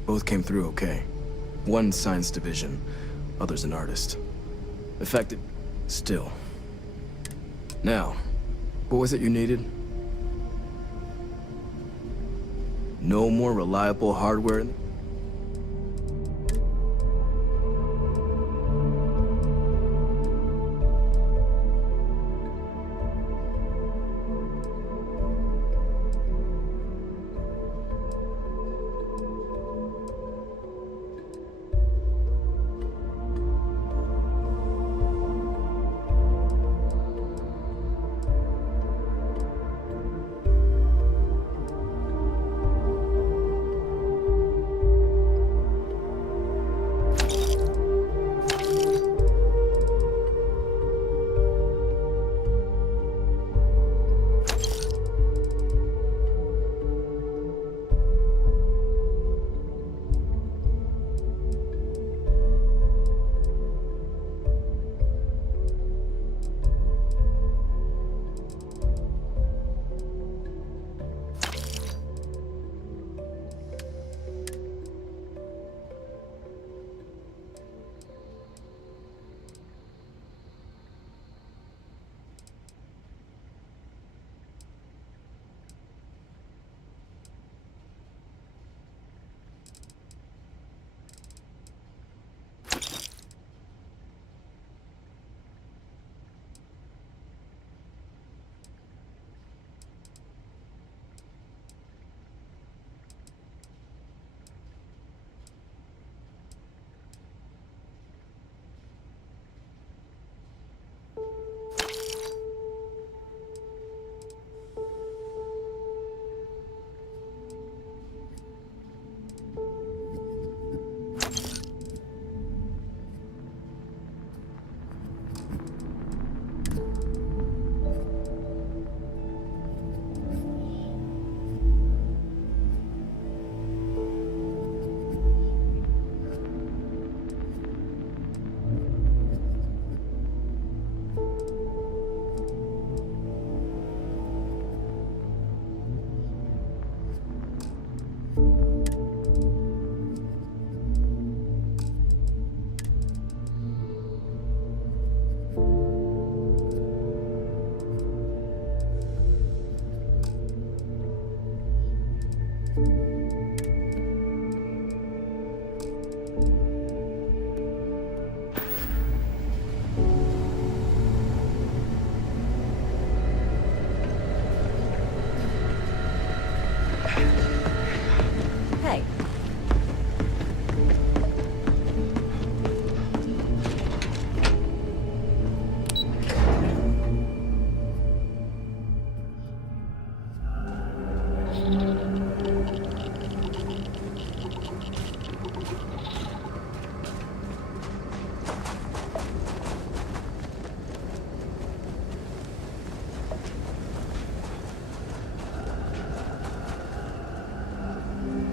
both came through okay. One science division, other's an artist. Affected, still. Now, what was it you needed? No more reliable hardware.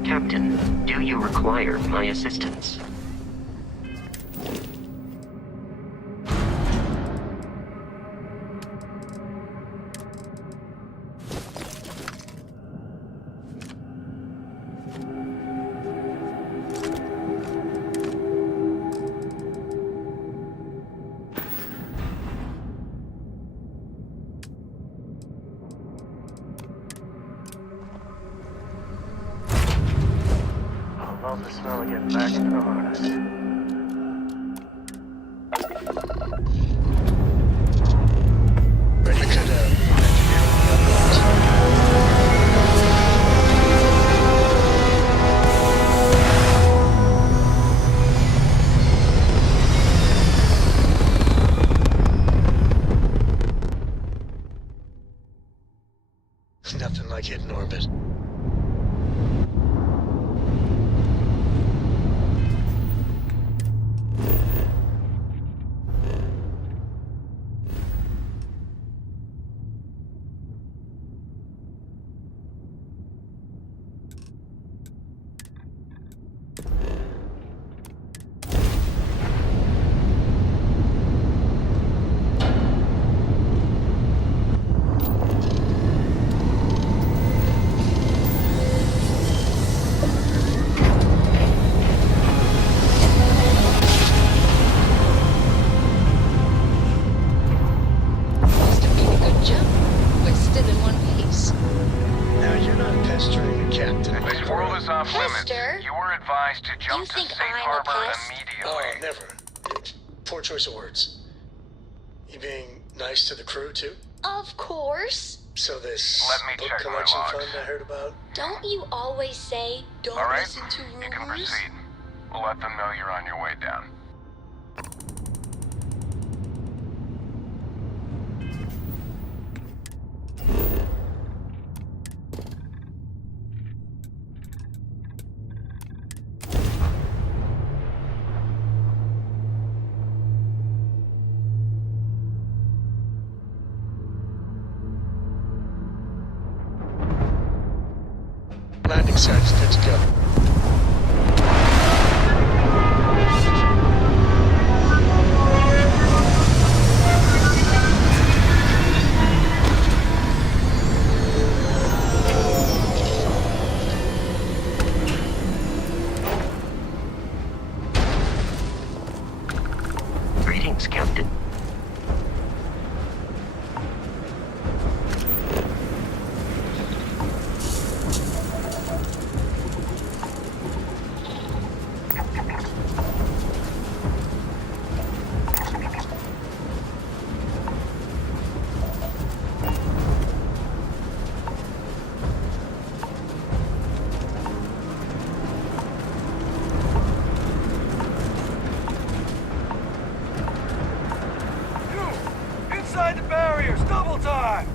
Captain, do you require my assistance? I love the smell of getting back into the harness. Ready to go. Nothing like hitting orbit. poor choice of words. You being nice to the crew, too? Of course. So this Let me book check my collection logs. fund I heard about? Don't you always say, don't All right, listen to rumors? you can proceed. We'll let them know you're on your way down. Landing site's good to go. Greetings, Captain. Inside the barriers, double time!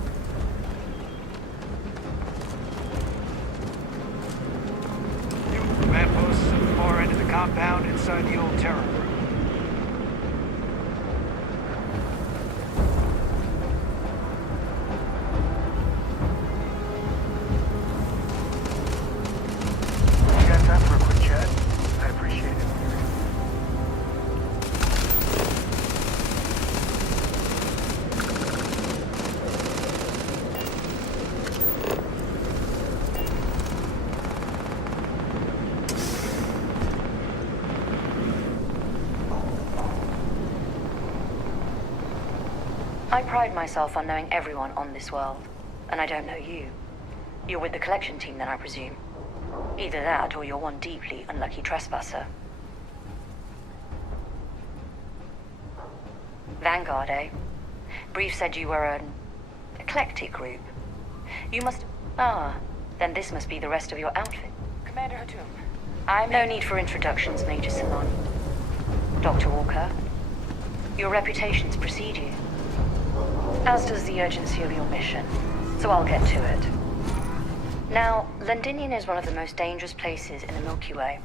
You command posts at the far end of the compound inside the old terror room. You got time for a quick chat? I appreciate it. I pride myself on knowing everyone on this world, and I don't know you. You're with the collection team then, I presume. Either that, or you're one deeply unlucky trespasser. Vanguard, eh? Brief said you were an eclectic group. You must... Ah, then this must be the rest of your outfit. Commander Hatum, No need for introductions, Major Salon. Dr. Walker, your reputations precede you. As does the urgency of your mission, so I'll get to it. Now, Londinian is one of the most dangerous places in the Milky Way.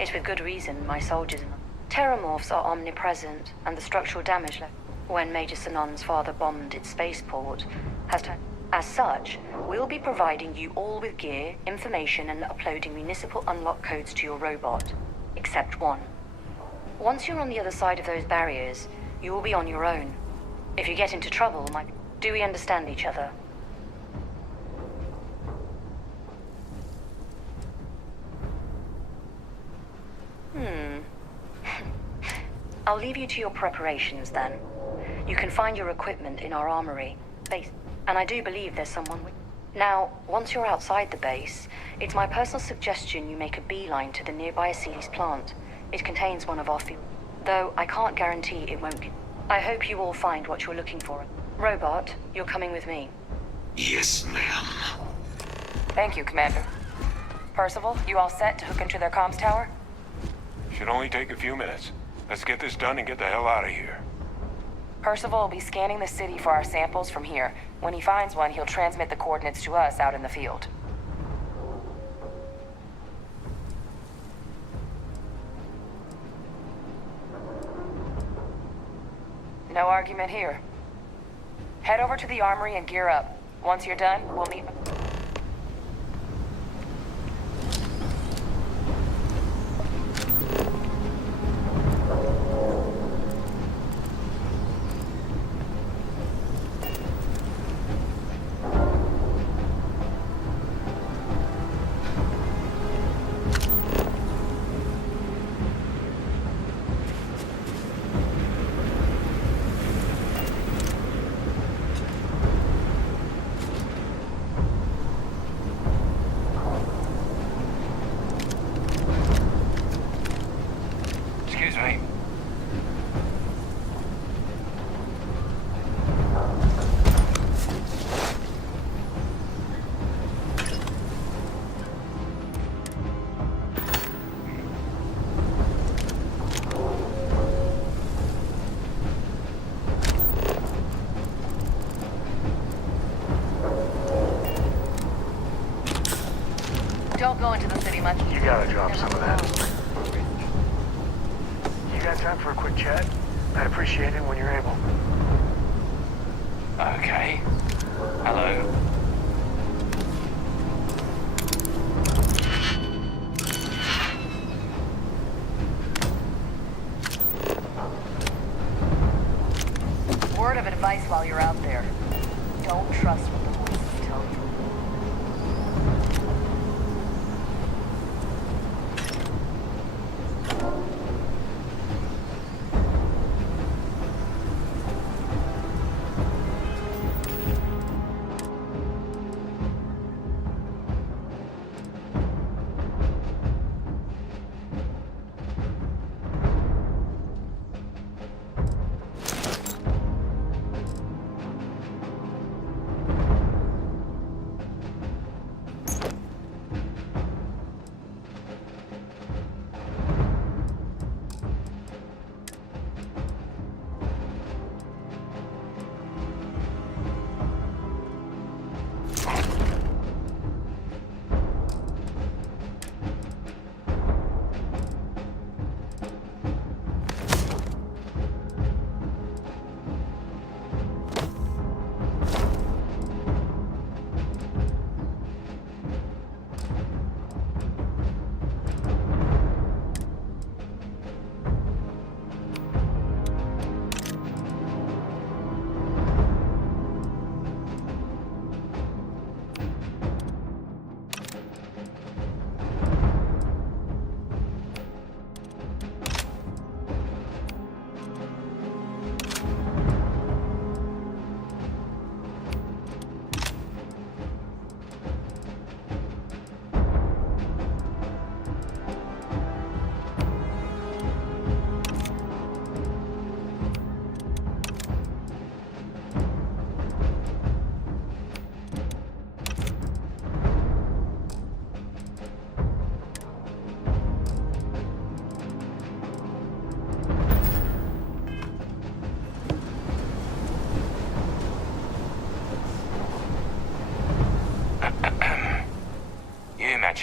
It's with good reason my soldiers... Terramorphs are omnipresent, and the structural damage left when Major Sanon's father bombed its spaceport has turned... As such, we'll be providing you all with gear, information, and uploading municipal unlock codes to your robot. Except one. Once you're on the other side of those barriers, you will be on your own. If you get into trouble, do we understand each other? I'll leave you to your preparations then. You can find your equipment in our armory. Base. And I do believe there's someone with... Now, once you're outside the base, it's my personal suggestion you make a beeline to the nearby Aceles plant. It contains one of our fuel. Though I can't guarantee it won't... I hope you all find what you're looking for. Robot, you're coming with me. Yes, ma'am. Thank you, Commander. Percival, you all set to hook into their comms tower? Should only take a few minutes. Let's get this done and get the hell out of here. Percival will be scanning the city for our samples from here. When he finds one, he'll transmit the coordinates to us out in the field. No argument here. Head over to the armory and gear up. Once you're done, we'll meet... had time for a quick chat, I'd appreciate it when you're able. Okay. Hello. Word of advice while you're out there. Don't trust what the voices tell you.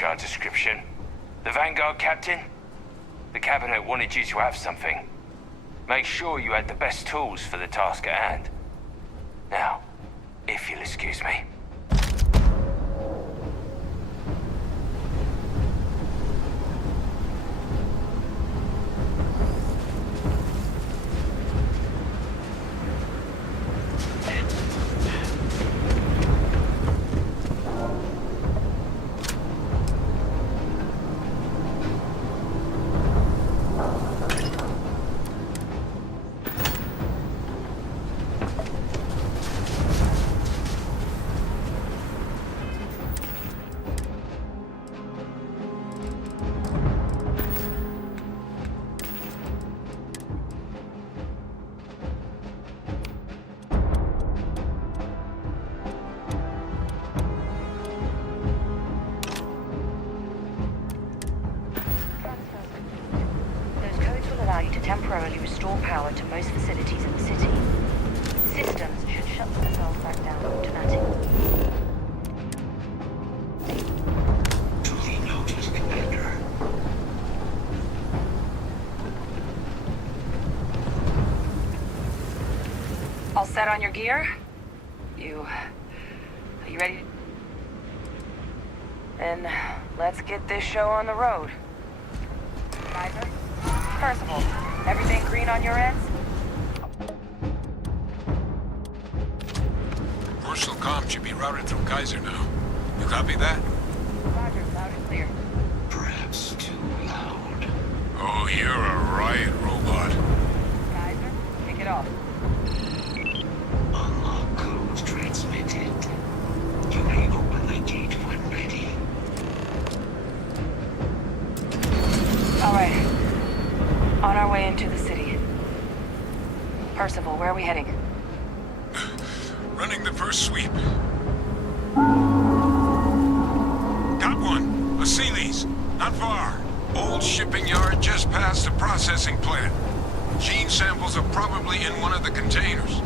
Our description. The Vanguard captain? The cabinet wanted you to have something. Make sure you had the best tools for the task at hand. Now, if you'll excuse me. Temporarily restore power to most facilities in the city. Systems should shut themselves back down automatically. Duly noted, Commander. All set on your gear? Are you ready? Then let's get this show on the road. Kaiser? Percival, everything green on your ends? Personal comm should be routed through Kaiser now. You copy that? Roger, loud and clear. Perhaps too loud. Oh, you're a riot robot. Kaiser, kick it off. Unlock code transmitted. You may open the gate when ready. All right. On our way into the city. Percival, where are we heading? Running the first sweep. Got one. A Sealy's. Not far. Old shipping yard just past the processing plant. Gene samples are probably in one of the containers.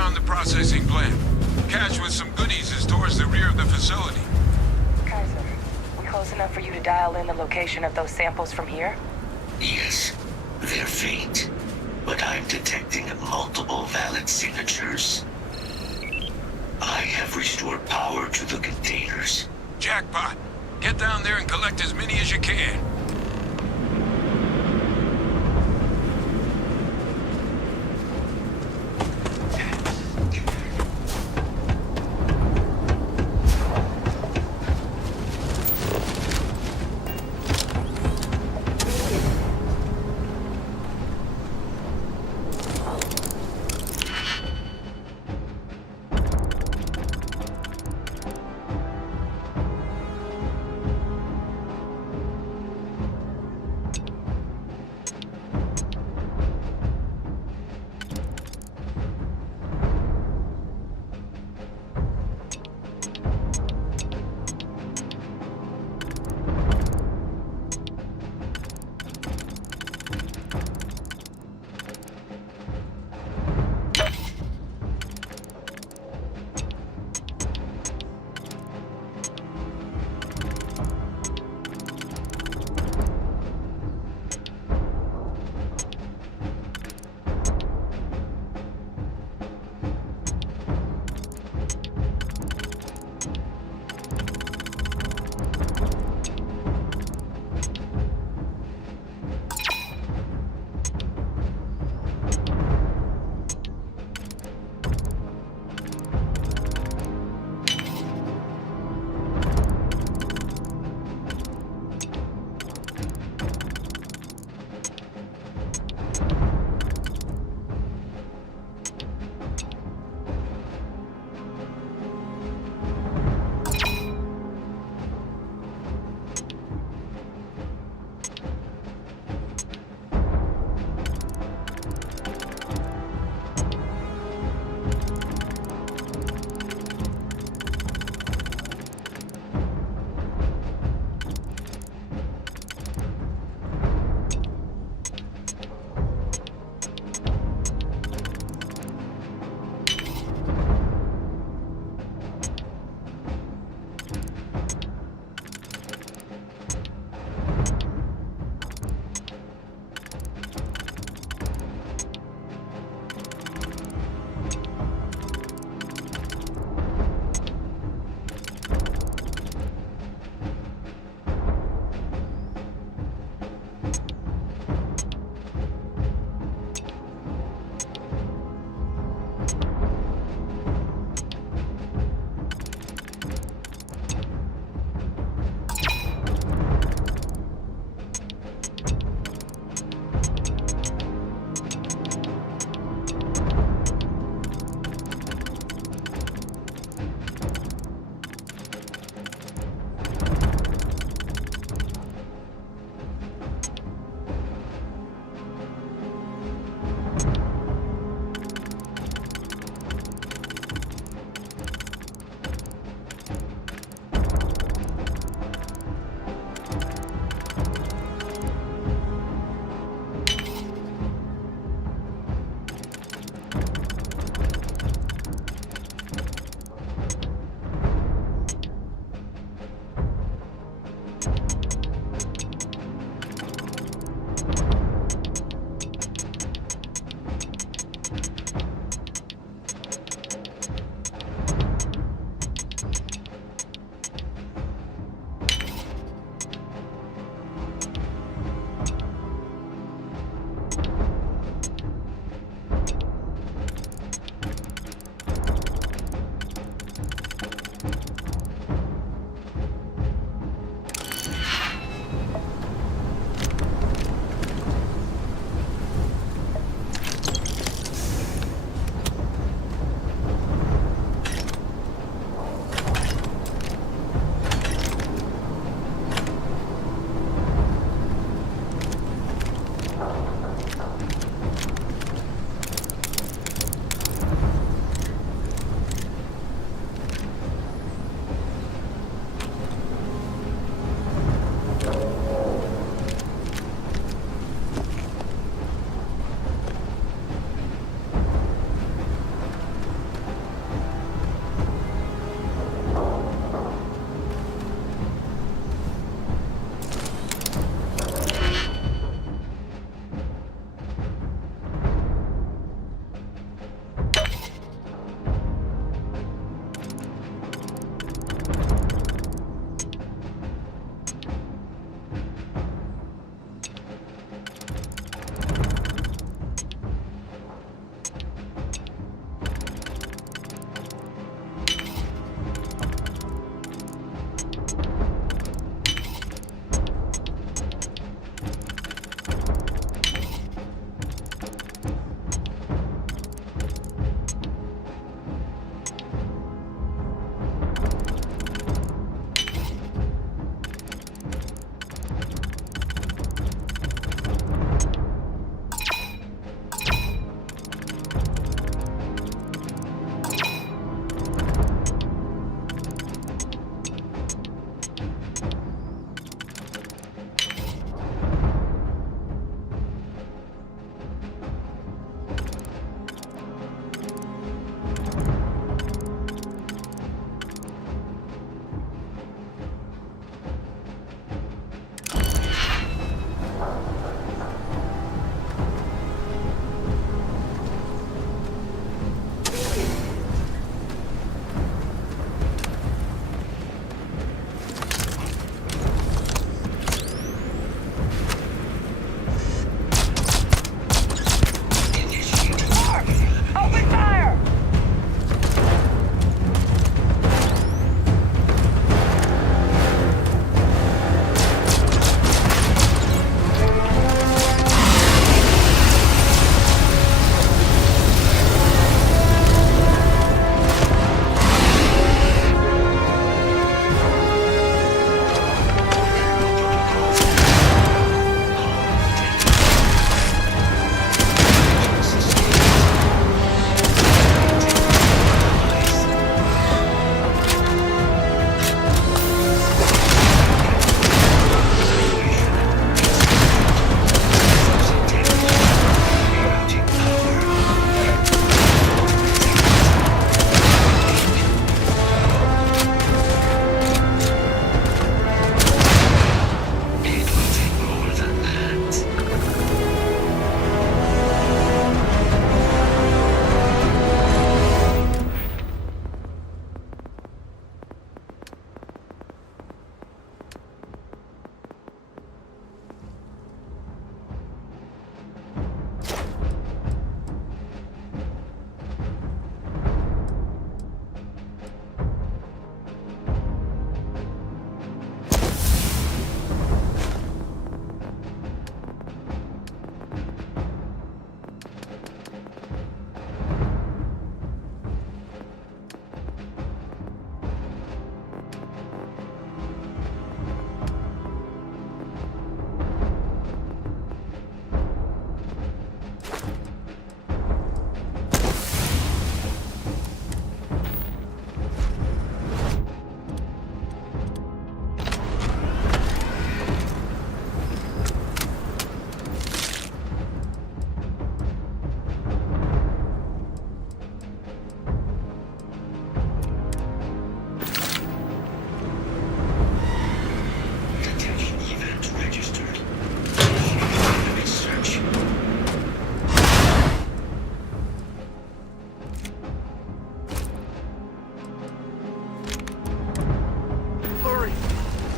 beyond the processing plant. Cache with some goodies is towards the rear of the facility. Kaiser, we close enough for you to dial in the location of those samples from here? Yes, they're faint, but I'm detecting multiple valid signatures. I have restored power to the containers. Jackpot. Get down there and collect as many as you can.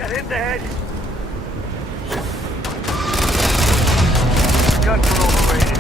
Got hit in the head. Guns are overrated.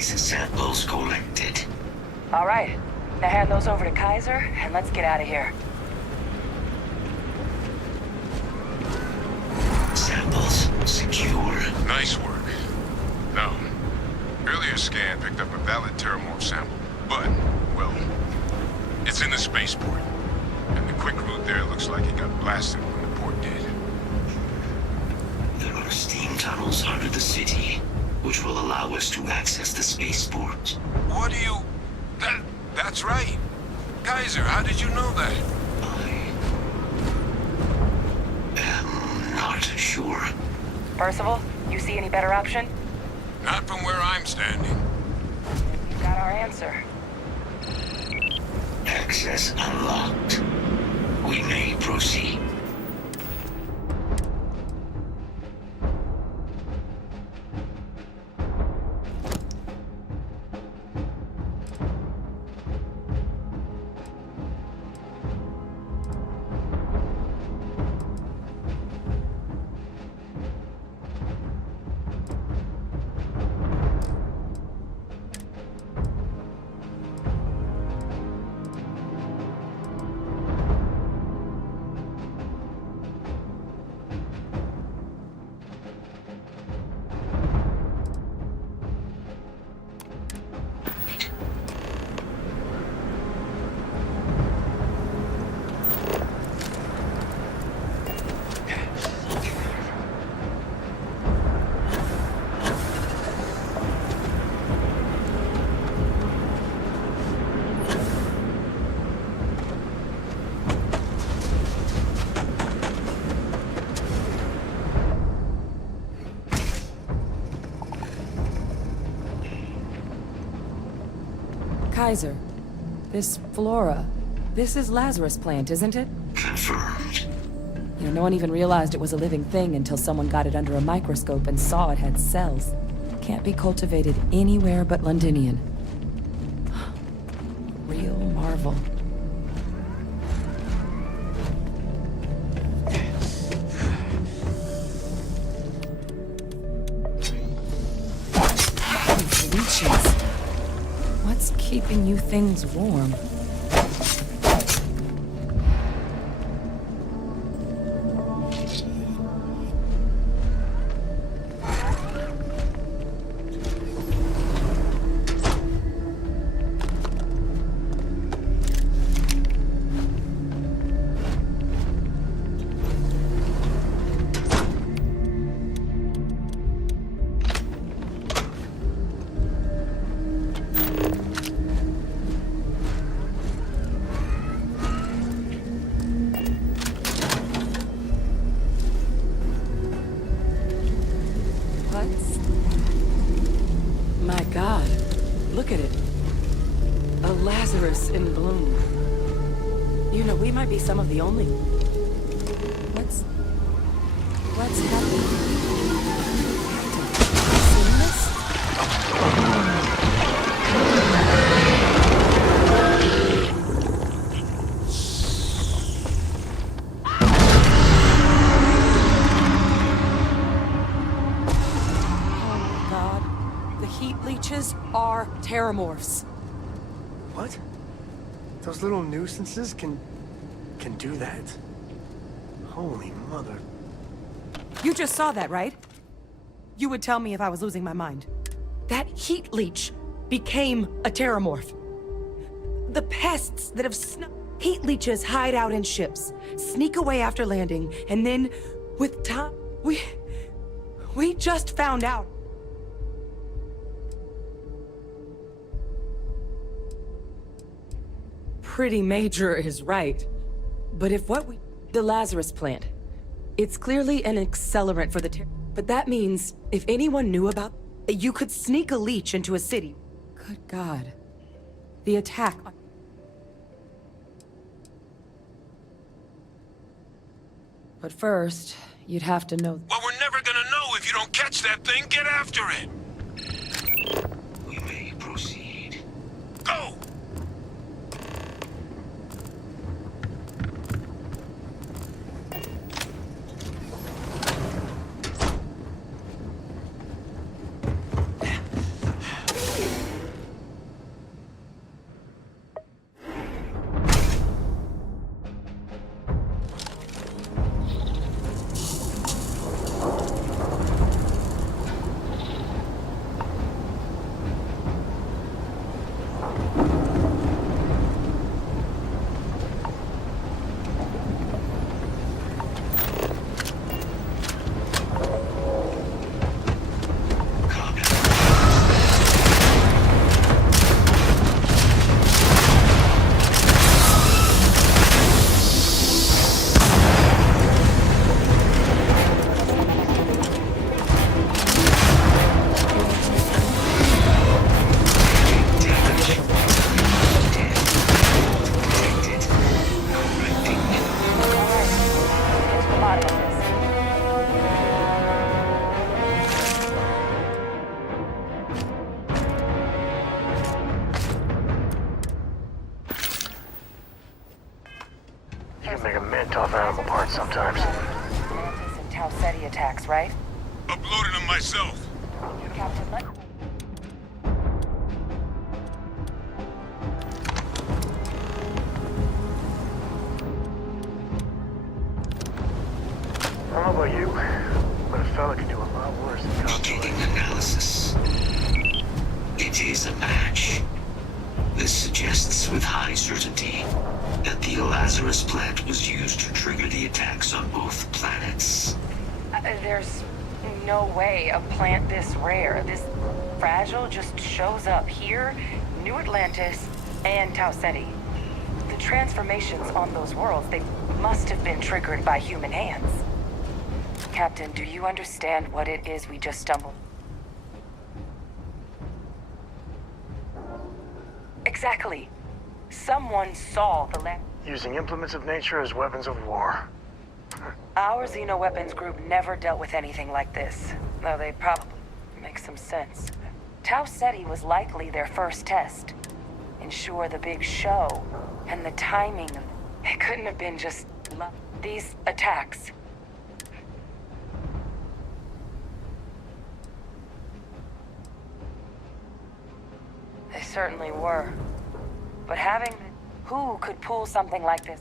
Samples collected. All right. Now hand those over to Kaiser, and let's get out of here. Samples secure. Nice work. No. Earlier scan picked up a valid terramorph sample, but, well, it's in the spaceport. And the quick route there looks like it got blasted when the port did. There are steam tunnels under the city, which will allow us to access the spaceport. What do you... That's right. Kaiser, how did you know that? I am not sure. Percival, you see any better option? Not from where I'm standing. You got our answer. Access unlocked. We may proceed. Kaiser, this flora, this is Lazarus plant, isn't it? Confirmed. You know, no one even realized it was a living thing until someone got it under a microscope and saw it had cells. Can't be cultivated anywhere but Londinian. Real marvel. keeping you things warm? My God, look at it. A Lazarus in bloom. You know, we might be some of the only... What's happening? Seen this? Are terramorphs. What? Those little nuisances can do that? Holy mother. You just saw that, right? You would tell me if I was losing my mind. That heat leech became a terramorph. The pests that have heat leeches hide out in ships, sneak away after landing, and then, with time, we just found out. Pretty major is right. But if the Lazarus plant, it's clearly an accelerant for the but that means if anyone knew about, you could sneak a leech into a city. Good God. The attack. But first, you'd have to know. Well, we're never gonna know if you don't catch that thing. Get after it. We may proceed. Go! Sometimes. Mantis and Tau attacks, right? Uploaded them myself. Captain, let... I don't know about you, but a fella can do a lot worse than beginning analysis. It is a match. This suggests with high certainty that the Lazarus plant was used to trigger the attacks on both planets. There's no way a plant this rare, this fragile, just shows up here, New Atlantis, and Tau Ceti. The transformations on those worlds, they must have been triggered by human hands. Captain, do you understand what it is we just stumbled? Exactly. Someone saw the land. Using implements of nature as weapons of war. Our xenoweapons group never dealt with anything like this, though they probably make some sense. Tau Ceti was likely their first test. Ensure the big show, and the timing. It couldn't have been just luck. These attacks. They certainly were. But having... Who could pull something like this?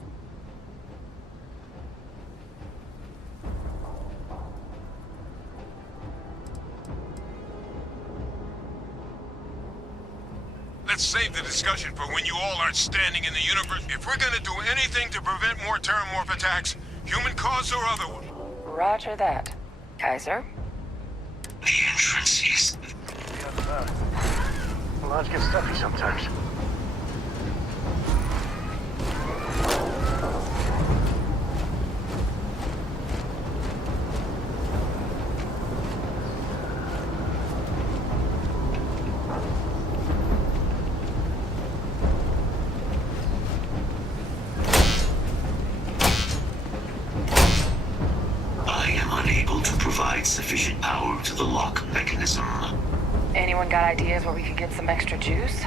Let's save the discussion for when you all aren't standing in the universe. If we're gonna do anything to prevent more Terramorph attacks, human cause or otherwise. Roger that. Kaiser? The entrance is... The lodge gets stuffy sometimes. Sufficient power to the lock mechanism. Anyone got ideas where we could get some extra juice?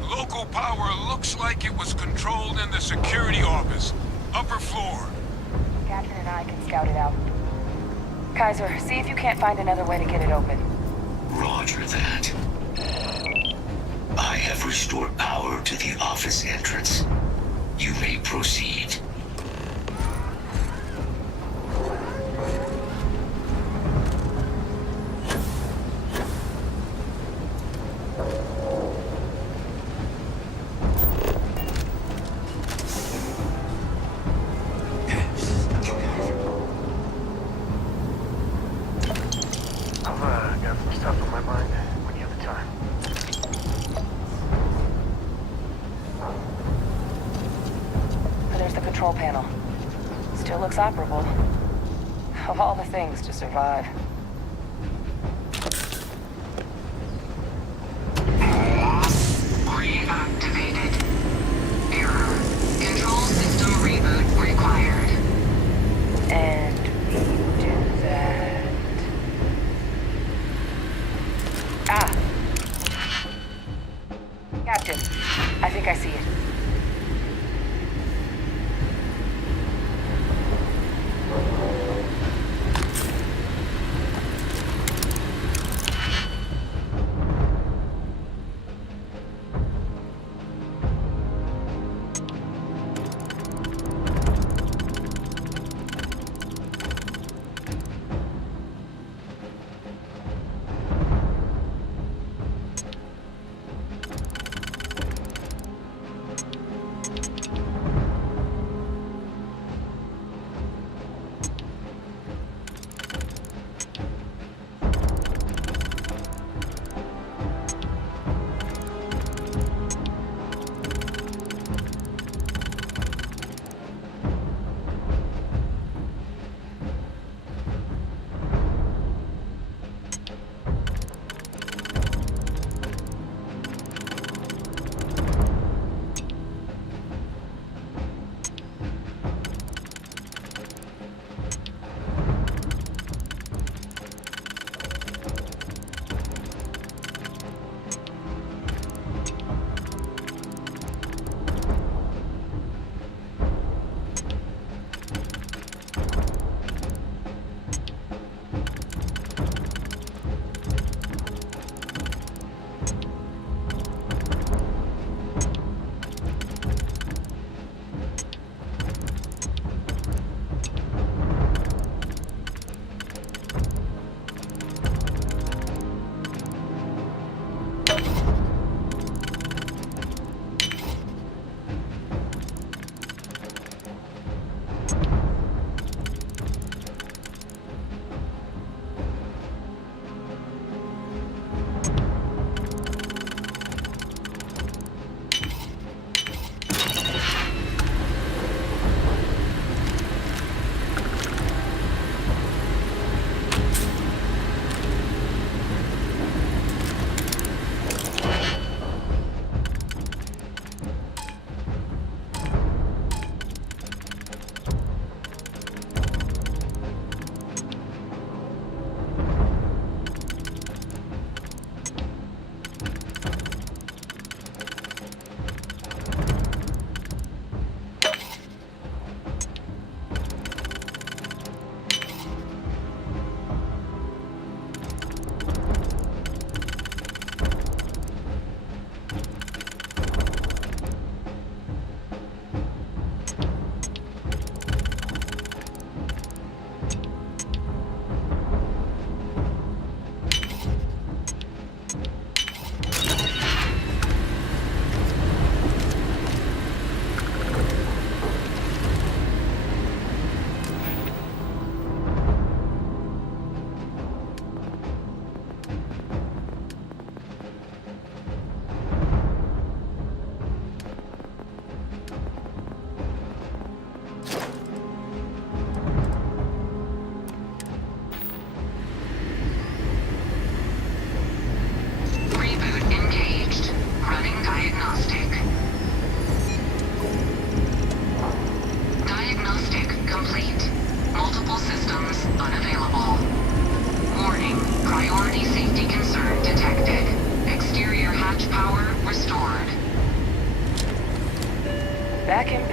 Local power looks like it was controlled in the security office. Upper floor. Captain and I can scout it out. Kaiser, see if you can't find another way to get it open. Roger that. I have restored power to the office entrance. You may proceed. Panel. Still looks operable. Of all the things to survive. Reactivated. Error. Control system reboot required. And we do that. Ah! Captain, I think I see it.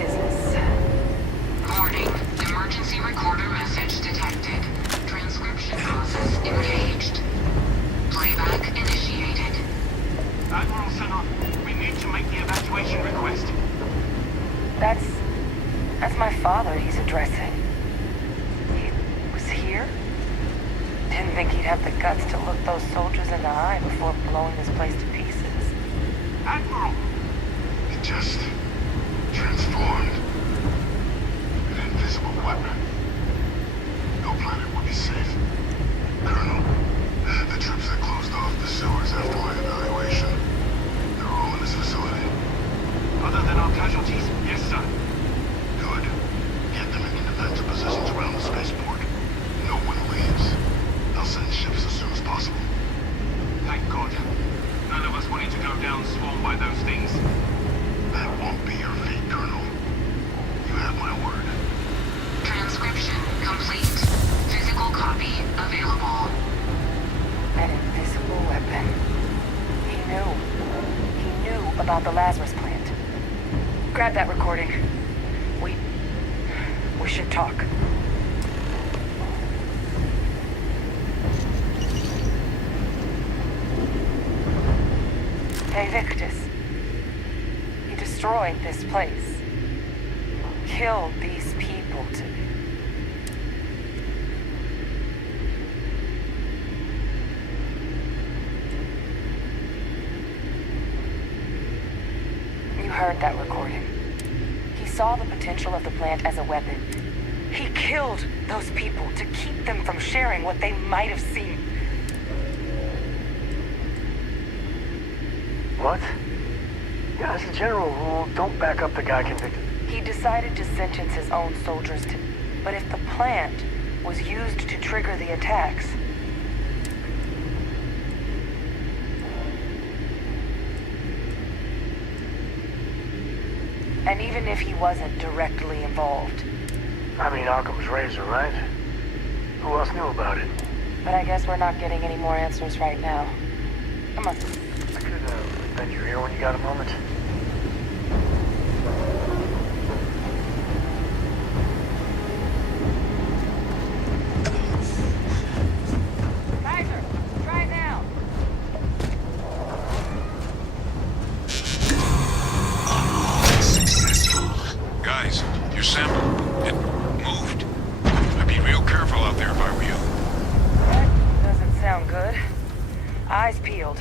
business. Warning. Emergency recorder message detected. Transcription process engaged. Playback initiated. Admiral Sinon, we need to make the evacuation request. That's my father he's addressing. He was here? Didn't think he'd have the guts to look those soldiers in the eye before blowing this place to pieces. Admiral! It just transformed. An invisible weapon. No planet would be safe. Colonel, the troops that closed off the sewers after my evaluation, they're all in this facility. Other than our casualties? Yes, sir. Good. Get them in defensive positions around the spaceport. No one leaves. I'll send ships as soon as possible. Thank God. None of us wanted to go down swarmed by those things. That won't be your fate, Colonel. You have my word. Transcription complete. Physical copy available. An invisible weapon. He knew about the Lazarus plant. Grab that recording. We should talk. Hey, Victus. He destroyed this place. Killed these people to... You heard that recording. He saw the potential of the plant as a weapon. He killed those people to keep them from sharing what they might have seen. What? Yeah, as a general rule, don't back up the guy convicted. He decided to sentence his own soldiers to... But if the plant was used to trigger the attacks... And even if he wasn't directly involved... I mean, Occam's razor, right? Who else knew about it? But I guess we're not getting any more answers right now. Come on. I could bend your ear when you got a moment. Kaiser, try it now. Successful. Guys, your sample, it moved. I'd be real careful out there if I were you. That doesn't sound good. Eyes peeled.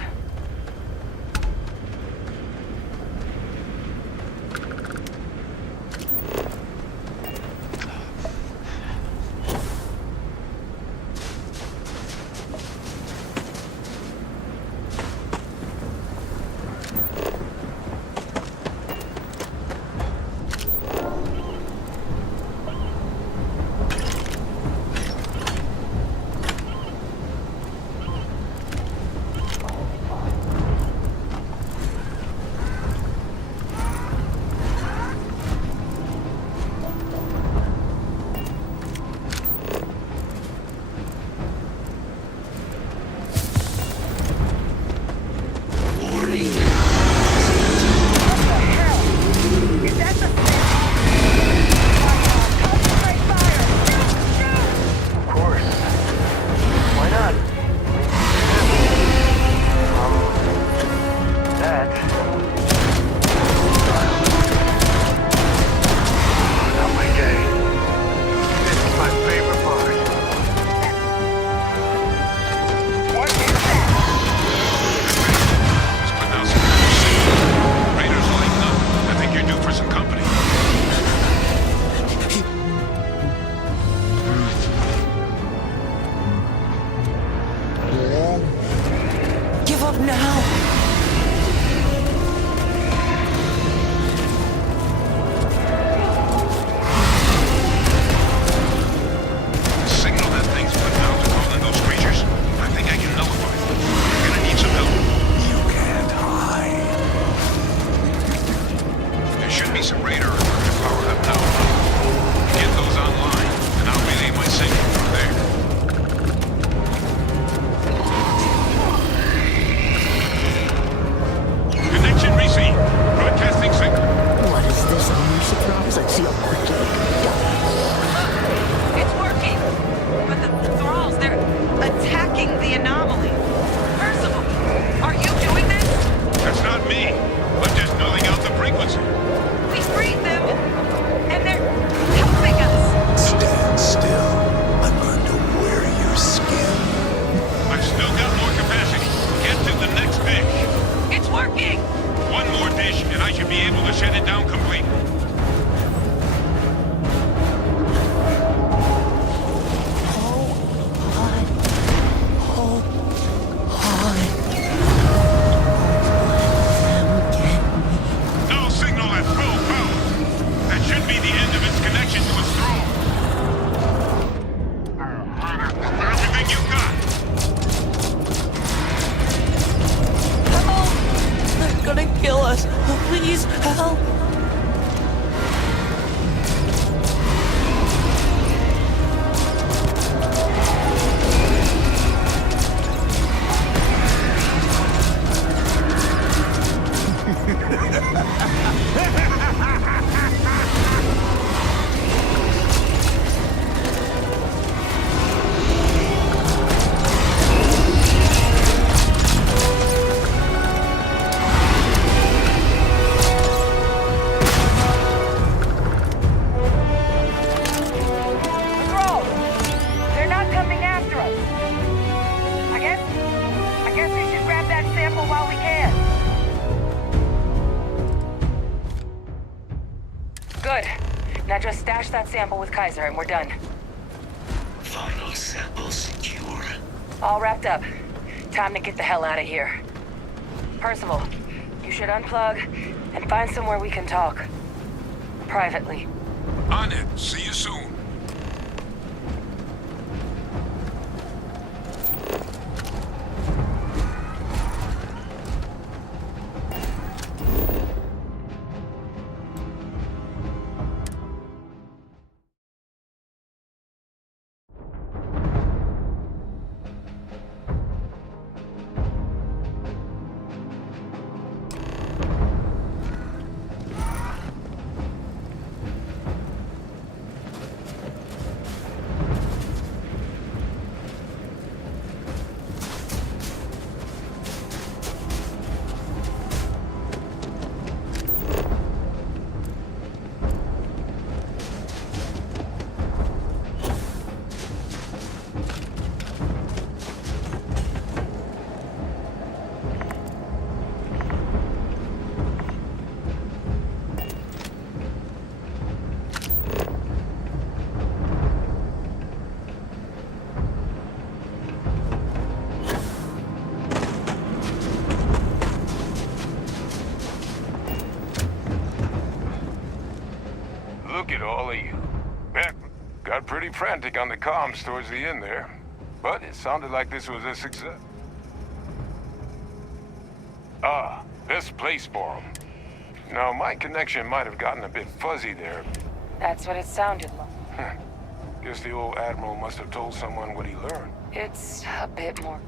Good. Now just stash that sample with Kaiser and we're done. Final sample secure. All wrapped up. Time to get the hell out of here. Percival, you should unplug and find somewhere we can talk. Privately. On it. See you soon. Look at all of you. Man, got pretty frantic on the comms towards the end there. But it sounded like this was a success. Ah, best place for them. Now, my connection might have gotten a bit fuzzy there. That's what it sounded like. Guess the old Admiral must have told someone what he learned. It's a bit more.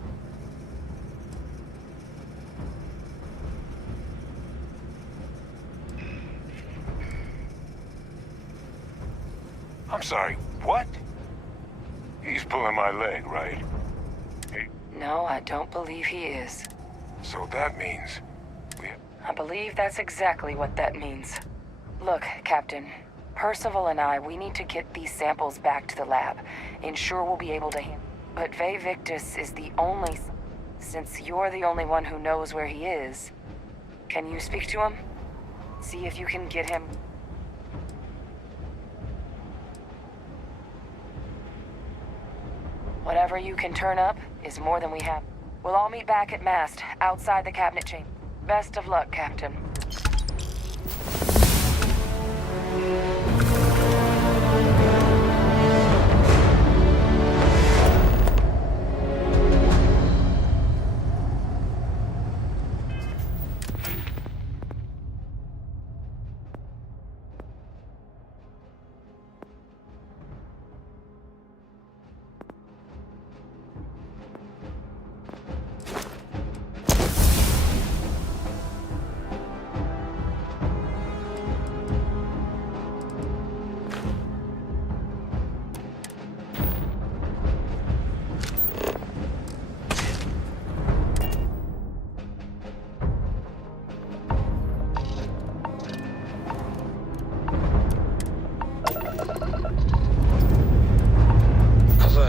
I'm sorry, what? He's pulling my leg, right? No, I don't believe he is. So that means... I believe that's exactly what that means. Look, Captain. Percival and we need to get these samples back to the lab. Ensure we'll be able to handle. But Ve Victus is the only... Since you're the only one who knows where he is, can you speak to him? See if you can get him... Whatever you can turn up is more than we have. We'll all meet back at mast, outside the cabinet chamber. Best of luck, Captain.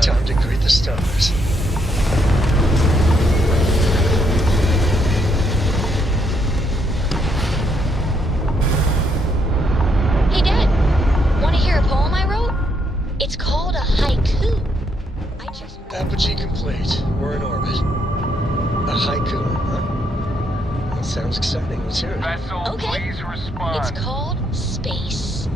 Time to greet the stars. Hey, Dad. Want to hear a poem I wrote? It's called a haiku. Apogee complete. We're in orbit. A haiku, huh? That sounds exciting. Let's hear it. Vessel, Okay. please respond. It's called space.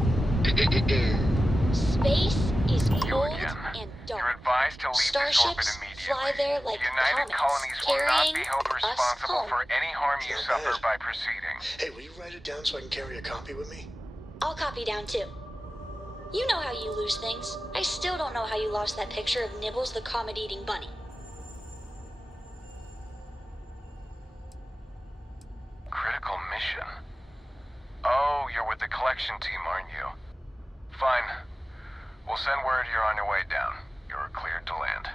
Space is cold and dark. You're advised to leave this orbit Starships immediately. fly there like United comets, colonies will not carrying be held us responsible home. for any harm you suffer by proceeding. Hey, will you write it down so I can carry a copy with me? I'll copy down too. You know how you lose things. I still don't know how you lost that picture of Nibbles the comet-eating bunny. Critical mission. Oh, you're with the collection team, aren't you? Fine. We'll send word you're on your way down. You're cleared to land.